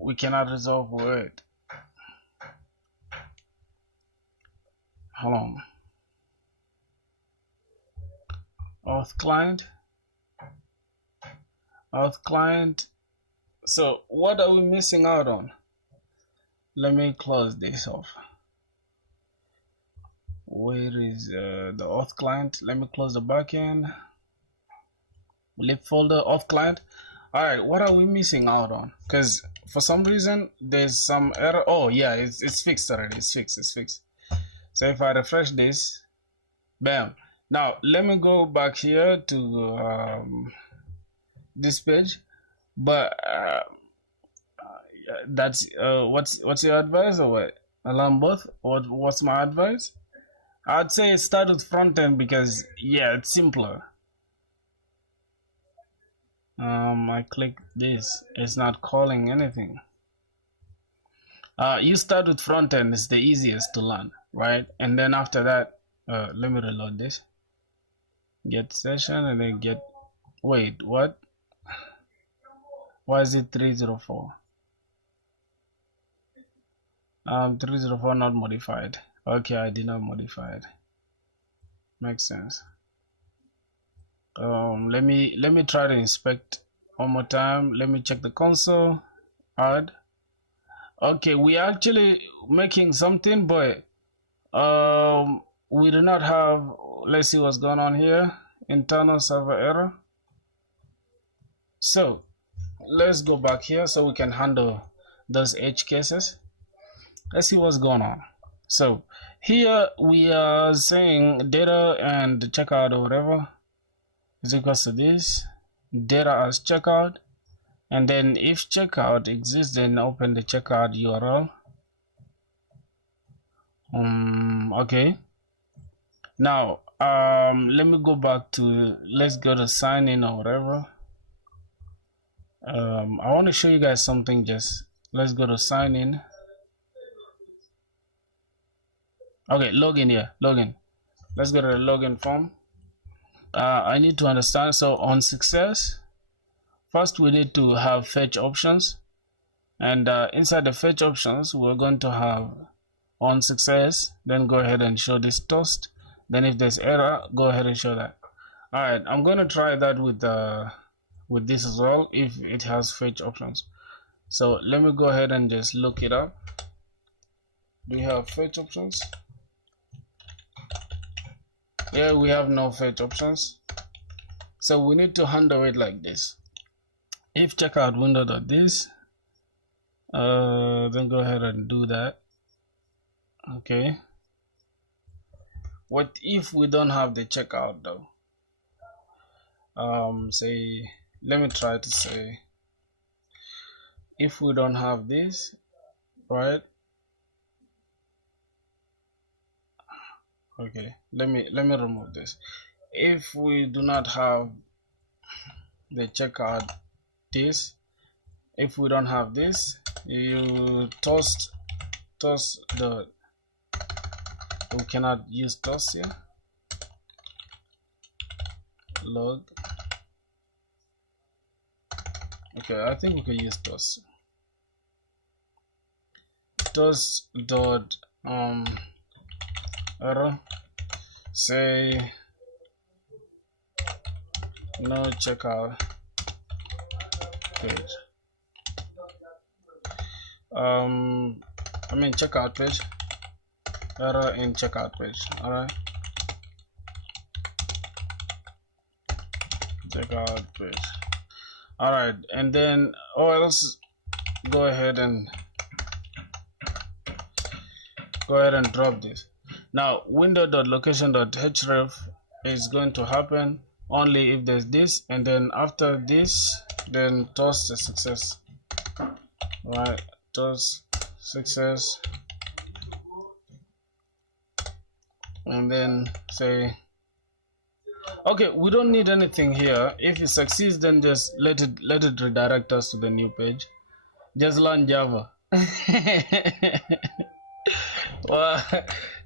We cannot resolve word. Hold on. Auth client. So what are we missing out on? Let me close this off. Where is the auth client? Let me close the backend. Lib folder auth client. All right, what are we missing out on? Because for some reason there's some error. Oh yeah, it's fixed already. It's fixed. So if I refresh this, bam. Now let me go back here to this page. But that's what's your advice, or what? Alarm both? What's my advice? I'd say start with front end because yeah, it's simpler. I click this, it's not calling anything. You start with front end, it's the easiest to learn, right? And then after that, let me reload this. Get session and then get, wait, what? Why is it 304? 304 not modified. Okay, I did not modify it. Makes sense. Let me try to inspect one more time. Let me check the console. Add. Okay, we are actually making something, but we do not have. Let's see what's going on here. Internal server error. So let's go back here so we can handle those edge cases. Let's see what's going on. So here we are saying data and checkout or whatever is equals to this data as checkout, and then if checkout exists, then open the checkout URL. Okay, now let me go back to, let's go to sign in or whatever. I want to show you guys something. Just let's go to sign in. Okay, login here, login. Let's go to the login form. I need to understand. So on success, first we need to have fetch options. And inside the fetch options, we're going to have on success, then go ahead and show this toast. Then if there's error, go ahead and show that. All right, I'm going to try that with this as well, if it has fetch options. So let me go ahead and just look it up. Do we have fetch options? Yeah, we have no fetch options. So we need to handle it like this. If checkout window.this, then go ahead and do that. Okay. What if we don't have the checkout though? Say, let me try to say, if we don't have this, right? Okay, let me remove this. If we do not have the checkout this, if we don't have this, you toast the, we cannot use toast here, log. Okay, I think we can use toast dot error, say no checkout page. I mean checkout page, error in checkout page. All right, checkout page. All right, and then or else go ahead and drop this. Now window.location.href is going to happen only if there's this, and then after this, then toast the success. Right, toast success, and then say, okay, we don't need anything here. If it succeeds, then just let it redirect us to the new page. Just learn Java. Well,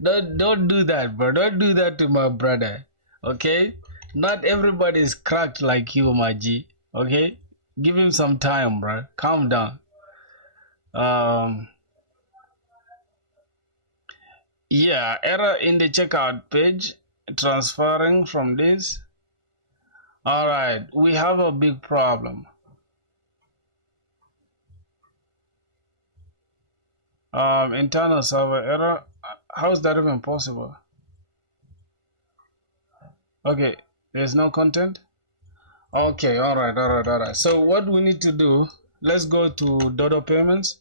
don't do that, bro. Don't do that to my brother. Okay, not everybody is cracked like you, my G. Okay, give him some time, bro. Calm down. Yeah, error in the checkout page, transferring from this. All right, we have a big problem. Internal server error. How is that even possible? Okay, there's no content. Okay, all right. So what we need to do, let's go to Dodo payments,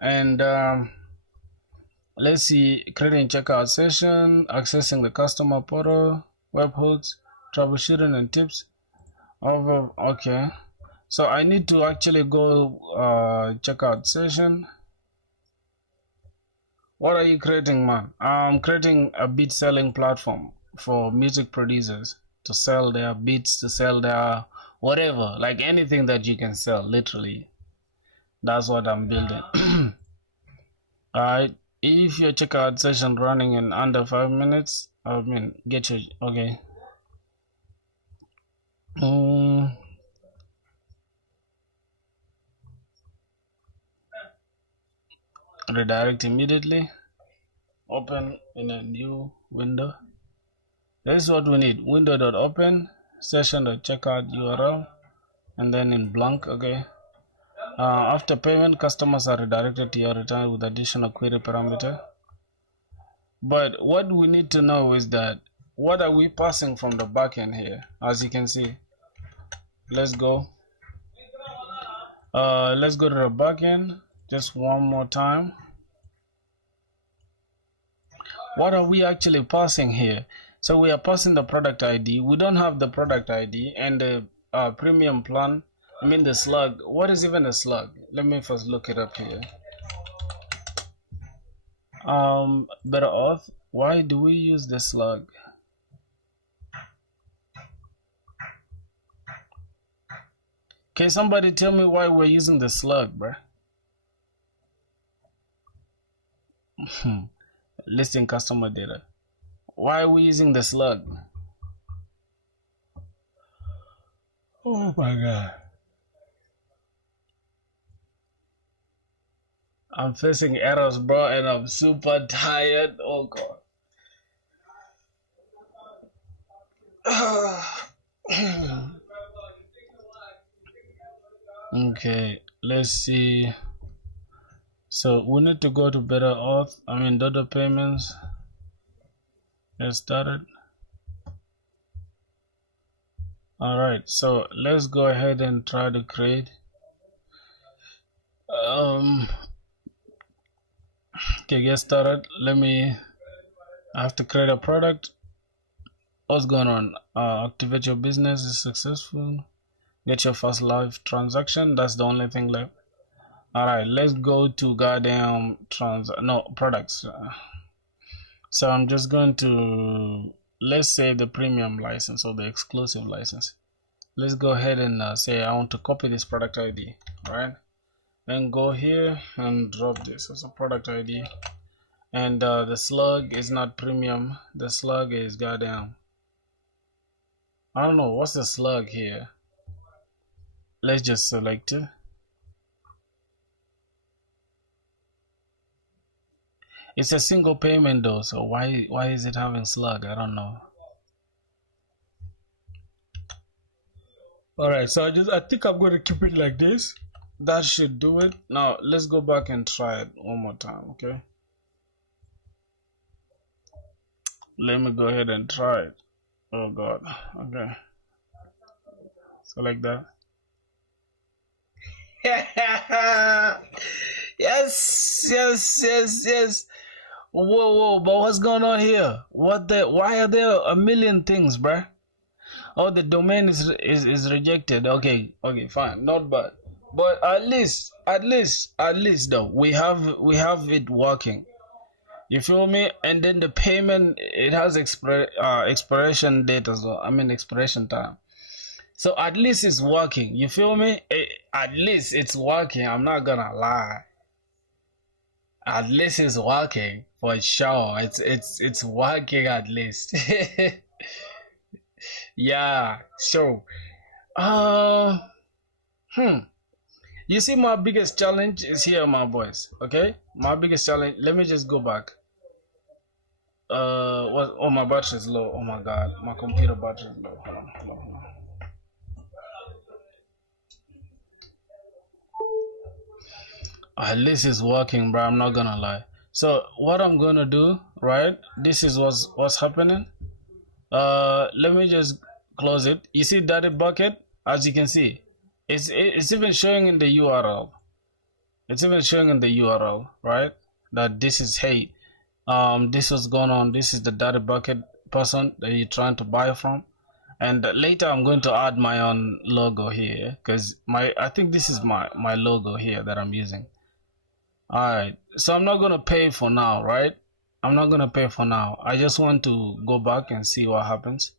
and let's see, creating checkout session, accessing the customer portal, webhooks, troubleshooting and tips. Over. Okay, so I need to actually go checkout session. What are you creating, man? I'm creating a beat selling platform for music producers to sell their beats, to sell their whatever, like anything that you can sell, literally. That's what I'm building. Alright, if your checkout session running in under 5 minutes, I mean, get your, okay. Redirect immediately. Open in a new window. This is what we need. Window.open, session.checkout URL, and then in blank. Okay. After payment, customers are redirected to your return with additional query parameter. But what we need to know is that what are we passing from the backend here? As you can see, let's go. Let's go to the backend just one more time. What are we actually passing here? So we are passing the product ID. We don't have the product ID, and the premium plan, I mean the slug. What is even a slug? Let me first look it up here. Better off. Why do we use the slug? Can somebody tell me why we're using the slug, bruh? Listing customer data. Why are we using the slug? Oh my god. I'm facing errors, bro, and I'm super tired. Oh god. Okay, let's see. So we need to go to better auth. I mean, Dodo payments. Let's start it. All right, so let's go ahead and try to create. Okay, get started. I have to create a product. What's going on? Activate your business is successful. Get your first live transaction. That's the only thing left. All right, let's go to goddamn products. So I'm just going to, let's say, the premium license or the exclusive license. Let's go ahead and say I want to copy this product ID. All right, then go here and drop this as a product ID. And the slug is not premium. The slug is goddamn, I don't know what's the slug here. Let's just select it. It's a single payment though, so why is it having slug? I don't know. All right, so I think I'm going to keep it like this. That should do it. Now let's go back and try it one more time. Okay, let me go ahead and try it. Oh god. Okay, so like that. Yes. Whoa, but what's going on here? Why are there a million things, bruh? Oh, the domain is rejected. Okay, fine, not bad. But at least though, we have it working. You feel me? And then the payment, it has expiration date as well. I mean expiration time. So at least it's working. You feel me? At least it's working. I'm not gonna lie. At least it's working for sure. It's working at least. Yeah. So, uh, you see, my biggest challenge is here, my boys. Okay, my biggest challenge. Let me just go back. What? Oh, my battery is low. Oh my god, my computer battery is low. Hold on. At least it's working, bro. I'm not gonna lie. So what I'm gonna do, right? This is what's happening. Let me just close it. You see that bucket? As you can see, it's even showing in the URL. It's even showing in the URL, right? That this is, hey, this is going on. This is the data bucket person that you're trying to buy from. And later I'm going to add my own logo here, because I think this is my logo here that I'm using. All right, so I'm not gonna pay for now, right? I'm not gonna pay for now. I just want to go back and see what happens.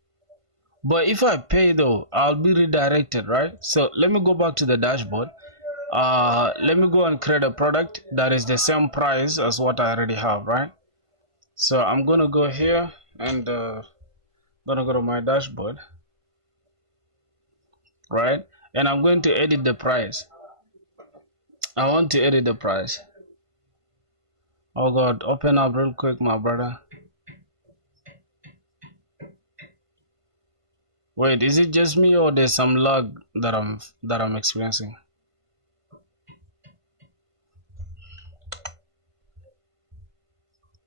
But if I pay though, I'll be redirected, right? So let me go back to the dashboard. Let me go and create a product that is the same price as what I already have, right? So I'm gonna go here and gonna go to my dashboard, right? And I'm going to edit the price. I want to edit the price. Oh god, open up real quick, my brother. Wait, is it just me or there's some lag that I'm experiencing?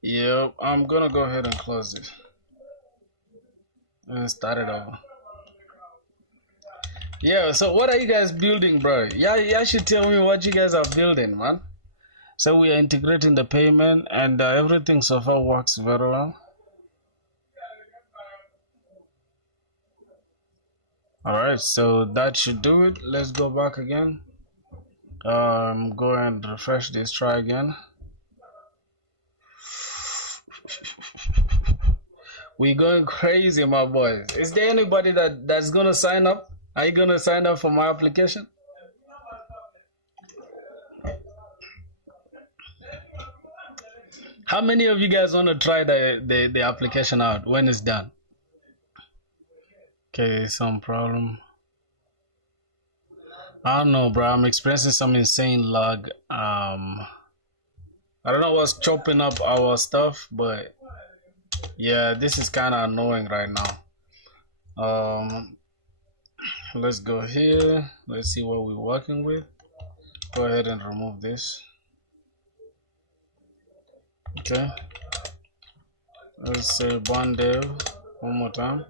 Yep, I'm gonna go ahead and close it and start it over. Yeah, so what are you guys building, bro? Yeah, you should tell me what you guys are building, man. So we are integrating the payment, and everything so far works very well. Alright, so that should do it. Let's go back again. Go and refresh this, try again. We're going crazy, my boys. Is there anybody that's gonna sign up? Are you gonna sign up for my application? How many of you guys want to try the application out when it's done? Okay, some problem. I don't know, bro. I'm experiencing some insane lag. I don't know what's chopping up our stuff, but yeah, this is kind of annoying right now. Let's go here. Let's see what we're working with. Go ahead and remove this. Okay. Let's say dev one more time.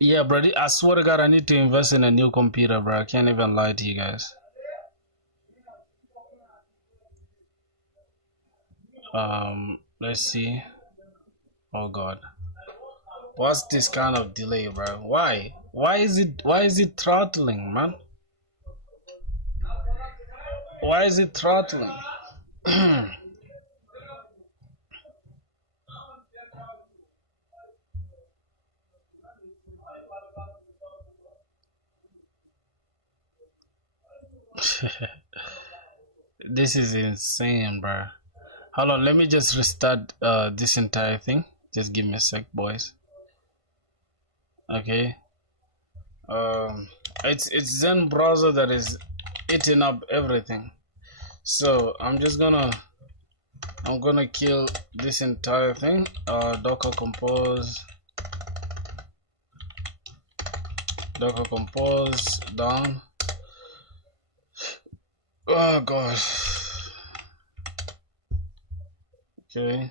Yeah, bro. I swear to God, I need to invest in a new computer, bro. I can't even lie to you guys. Let's see. Oh God, what's this kind of delay, bro? Why? Why is it throttling, man? Why is it throttling? This is insane, bro. Hold on, let me just restart this entire thing. Just give me a sec, boys. Okay. It's Zen browser that is eating up everything. So I'm gonna kill this entire thing. Docker compose down. Oh God. Okay.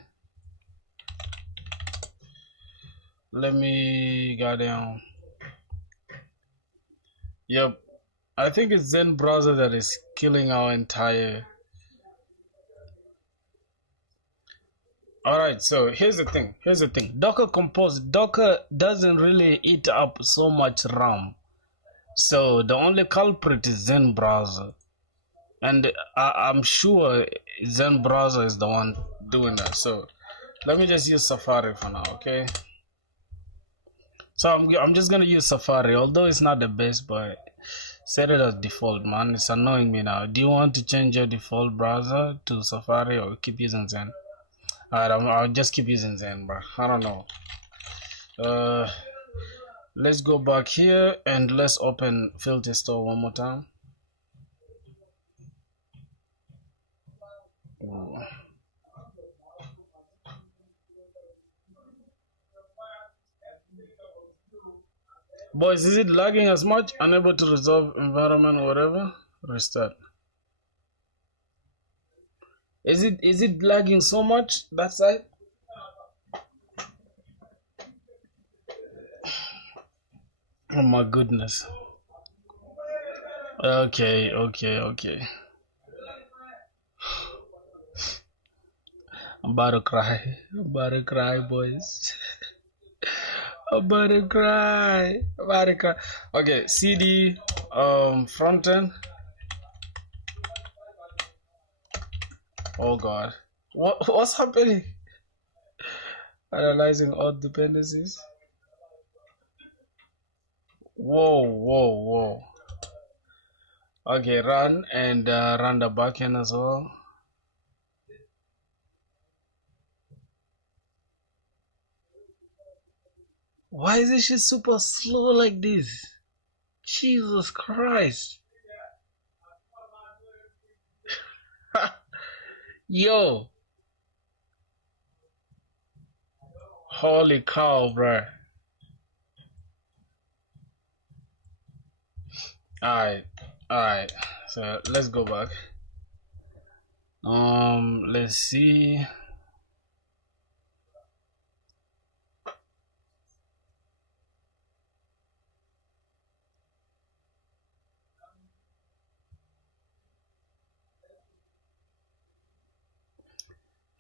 Let me go down. Yep. I think it's Zen browser that is killing our entire. Alright, so here's the thing. Docker doesn't really eat up so much RAM. So the only culprit is Zen browser. And I'm sure Zen browser is the one doing that. So let me just use Safari for now, okay? So I'm just gonna use Safari, although it's not the best, but set it as default, man. It's annoying me now. Do you want to change your default browser to Safari or keep using Zen? Alright, I'll just keep using Zen, bro. I don't know. Let's go back here and let's open Filter Store one more time. Ooh. Boys, is it lagging as much? Unable to resolve environment or whatever? Restart. Is it lagging so much that side? Oh my goodness. Okay. I'm about to cry, boys. I'm about to cry. Okay, CD front end. Oh God, what's happening? Analyzing all dependencies. Whoa. Okay, run and run the backend as well. Why is this shit super slow like this? Jesus Christ. Yo. Holy cow, bruh. Alright. So let's go back. Let's see.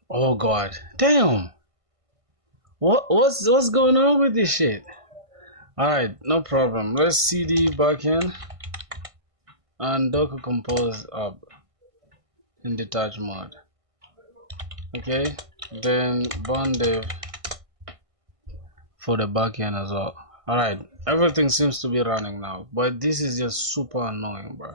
Oh God, damn! What's going on with this shit? All right, no problem. Let's CD backend and Docker compose up in detach mode. Okay, then dev for the backend as well. All right, everything seems to be running now, but this is just super annoying, bro.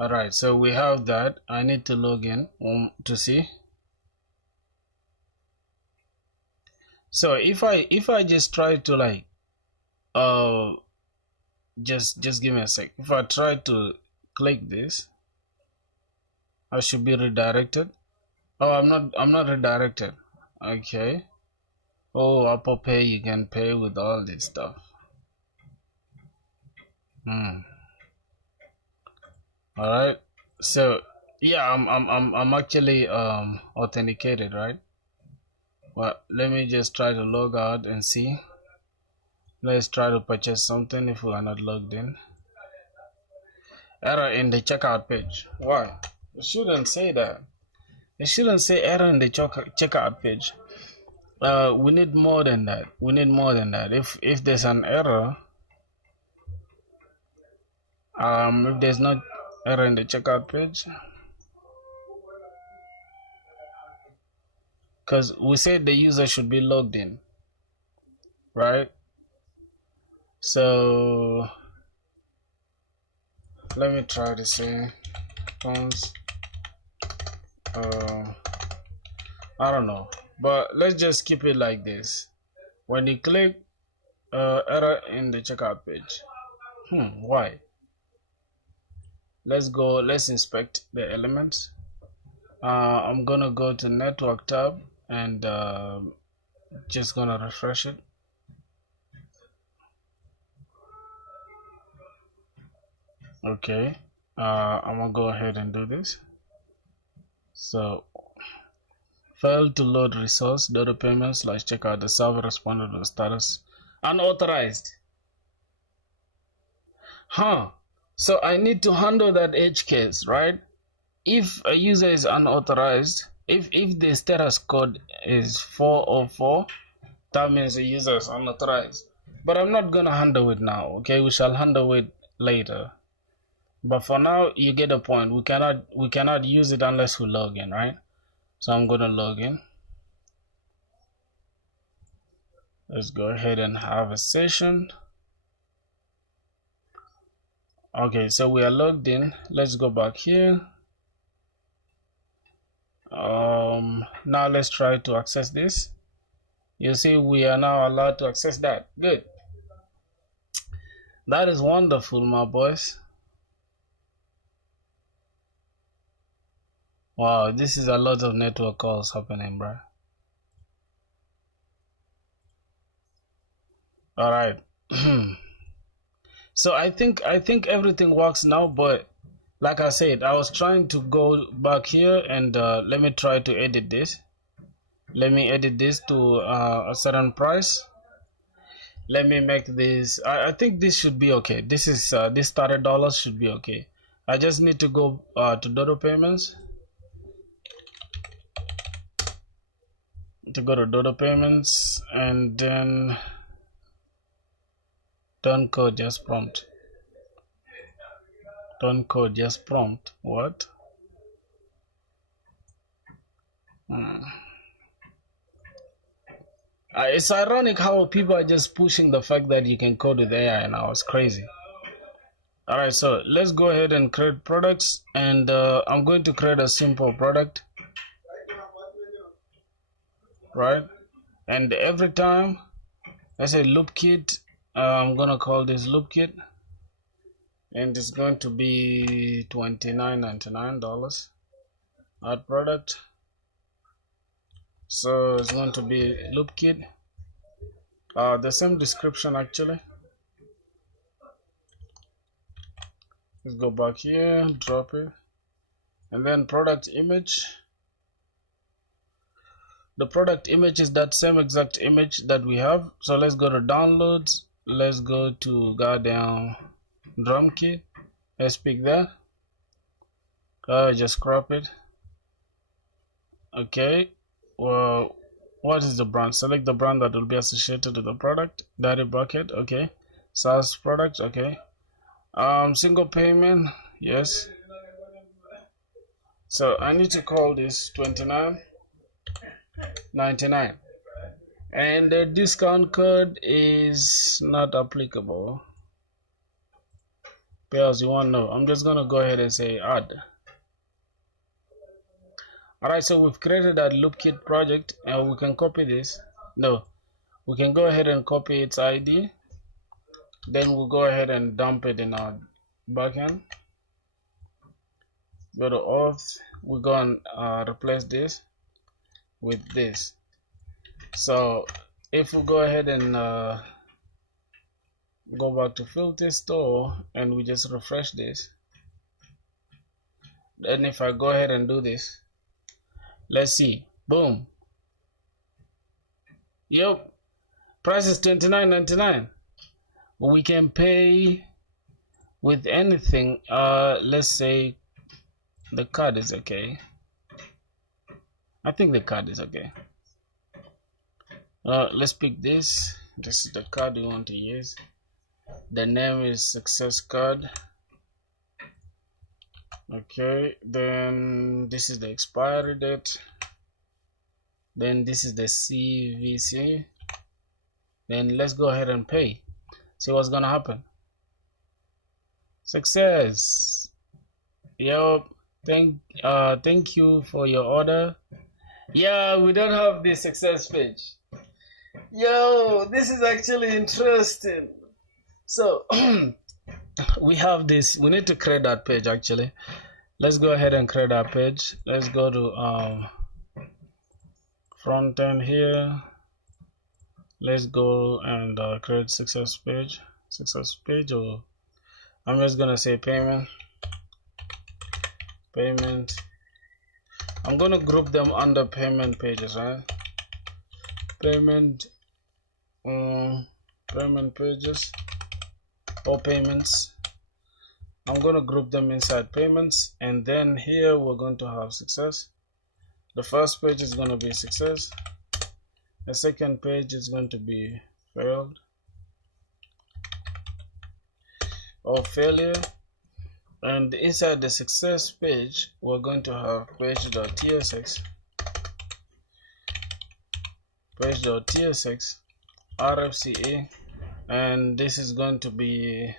Alright, so we have that. I need to log in to see. So if I just try to like uh just give me a sec. If I try to click this, I should be redirected. Oh, I'm not redirected. Okay. Oh, Apple Pay, you can pay with all this stuff. All right. So yeah, I'm actually authenticated, right? Well, let me just try to log out and see. Let's try to purchase something if we are not logged in. Error in the checkout page. Why? It shouldn't say that. It shouldn't say error in the checkout page. We need more than that. We need more than that. If there's an error, if there's not error in the checkout page, because we said the user should be logged in, right? So let me try to say phones. I don't know, but let's just keep it like this. When you click error in the checkout page, why? Let's inspect the elements. I'm gonna go to network tab and just gonna refresh it. Okay, I'm gonna go ahead and do this. So failed to load resource data payments / checkout. The server responded to the status unauthorized. So I need to handle that edge case, right? If a user is unauthorized, if the status code is 404, that means the user is unauthorized. But I'm not gonna handle it now. Okay, we shall handle it later. But for now, you get the point. We cannot use it unless we log in, right? So I'm gonna log in. Let's go ahead and have a session. Okay, so we are logged in. Let's go back here. Now let's try to access this. You see, we are now allowed to access that. Good. That is wonderful, my boys. Wow, this is a lot of network calls happening, bro. All right. So I think everything works now, but like I said, I was trying to go back here and let me try to edit this. Let me edit this to a certain price. Let me make this. I think this should be okay. This is this $30 should be okay. I just need to go to Dodo payments. To go to Dodo payments and then done code just prompt. Done code just prompt. What? It's ironic how people are just pushing the fact that you can code with AI now. It's crazy. All right, so let's go ahead and create products, and I'm going to create a simple product, right? And every time I say loop kit, I'm gonna call this loop kit, and it's going to be $29.99. Add product. So it's going to be loop kit. The same description actually. Let's go back here, drop it, and then product image. The product image is that same exact image that we have. So let's go to downloads. Let's go to goddamn drum kit. Let's pick that. Just crop it. Okay. Well, what is the brand? Select the brand that will be associated to the product. Dirty bucket. Okay. SaaS product. Okay. Single payment. Yes. So I need to call this $29.99, and the discount code is not applicable. Because you want to know, I'm just gonna go ahead and say add. Alright, so we've created that loop kit project, and we can copy this. No, we can go ahead and copy its ID. Then we'll go ahead and dump it in our backend. Go to auth. We're going to replace this with this. So if we go ahead and go back to filter store and we just refresh this, then if I go ahead and do this, let's see, boom, yep, price is $29.99. We can pay with anything. Let's say the card is okay. I think the card is okay. Let's pick this. This is the card we want to use. The name is success card. Okay, then this is the expiry date. Then this is the CVC. Then let's go ahead and pay. See what's gonna happen. Success. Yep. Thank you for your order. Yeah, we don't have the success page. Yo, this is actually interesting. So we have this. We need to create that page actually. Let's go ahead and create our page. Let's go to front end here. Let's go and create success page. Or I'm just gonna say payment. I'm gonna group them under payment pages, right? Payment pages or payments. I'm gonna group them inside payments, and then here we're going to have success. The first page is gonna be success. The second page is going to be failed or failure. And inside the success page, we're going to have page.tsx, RFCA, and this is going to be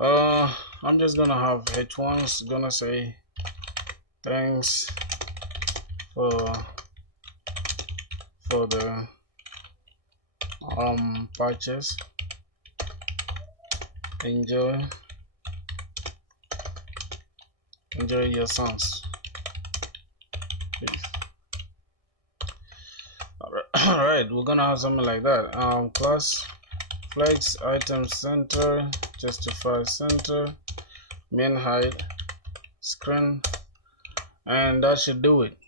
I'm just gonna have h1's gonna say thanks for the purchase. Enjoy your songs, please. All right, we're gonna have something like that. Class flex item center, justify center, min height, screen, and that should do it.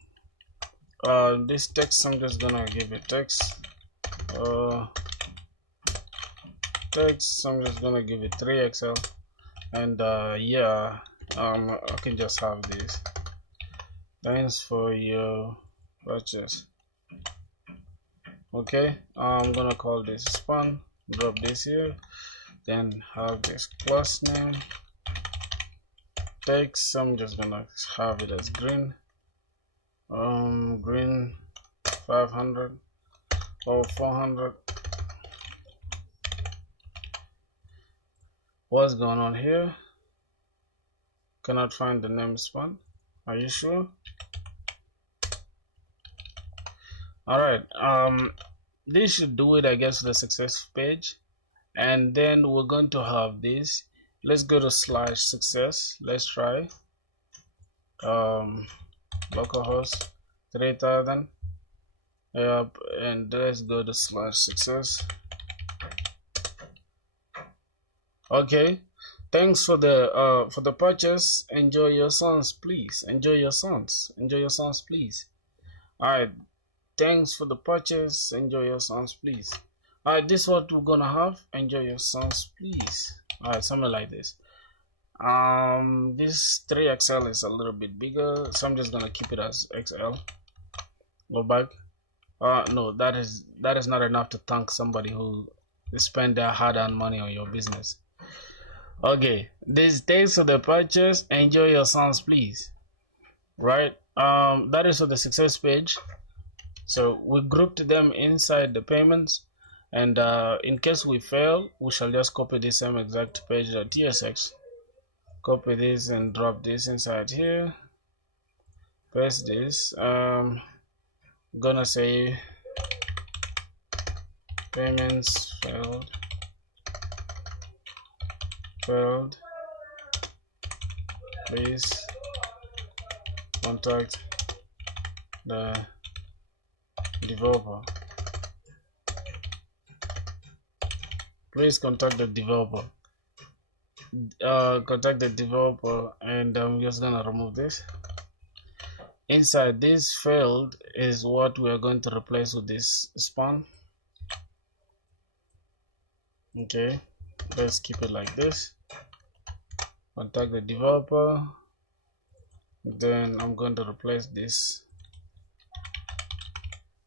This text, I'm just gonna give it text. I'm just gonna give it 3XL, and yeah. I can just have this. Thanks for your purchase. Okay, I'm gonna call this span, drop this here, then have this class name. Text, I'm just gonna have it as green. Green 500 or 400. What's going on here? Cannot find the name span. Are you sure? All right, this should do it, I guess, the success page. And then we're going to have this. Let's go to /success. Let's try localhost 3000. Yep, and let's go to /success. Okay, thanks for the purchase. Enjoy your songs, please. Enjoy your songs, please. All right, thanks for the purchase. Enjoy your songs, please. All right, this is what we're gonna have. Enjoy your songs, please. All right, something like this. This 3XL is a little bit bigger, so I'm just gonna keep it as XL. Go back. No, that is not enough to thank somebody who spent their hard-earned money on your business. Okay, this thanks for the purchase. Enjoy your songs, please. Right, that is for the success page. So we grouped them inside the payments, and in case we fail, we shall just copy this same exact page.tsx, copy this and drop this inside here, paste this. Gonna say payments failed failed. Please contact the developer. Please contact the developer. Contact the developer, and I'm just gonna remove this. Inside this failed is what we are going to replace with this span. Okay, let's keep it like this. Contact the developer, then I'm going to replace this.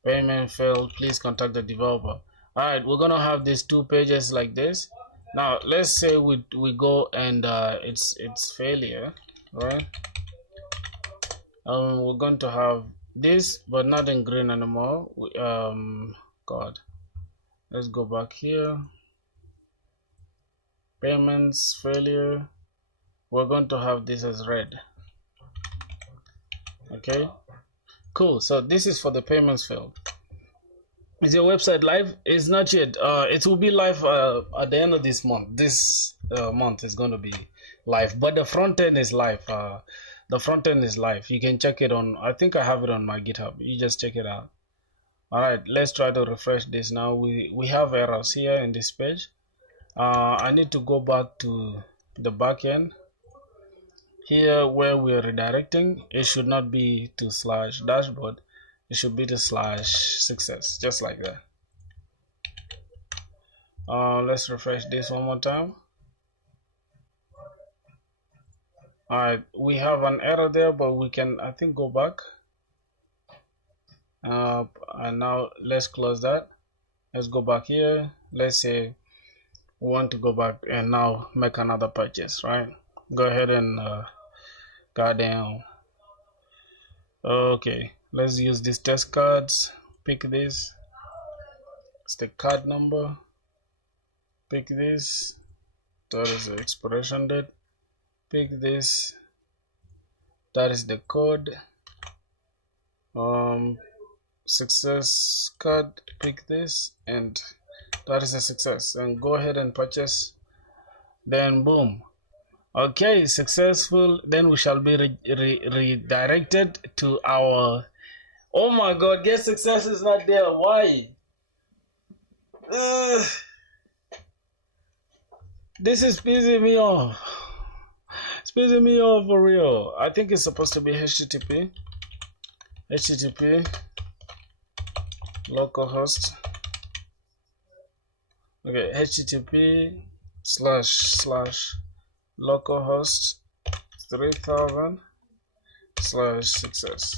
Payment failed, please contact the developer. Alright, we're gonna have these two pages like this. Now let's say we go and it's failure, right? We're going to have this, but not in green anymore. God, let's go back here. Payments failure. We're going to have this as red. Okay, cool. So this is for the payments failed. Is your website live? It's not yet. It will be live at the end of this month. This month is going to be live, but the front end is live. The front end is live. You can check it on, I think I have it on my GitHub. You just check it out. All right, let's try to refresh this now. We have errors here in this page. I need to go back to the back end. Here where we are redirecting, it should not be to /dashboard. It should be to /success, just like that. Let's refresh this one more time. Alright, we have an error there, but we can, I think, go back. And now let's close that. Let's go back here. Let's say we want to go back and now make another purchase, right? Go ahead and goddamn. Okay, let's use these test cards. Pick this. It's the card number. Pick this. That is the expiration date. Pick this. That is the code. Success card. Pick this, and that is a success. And go ahead and purchase. Then boom. Okay, successful. Then we shall be redirected to our. Oh my God! Get success is not there. Why? This is pissing me off. It's pissing me off for real. I think it's supposed to be HTTP localhost. Okay, HTTP / localhost 3000 /success.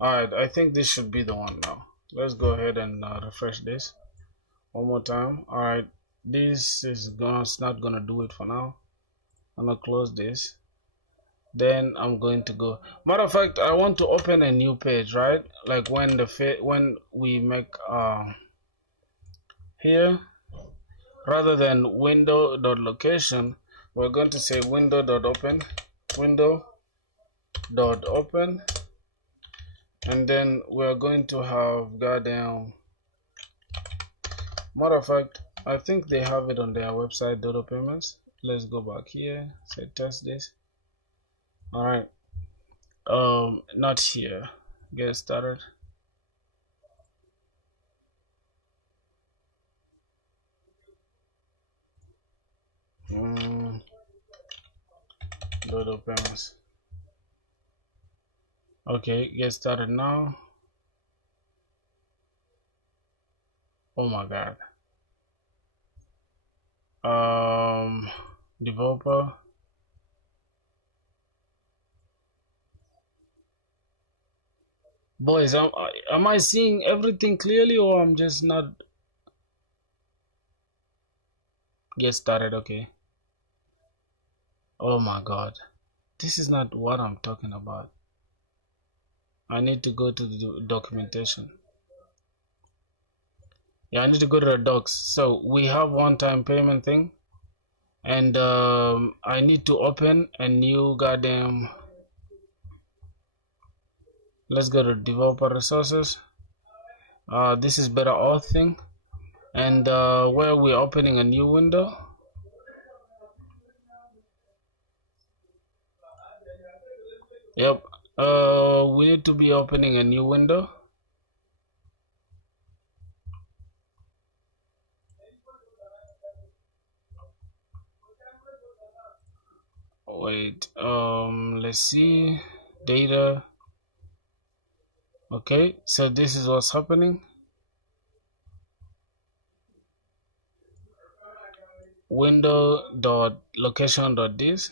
Alright, I think this should be the one now. Let's go ahead and refresh this one more time. Alright, this is not gonna do it for now. I'm gonna close this. Then I'm going to go. Matter of fact, I want to open a new page, right? Like when we make here, rather than window.location, we're going to say window.open, and then we're going to have goddamn. Matter of fact, I think they have it on their website, Dodo Payments. Let's go back here, say test this. All right, not here. Get started. Dodo Payments. Okay, get started now. Oh my God. Developer. Boys, am I seeing everything clearly, or I'm just not? Get started. Okay. Oh my God, this is not what I'm talking about. I need to go to the documentation. Yeah, I need to go to the docs. So we have one-time payment thing, and I need to open a new goddamn. Let's go to developer resources. This is better auth thing, and where we're opening a new window. Yep. We need to be opening a new window. Wait, let's see. Data. Okay, so this is what's happening. Window dot location dot this.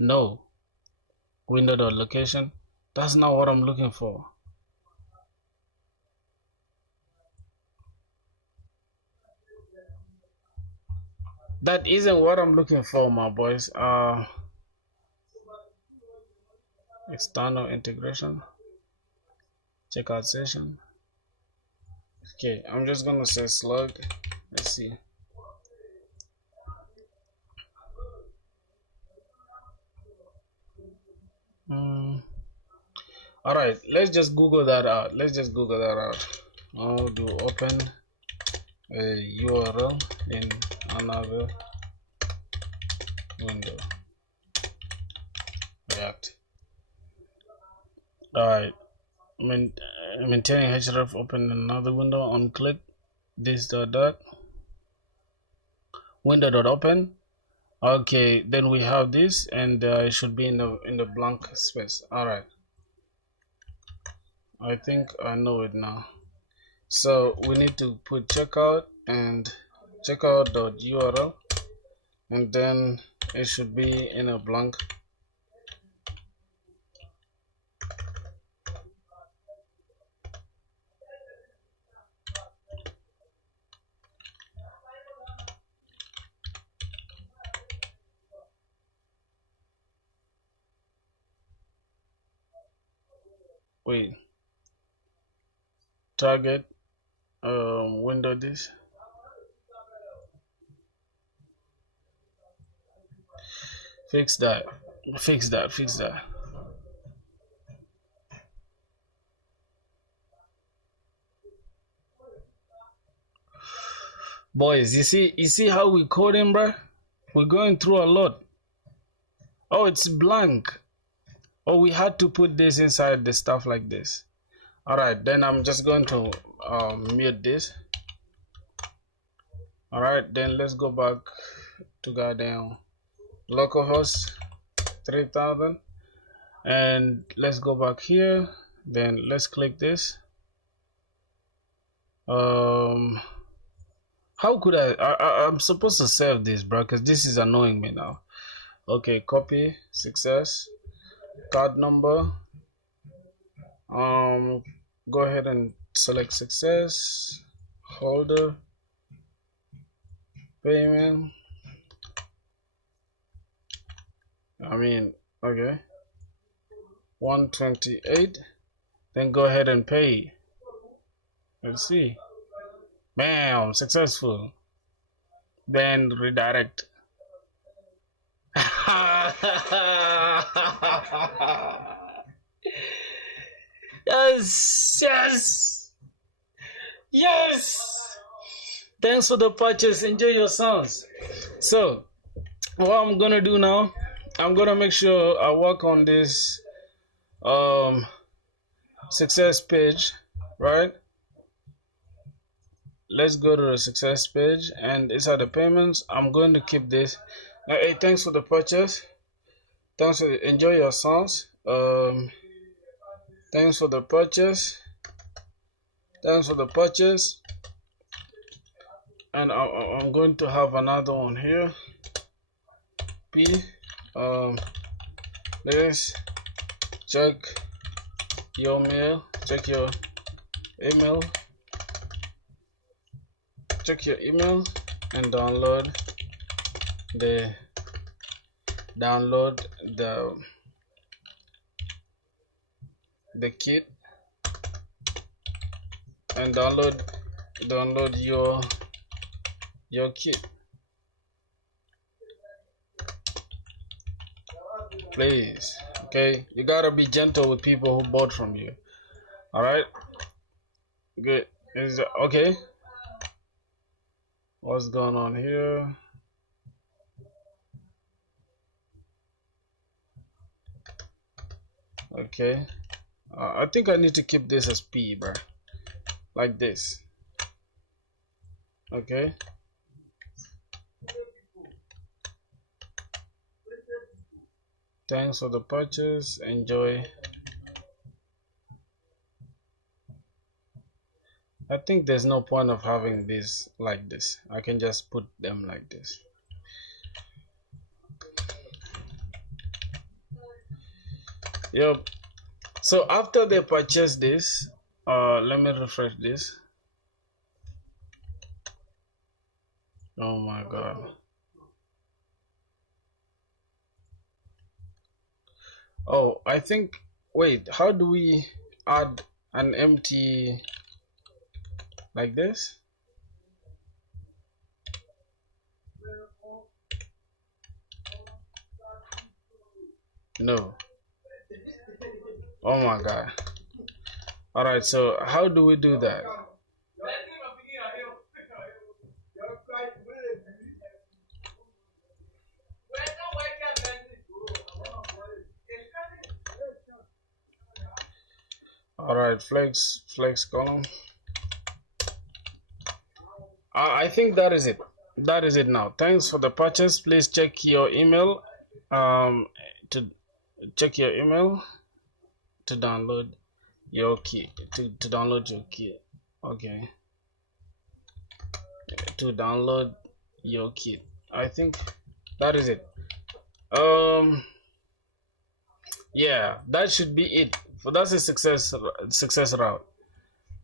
No. Window dot location. That's not what I'm looking for. That isn't what I'm looking for, my boys. External integration. Checkout session. Okay, I'm just gonna say slug. Let's see. All right, let's just Google that out. How to open a URL in another window. React. All right, maintaining href. Open another window. On click this dot window dot open. Okay, then we have this, and it should be in the blank space. All right, I think I know it now. So we need to put checkout and checkout.url, and then it should be in a blank. Wait, target window this. Fix that. Boys, you see how we coding, bro? We're going through a lot. Oh, it's blank. Oh, we had to put this inside the stuff like this. All right, then I'm just going to mute this. All right, then let's go back to goddamn localhost 3000, and let's go back here. Then let's click this. How could I'm supposed to save this, bro, because this is annoying me now. Okay, copy success card number. Go ahead and select success holder payment. Okay, 128. Then go ahead and pay. Let's see. Bam, successful. Then redirect. Yes. Thanks for the purchase. Enjoy your sounds. So what I'm gonna do now, I'm gonna make sure I work on this success page, right? Let's go to the success page, and inside the payments, I'm going to keep this. Hey, thanks for the purchase. Thanks for enjoy your sounds. Thanks for the purchase. And I'm going to have another one here. Let's check your mail. Check your email and download the kit, and download your kit, please. Okay, you gotta be gentle with people who bought from you. All right, good. Is okay. What's going on here? Okay, I think I need to keep this as P, bro, like this. Okay, thanks for the purchase, enjoy. I think there's no point of having this like this. I can just put them like this. Yep. So after they purchase this, let me refresh this. Oh my god. Oh, I think, wait, how do we add an empty like this? No. Oh my god. Alright, so how do we do that? Alright, flex column. I think that is it. That is it now. Thanks for the purchase. Please check your email to check your email to download your key to download your key. Okay, to download your kit. I think that is it. Yeah, that should be it. So that's a success route.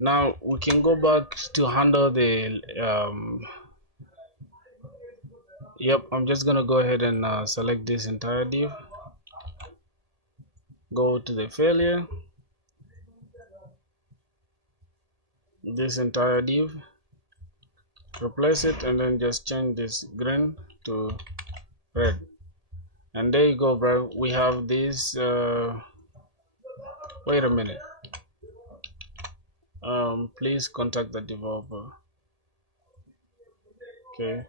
Now we can go back to handle the yep, I'm just gonna go ahead and select this entire div, go to the failure, this entire div, replace it, and then just change this green to red, and there you go, bro. We have this wait a minute, please contact the developer. Okay,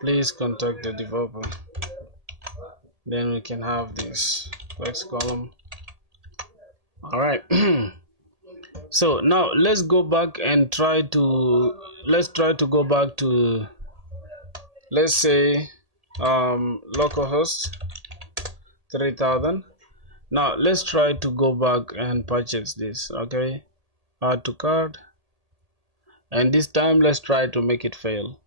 please contact the developer, then we can have this flex column. All right. So now let's go back and try to go back to, let's say, localhost 3000. Now let's try to go back and purchase this. Okay, add to cart, and this time let's try to make it fail.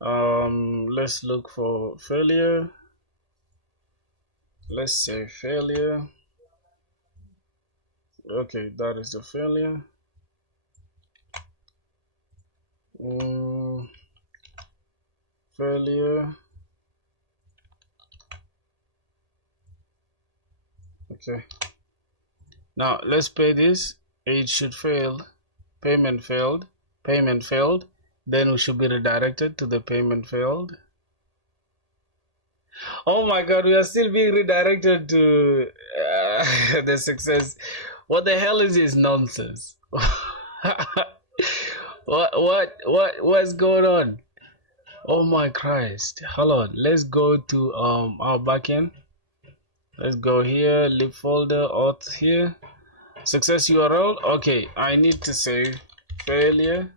Let's look for failure. Let's say failure. Okay, that is the failure. Failure. Okay, now let's pay this. It should fail. Payment failed. Then we should be redirected to the payment failed. Oh my god, we are still being redirected to the success. What the hell is this nonsense? What's going on? Oh my Christ. Hold on, let's go to our backend. Let's go here, lib folder, auth here, success URL. Okay, I need to say failure.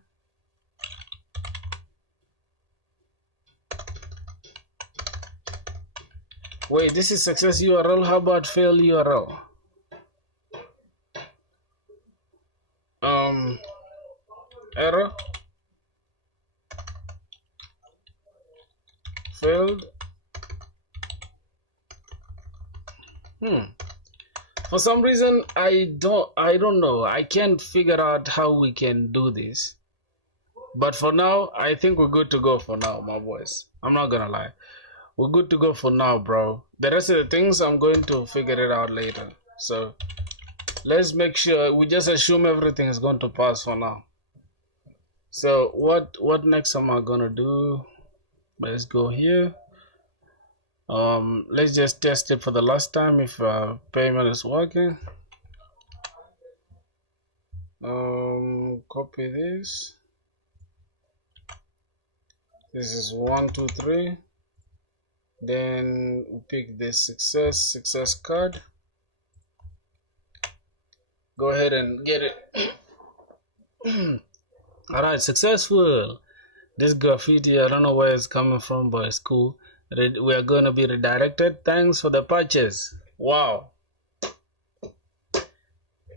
Wait, this is success URL. How about fail URL? Error, failed. For some reason I don't know, I can't figure out how we can do this, but for now I think we're good to go for now, my boys. I'm not gonna lie, we're good to go for now, bro. The rest of the things I'm going to figure it out later, so let's make sure we just assume everything is going to pass for now. So what next am I gonna do? Let's go here. Let's just test it for the last time if payment is working. Copy this. This is 1 2 3. Then we pick the success card. Go ahead and get it. All right, successful. This graffiti, I don't know where it's coming from, but it's cool. We are going to be redirected. Thanks for the purchase. Wow.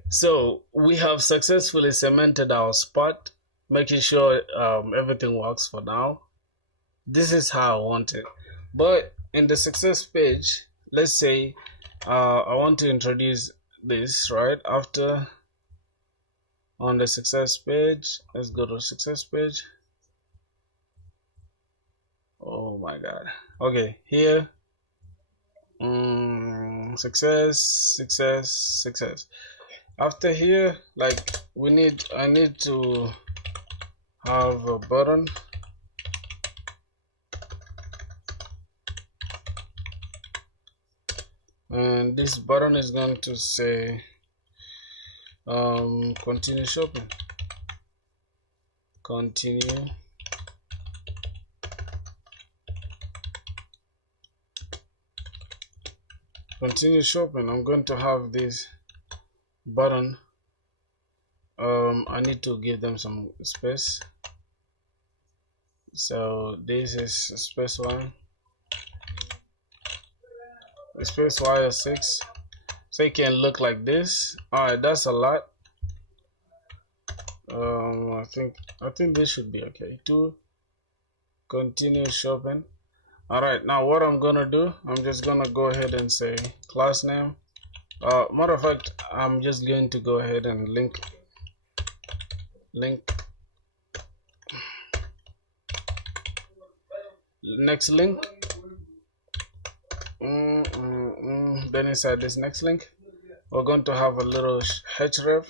So we have successfully cemented our spot, making sure everything works for now. This is how I want it. But in the success page, let's say I want to introduce this right after. On the success page, let's go to success page. Oh my god. Okay, here success. After here, like I need to have a button. And this button is going to say continue shopping. Continue shopping. I'm going to have this button. I need to give them some space. So this is space 1. Space Y is 6. So it can look like this. Alright, that's a lot. I think this should be okay. 2. Continue shopping. Alright, now what I'm gonna do, I'm just gonna go ahead and say class name. Matter of fact, I'm just going to go ahead and link next link. Then inside this next link, we're going to have a little href,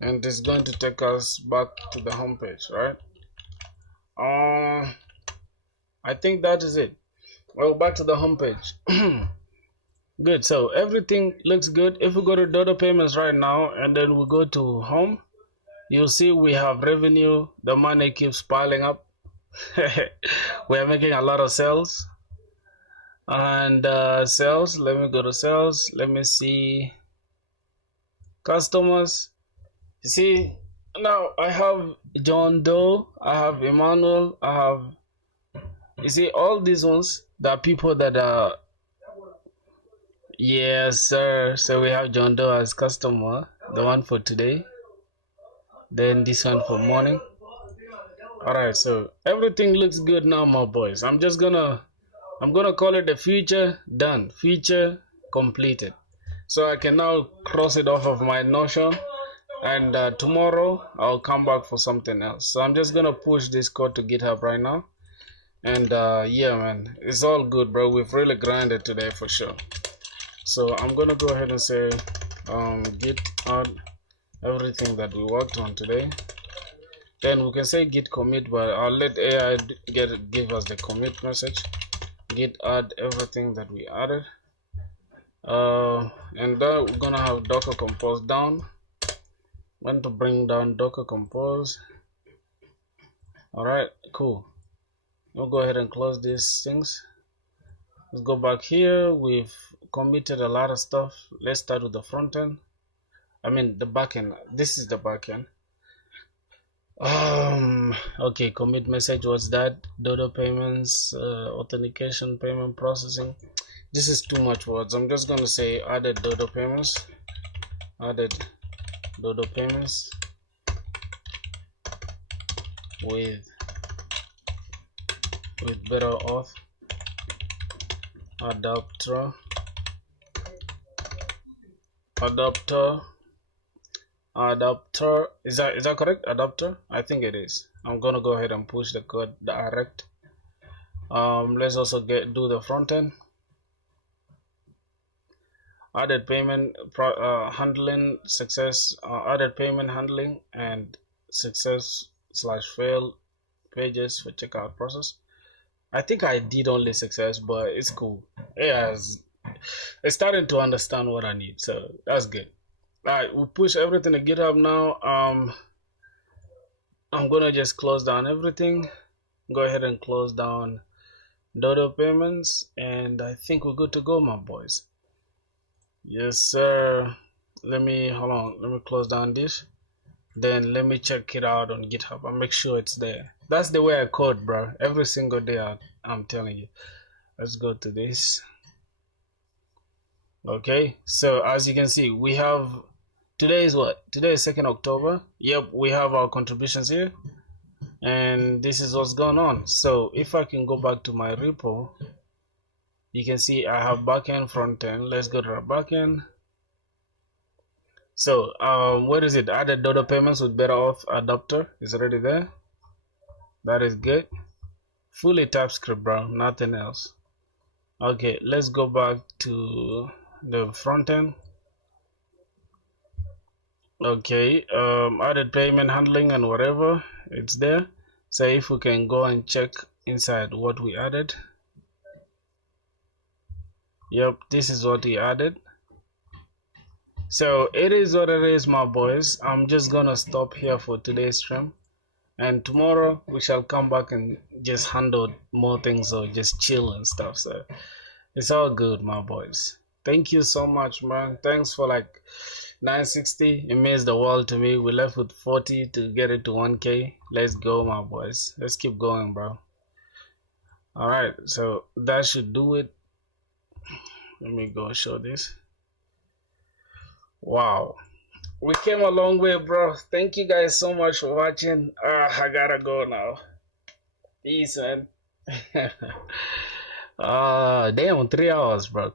and it's going to take us back to the home page, right? I think that is it. Well, back to the home page. Good. So everything looks good. If we go to Dodo payments right now and then we go to home, you'll see we have revenue. The money keeps piling up. We are making a lot of sales. And sales, let me go to sales. Let me see customers. You see, now I have John Doe, I have Emmanuel, I have, you see, all these ones, there are people that are, yes sir. So we have John Doe as customer, the one for today, then this one for morning. Alright, so everything looks good now, my boys. I'm gonna call it the feature done, feature completed. So I can now cross it off of my Notion, and tomorrow I'll come back for something else. So I'm just gonna push this code to GitHub right now, and yeah man, it's all good, bro. We've really grinded today for sure. So I'm gonna go ahead and say git add everything that we worked on today. Then we can say git commit, but I'll let AI give us the commit message. Git add everything that we added, and we're gonna have Docker Compose down. I'm going to bring down Docker Compose. Alright, cool. We'll go ahead and close these things. Let's go back here. We've committed a lot of stuff. Let's start with the front end. I mean the back end. This is the back end. Okay, commit message was that Dodo payments, authentication, payment processing. This is too much words. I'm just gonna say added Dodo payments, added Dodo payments with better auth adapter. Is that correct? Adapter, I think it is. I'm gonna go ahead and push the code direct. Let's also do the front end. Added payment handling success, added payment handling and success/fail pages for checkout process. I think I did only success, but it's cool. Yeah, it's starting to understand what I need, so that's good. Alright, we push everything to GitHub now. I'm gonna just close down everything. Go ahead and close down Dodo payments, and I think we're good to go, my boys. Yes, sir. Let me hold on. Let me close down this. Then let me check it out on GitHub and make sure it's there. That's the way I code, bro. Every single day, I'm telling you. Let's go to this. Okay, so as you can see, we have today is what? Today is 2nd October. Yep, we have our contributions here, and this is what's going on. So if I can go back to my repo, you can see I have backend, frontend. Let's go to our backend. So what is it? Added Dodo payments with better auth adapter is already there. That is good. Fully TypeScript, bro. Nothing else. Okay, let's go back to the front end. Okay, added payment handling and whatever, it's there. So if we can go and check inside what we added. Yep, this is what we added. So it is what it is, my boys. I'm just gonna stop here for today's stream, and tomorrow we shall come back and just handle more things or just chill and stuff. So it's all good, my boys. Thank you so much, man. Thanks for like 960. It means the world to me. We left with 40 to get it to 1K. Let's go, my boys. Let's keep going, bro. All right, so that should do it. Let me go show this. Wow, we came a long way, bro. Thank you guys so much for watching. I gotta go now. Peace, man. Damn, 3 hours, bro.